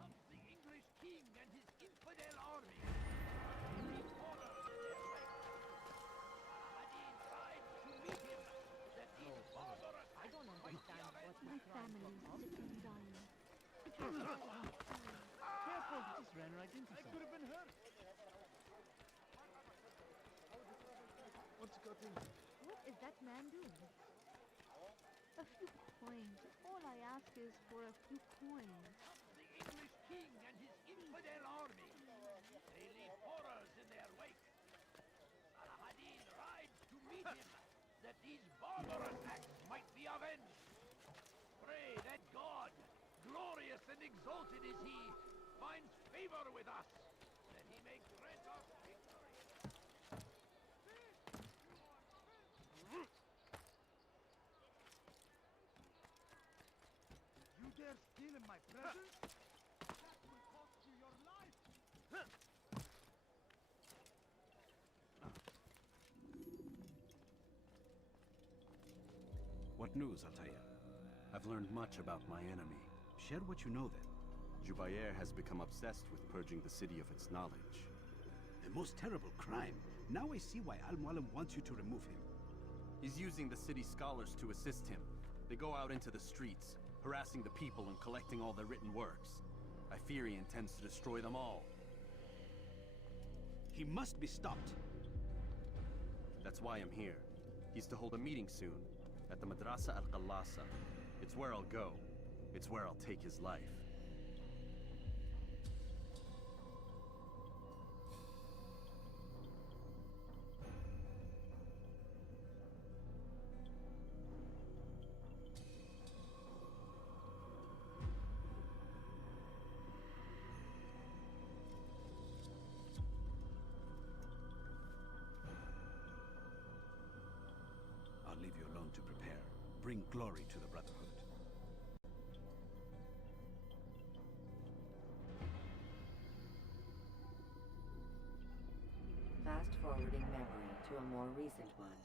Comes the English king and his infidel army. The horror in their ranks. Saladin tried to meet him, that these barbarous I don't understand what my family is sick and dying. Careful, just ran right into I could have been hurt. What's got in? What is that man doing? A few coins. All I ask is for a few coins. the English king and his infidel army. They leave horrors in their wake. Saladin rides to meet him, that these barbarous acts might be avenged. Pray that God, glorious and exalted is he, finds favor with us, that he may grant us victory. You dare steal in my presence? That will cost you your life! What news, Altair? I've learned much about my enemy. Share what you know then. Jubair has become obsessed with purging the city of its knowledge. The most terrible crime. Now I see why Al-Mualim wants you to remove him. He's using the city scholars to assist him. They go out into the streets, harassing the people and collecting all their written works. I fear he intends to destroy them all. He must be stopped. That's why I'm here. He's to hold a meeting soon, at the Madrasa al-Qallasa. It's where I'll go. It's where I'll take his life. I'll leave you alone to prepare. Bring glory to the Brotherhood. Fast-forwarding memory to a more recent one.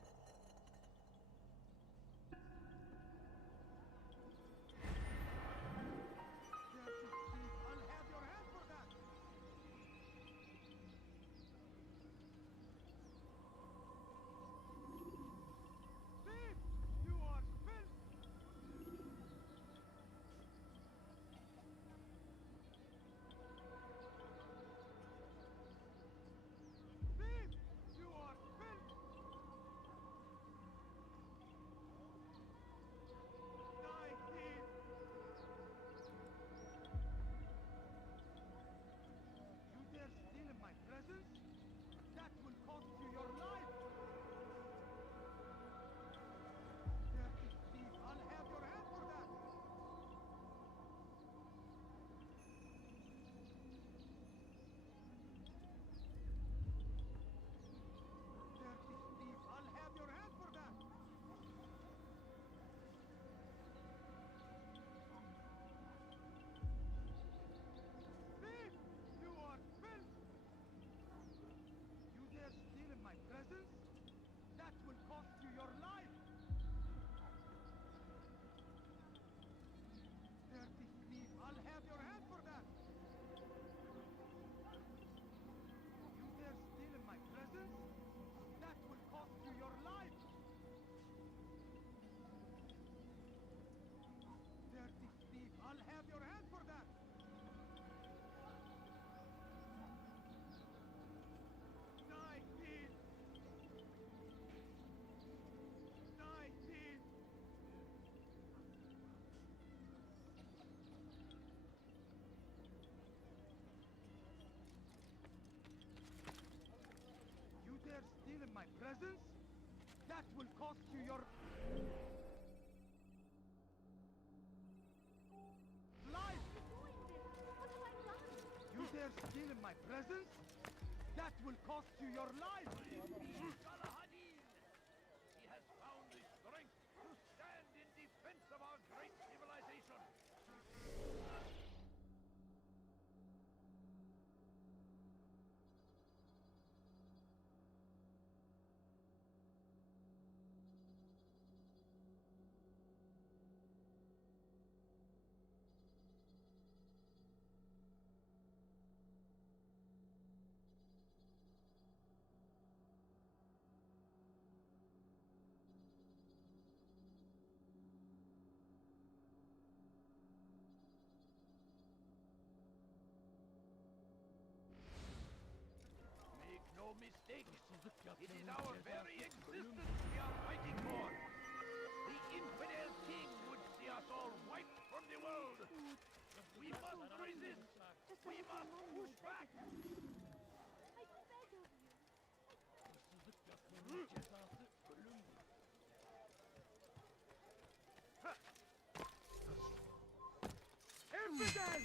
my presence? That will cost you your life! You dare steal in my presence? That will cost you your life! Galahadin! He has found the strength to stand in defense of our great civilization! Make no mistake, it is our very existence we are fighting for. The infidel king would see us all wiped from the world. We must resist. We must push back. Infidel!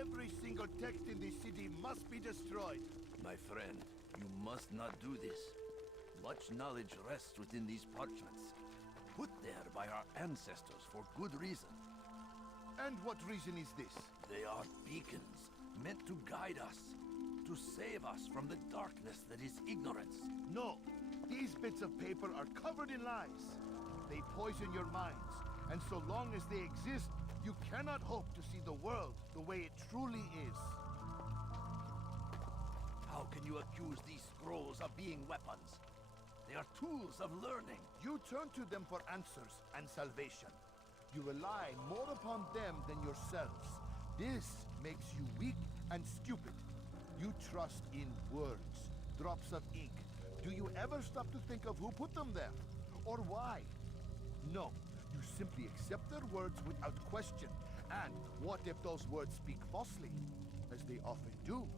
Every single text in this city must be destroyed. My friend, you must not do this. Much knowledge rests within these parchments, put there by our ancestors for good reason. And what reason is this? They are beacons, meant to guide us, to save us from the darkness that is ignorance. No, these bits of paper are covered in lies. They poison your minds, and so long as they exist, you cannot hope to see the world the way it truly is. How can you accuse these scrolls of being weapons? They are tools of learning. You turn to them for answers and salvation. You rely more upon them than yourselves. This makes you weak and stupid. You trust in words, drops of ink. Do you ever stop to think of who put them there? Or why? No. You simply accept their words without question. And what if those words speak falsely? As they often do.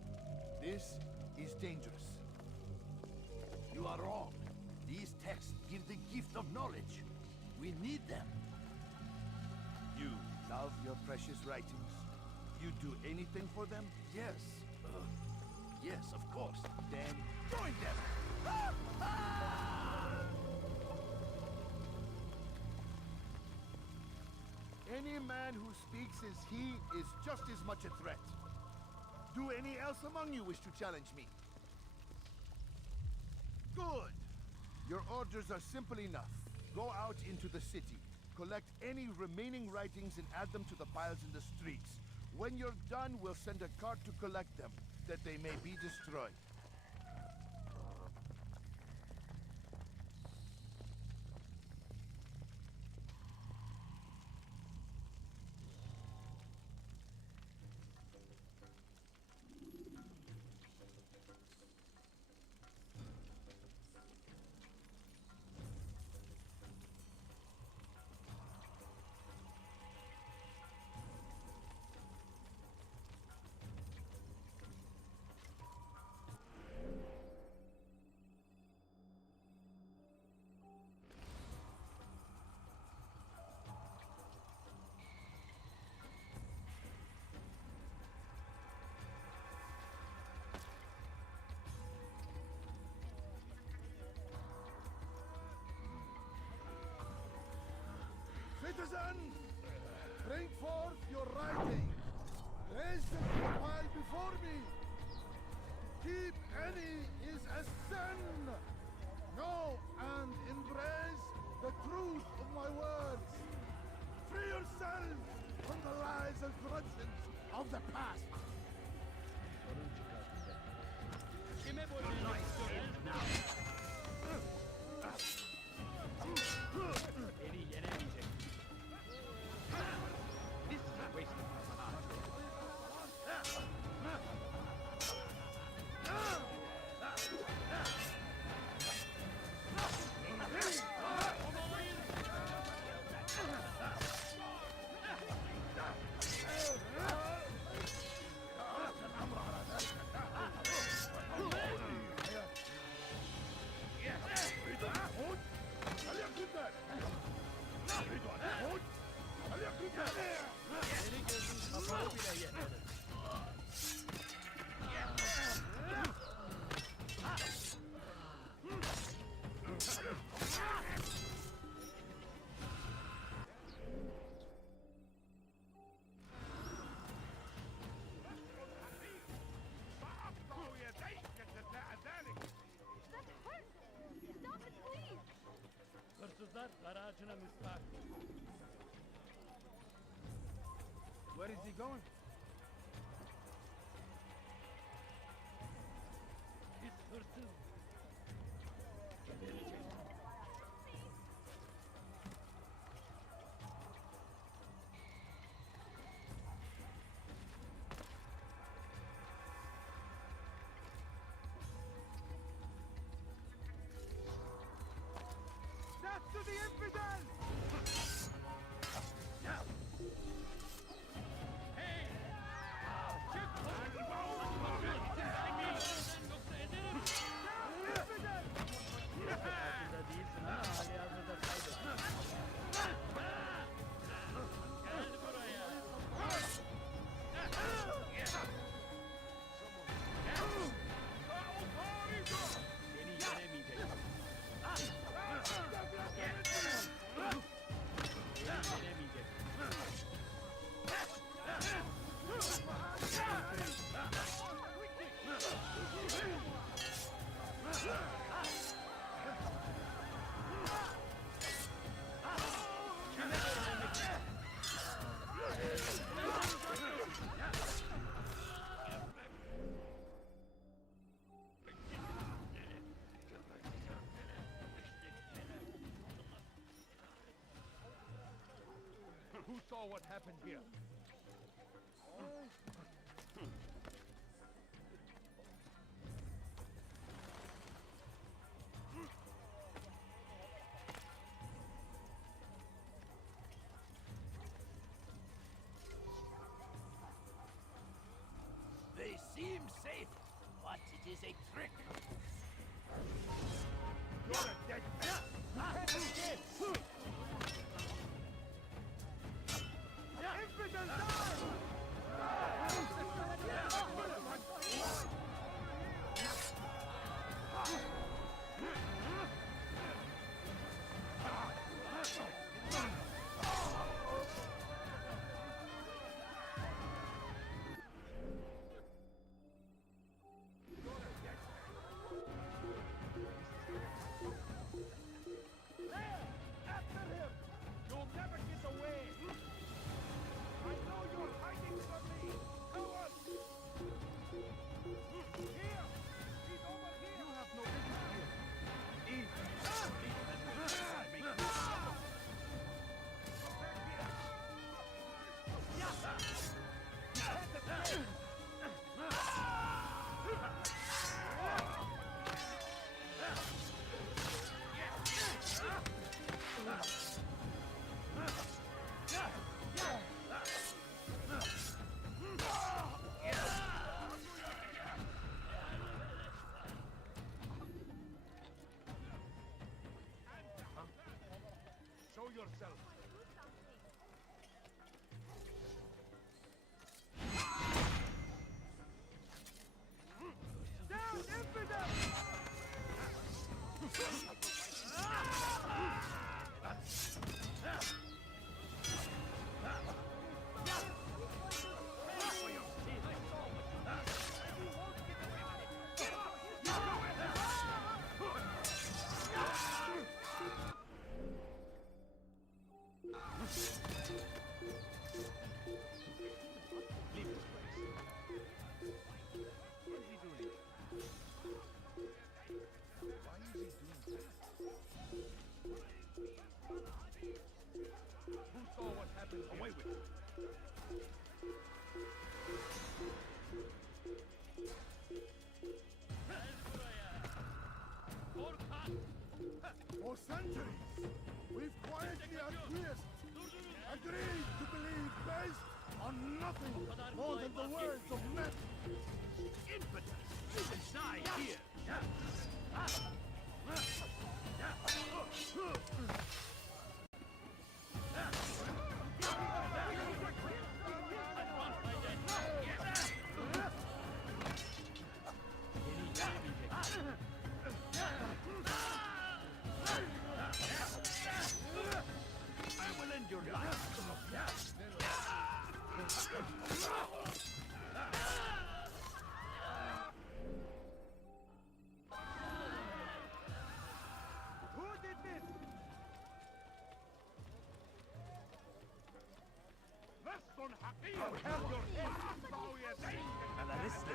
This is dangerous. You are wrong. These texts give the gift of knowledge. We need them. You love your precious writings? You'd do anything for them? Yes. Yes, of course. Then join them! Any man who speaks as he is just as much a threat. Do any else among you wish to challenge me? Good. Your orders are simple enough. Go out into the city. Collect any remaining writings and add them to the piles in the streets. When you're done, we'll send a cart to collect them, that they may be destroyed. Citizens, bring forth your writing. Raise them to the pile before me. Keep any is a sin. Know and embrace the truth of my words. Free yourselves from the lies and corruptions of the past. Beni yenemeyecek. This is a waste of time. Hırsızlar garajına müstahak. Where is he going? Biz hırsız. Geberecek. Death to the infidels! Who saw what happened here? They seem safe, but it is a trick. You're a dead yourself! Down, infidel! Away with you. For centuries, we've quietly acquiesced, agreed to believe based on nothing more than the words of men. Impotence! You can die here! I will end your life! Who did this? Lesson happy! I'll have your head! A la lista.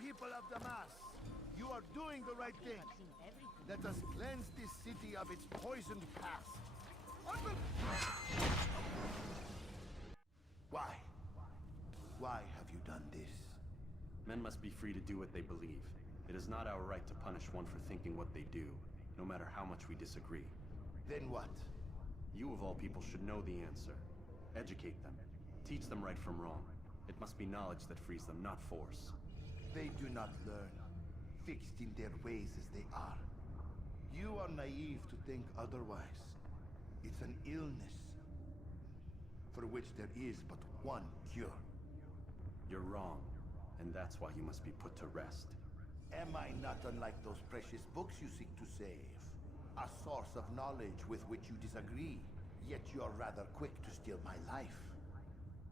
People of Damas, you are doing the right thing. Let us cleanse this city of its poisoned past. Why? Why have you done this? Men must be free to do what they believe. It is not our right to punish one for thinking what they do, no matter how much we disagree. Then what? You of all people should know the answer. Educate them. Teach them right from wrong. It must be knowledge that frees them, not force. They do not learn, fixed in their ways as they are. You are naive to think otherwise. It's an illness, for which there is but one cure. You're wrong, and that's why you must be put to rest. Am I not unlike those precious books you seek to save? A source of knowledge with which you disagree, yet you are rather quick to steal my life.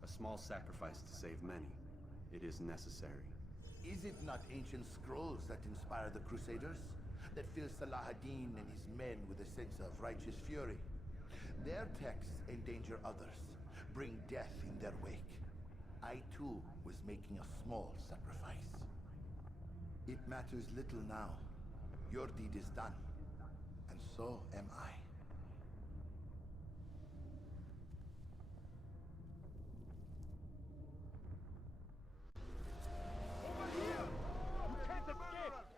A small sacrifice to save many. It is necessary. Is it not ancient scrolls that inspire the Crusaders? That fill Salah ad-Din and his men with a sense of righteous fury? Their texts endanger others, bring death in their wake. I too was making a small sacrifice. It matters little now. Your deed is done, and so am I. Over here! You can't escape!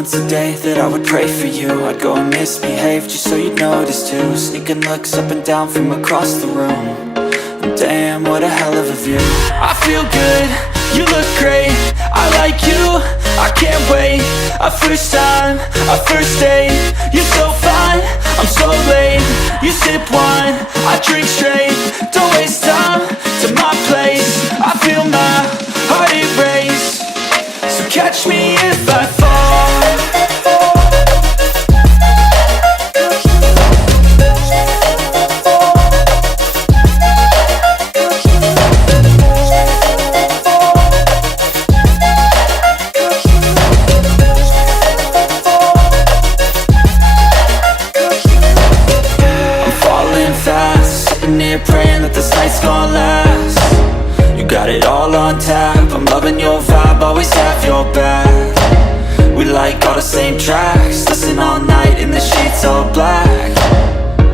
once a day that I would pray for you. I'd go and misbehave just so you'd notice too. Sneaking looks up and down from across the room. And damn, what a hell of a view. I feel good, you look great, I like you, I can't wait. A first time, a first date, you're so fine, I'm so late. You sip wine, I drink straight. Don't waste time to my place. I feel my heart erase. So catch me if I fall. Praying that this night's gonna last. You got it all on tap, I'm loving your vibe, always have your back. We like all the same tracks, listen all night in the sheets all black.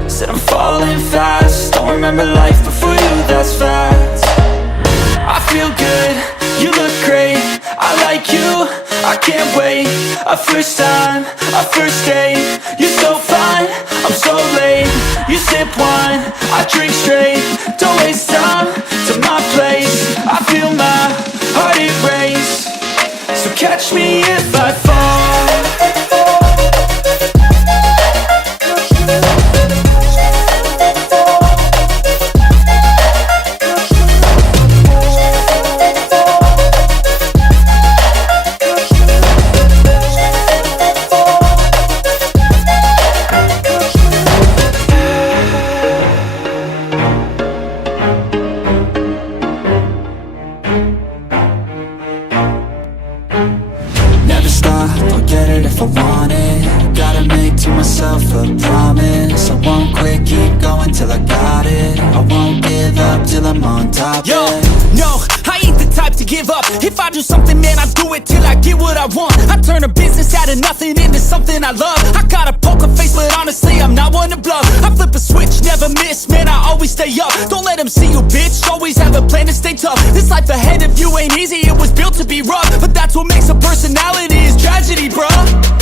Said I'm falling fast, don't remember life before you, that's facts. I feel good, you look great, I like you, I can't wait. A first time, a first date, you're so fine, I'm so late. You sip wine, I drink straight. Don't waste time to my place. I feel my heart erase. So catch me if I fall. If I want it, gotta make to myself a promise. I won't quit, keep going till I got it. I won't give up till I'm on top. Yo, no, I ain't the type to give up. If I do something, man, I do it till I get what I want. I turn a business out of nothing into something I love. I got a poker face, but honestly, I'm not one to bluff. I flip a switch, never miss, man, I always stay up. Don't let them see you, bitch, always have a plan to stay tough. This life ahead of you ain't easy, it was built to be rough. But that's what makes a personality, is tragedy, bruh.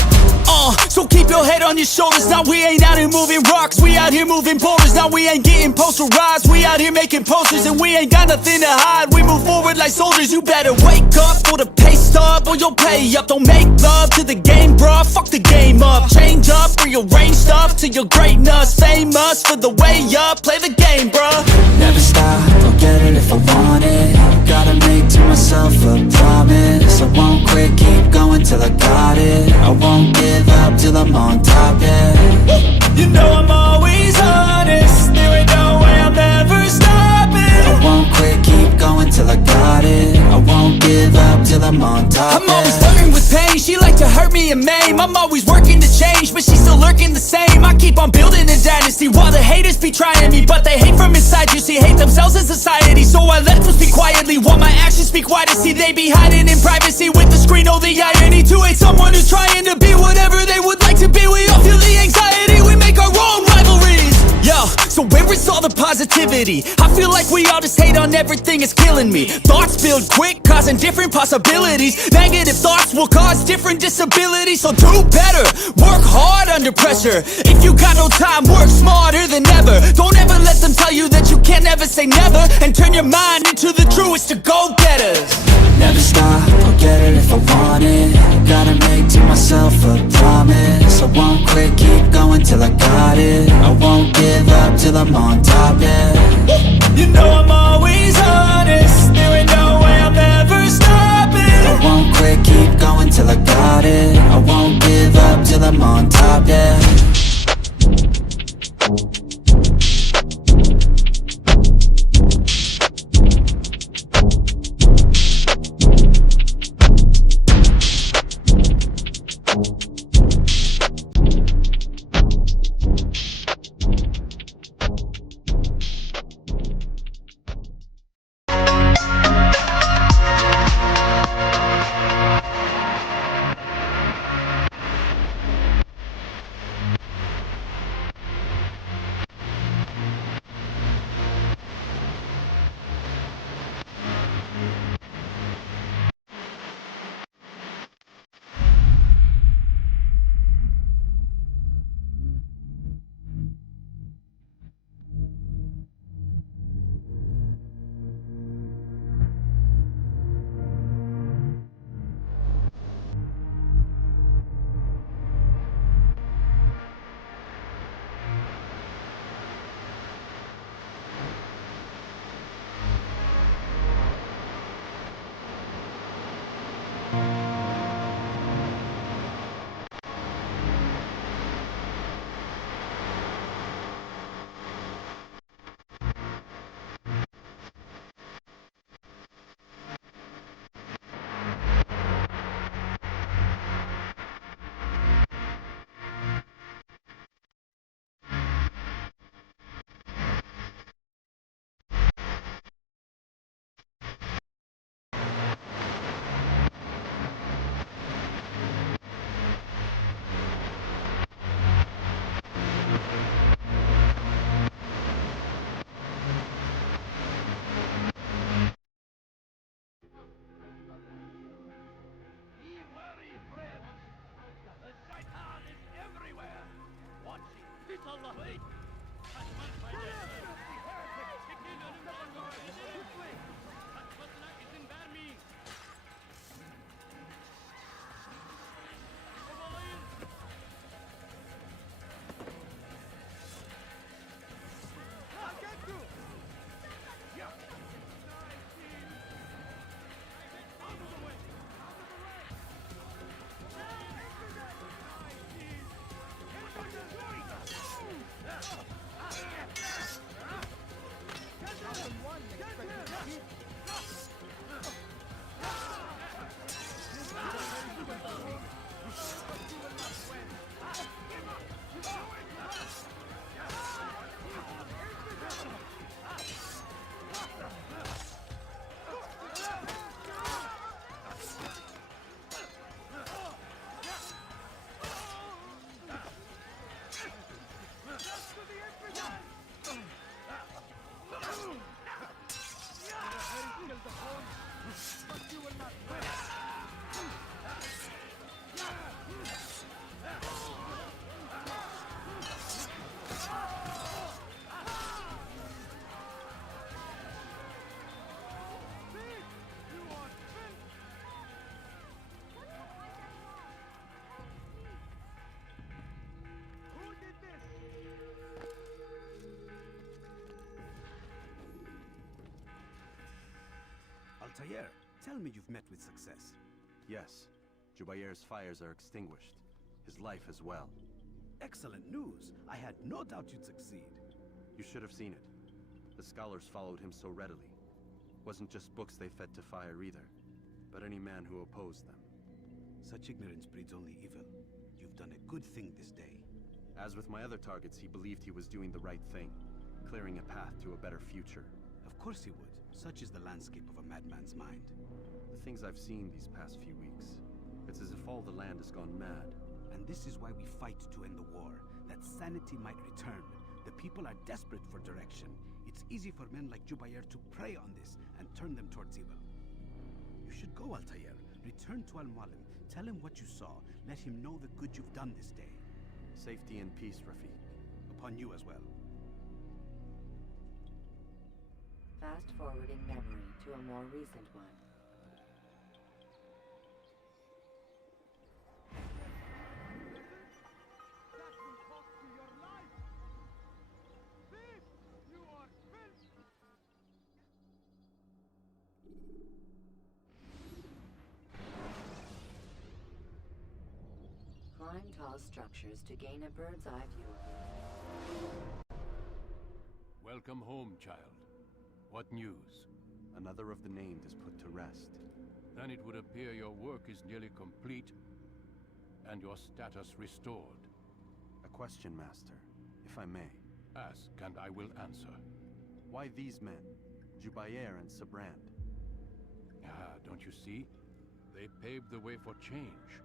So keep your head on your shoulders. Now we ain't out here moving rocks, we out here moving boulders. Now we ain't getting posterized, we out here making posters. And we ain't got nothing to hide, we move forward like soldiers. You better wake up for the pay stub or you'll pay up. Don't make love to the game, bruh, fuck the game up. Change up, rearrange stuff to your greatness. Famous for the way up, play the game, bruh. Never stop, I'll get it if I want it. Gotta make to myself a promise. I won't quit, keep going till I got it. I won't give up till I'm on top, yeah. You know I'm always honest, there ain't no way I'm ever stopping. I won't quit, keep going till I got it. I won't give up till I'm on top, I'm always flirting with pain, she like to hurt me and maim. I'm always working to change, but she's still lurking the same. I keep on building a dynasty while the haters be trying me. But they hate from inside, you see, hate themselves in society. So I let them speak quietly while my actions speak wider. See, they be hiding in privacy with the screen. Oh, the irony to hate someone who's trying to be whatever they would like to be. We all feel the anxiety, we make our own rivalries. Yo, so where is all the positivity? I feel like we all just hate on everything, it's killing me. Thoughts build quick, causing different possibilities. Negative thoughts will cause different disabilities. So do better, work hard under pressure. If you got no time, work smarter than ever. Don't ever let them tell you that you can't ever say never. And turn your mind into the truest of go-getters. Never stop, I'll get it if I want it. Gotta make to myself a promise. I won't quit, keep going till I got it. I won't give up till I'm on top, yeah. You know I'm always honest, there ain't no way I'm ever stopping. I won't quit, keep going till I got it. I won't give up till I'm on top, yeah. Altair, tell me you've met with success. Yes. Jubair's fires are extinguished. His life as well. Excellent news. I had no doubt you'd succeed. You should have seen it. The scholars followed him so readily. Wasn't just books they fed to fire either, but any man who opposed them. Such ignorance breeds only evil. You've done a good thing this day. As with my other targets, he believed he was doing the right thing, clearing a path to a better future. Of course he would. Such is the landscape of a madman's mind. The things I've seen these past few weeks, it's as if all the land has gone mad. And this is why we fight to end the war, that sanity might return. The people are desperate for direction. It's easy for men like Jubair to prey on this and turn them towards evil. You should go, Altair. Return to Al-Mualim. Tell him what you saw. Let him know the good you've done this day. Safety and peace, Rafiq. Upon you as well. Fast-forwarding memory to a more recent one. Climb tall structures to gain a bird's eye view of it. Welcome home, child. What news? Another of the named is put to rest. Then it would appear your work is nearly complete and your status restored. A question, Master, if I may. Ask, and I will answer. Why these men? Jubair and Sabrand. Ah, don't you see? They paved the way for change.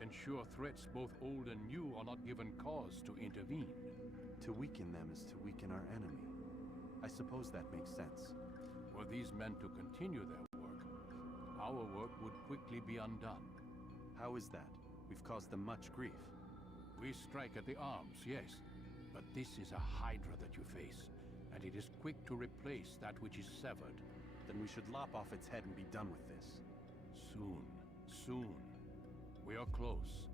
Ensure threats both old and new are not given cause to intervene. To weaken them is to weaken our enemy. I suppose that makes sense. Were these men to continue their work, our work would quickly be undone. How is that? We've caused them much grief. We strike at the arms, yes. But this is a hydra that you face, and it is quick to replace that which is severed. Then we should lop off its head and be done with this. Soon, soon. We are close.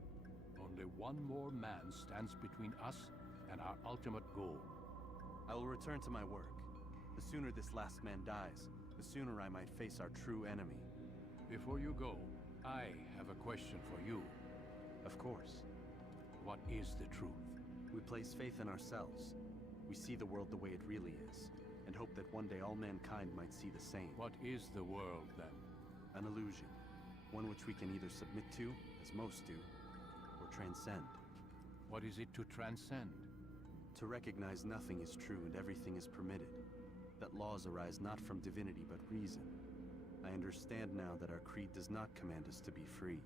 Only one more man stands between us and our ultimate goal. I will return to my work. The sooner this last man dies, the sooner I might face our true enemy. Before you go, I have a question for you. Of course. What is the truth? We place faith in ourselves. We see the world the way it really is, and hope that one day all mankind might see the same. What is the world, then? An illusion. One which we can either submit to, as most do, or transcend. What is it to transcend? To recognize nothing is true and everything is permitted. That laws arise not from divinity but reason. I understand now that our creed does not command us to be free.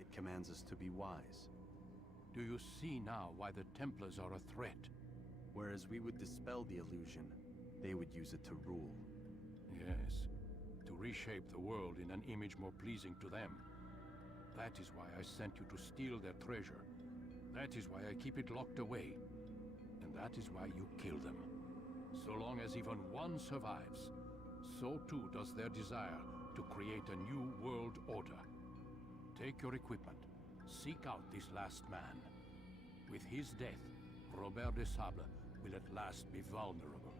It commands us to be wise. Do you see now why the Templars are a threat? Whereas we would dispel the illusion, they would use it to rule. Yes. To reshape the world in an image more pleasing to them. That is why I sent you to steal their treasure. That is why I keep it locked away. And That is why you kill them. So long as even one survives, so too does their desire to create a new world order. Take your equipment. Seek out this last man. With his death, Robert de Sable will at last be vulnerable.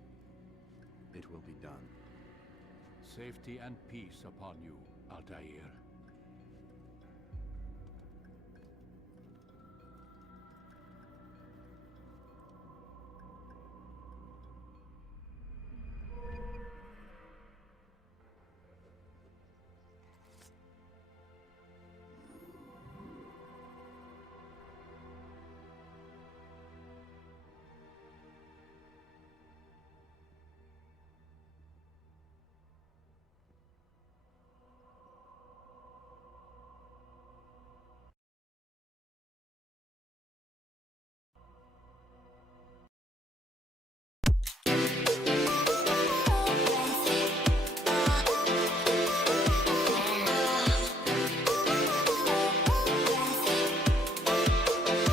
It will be done. Safety and peace upon you, Altair.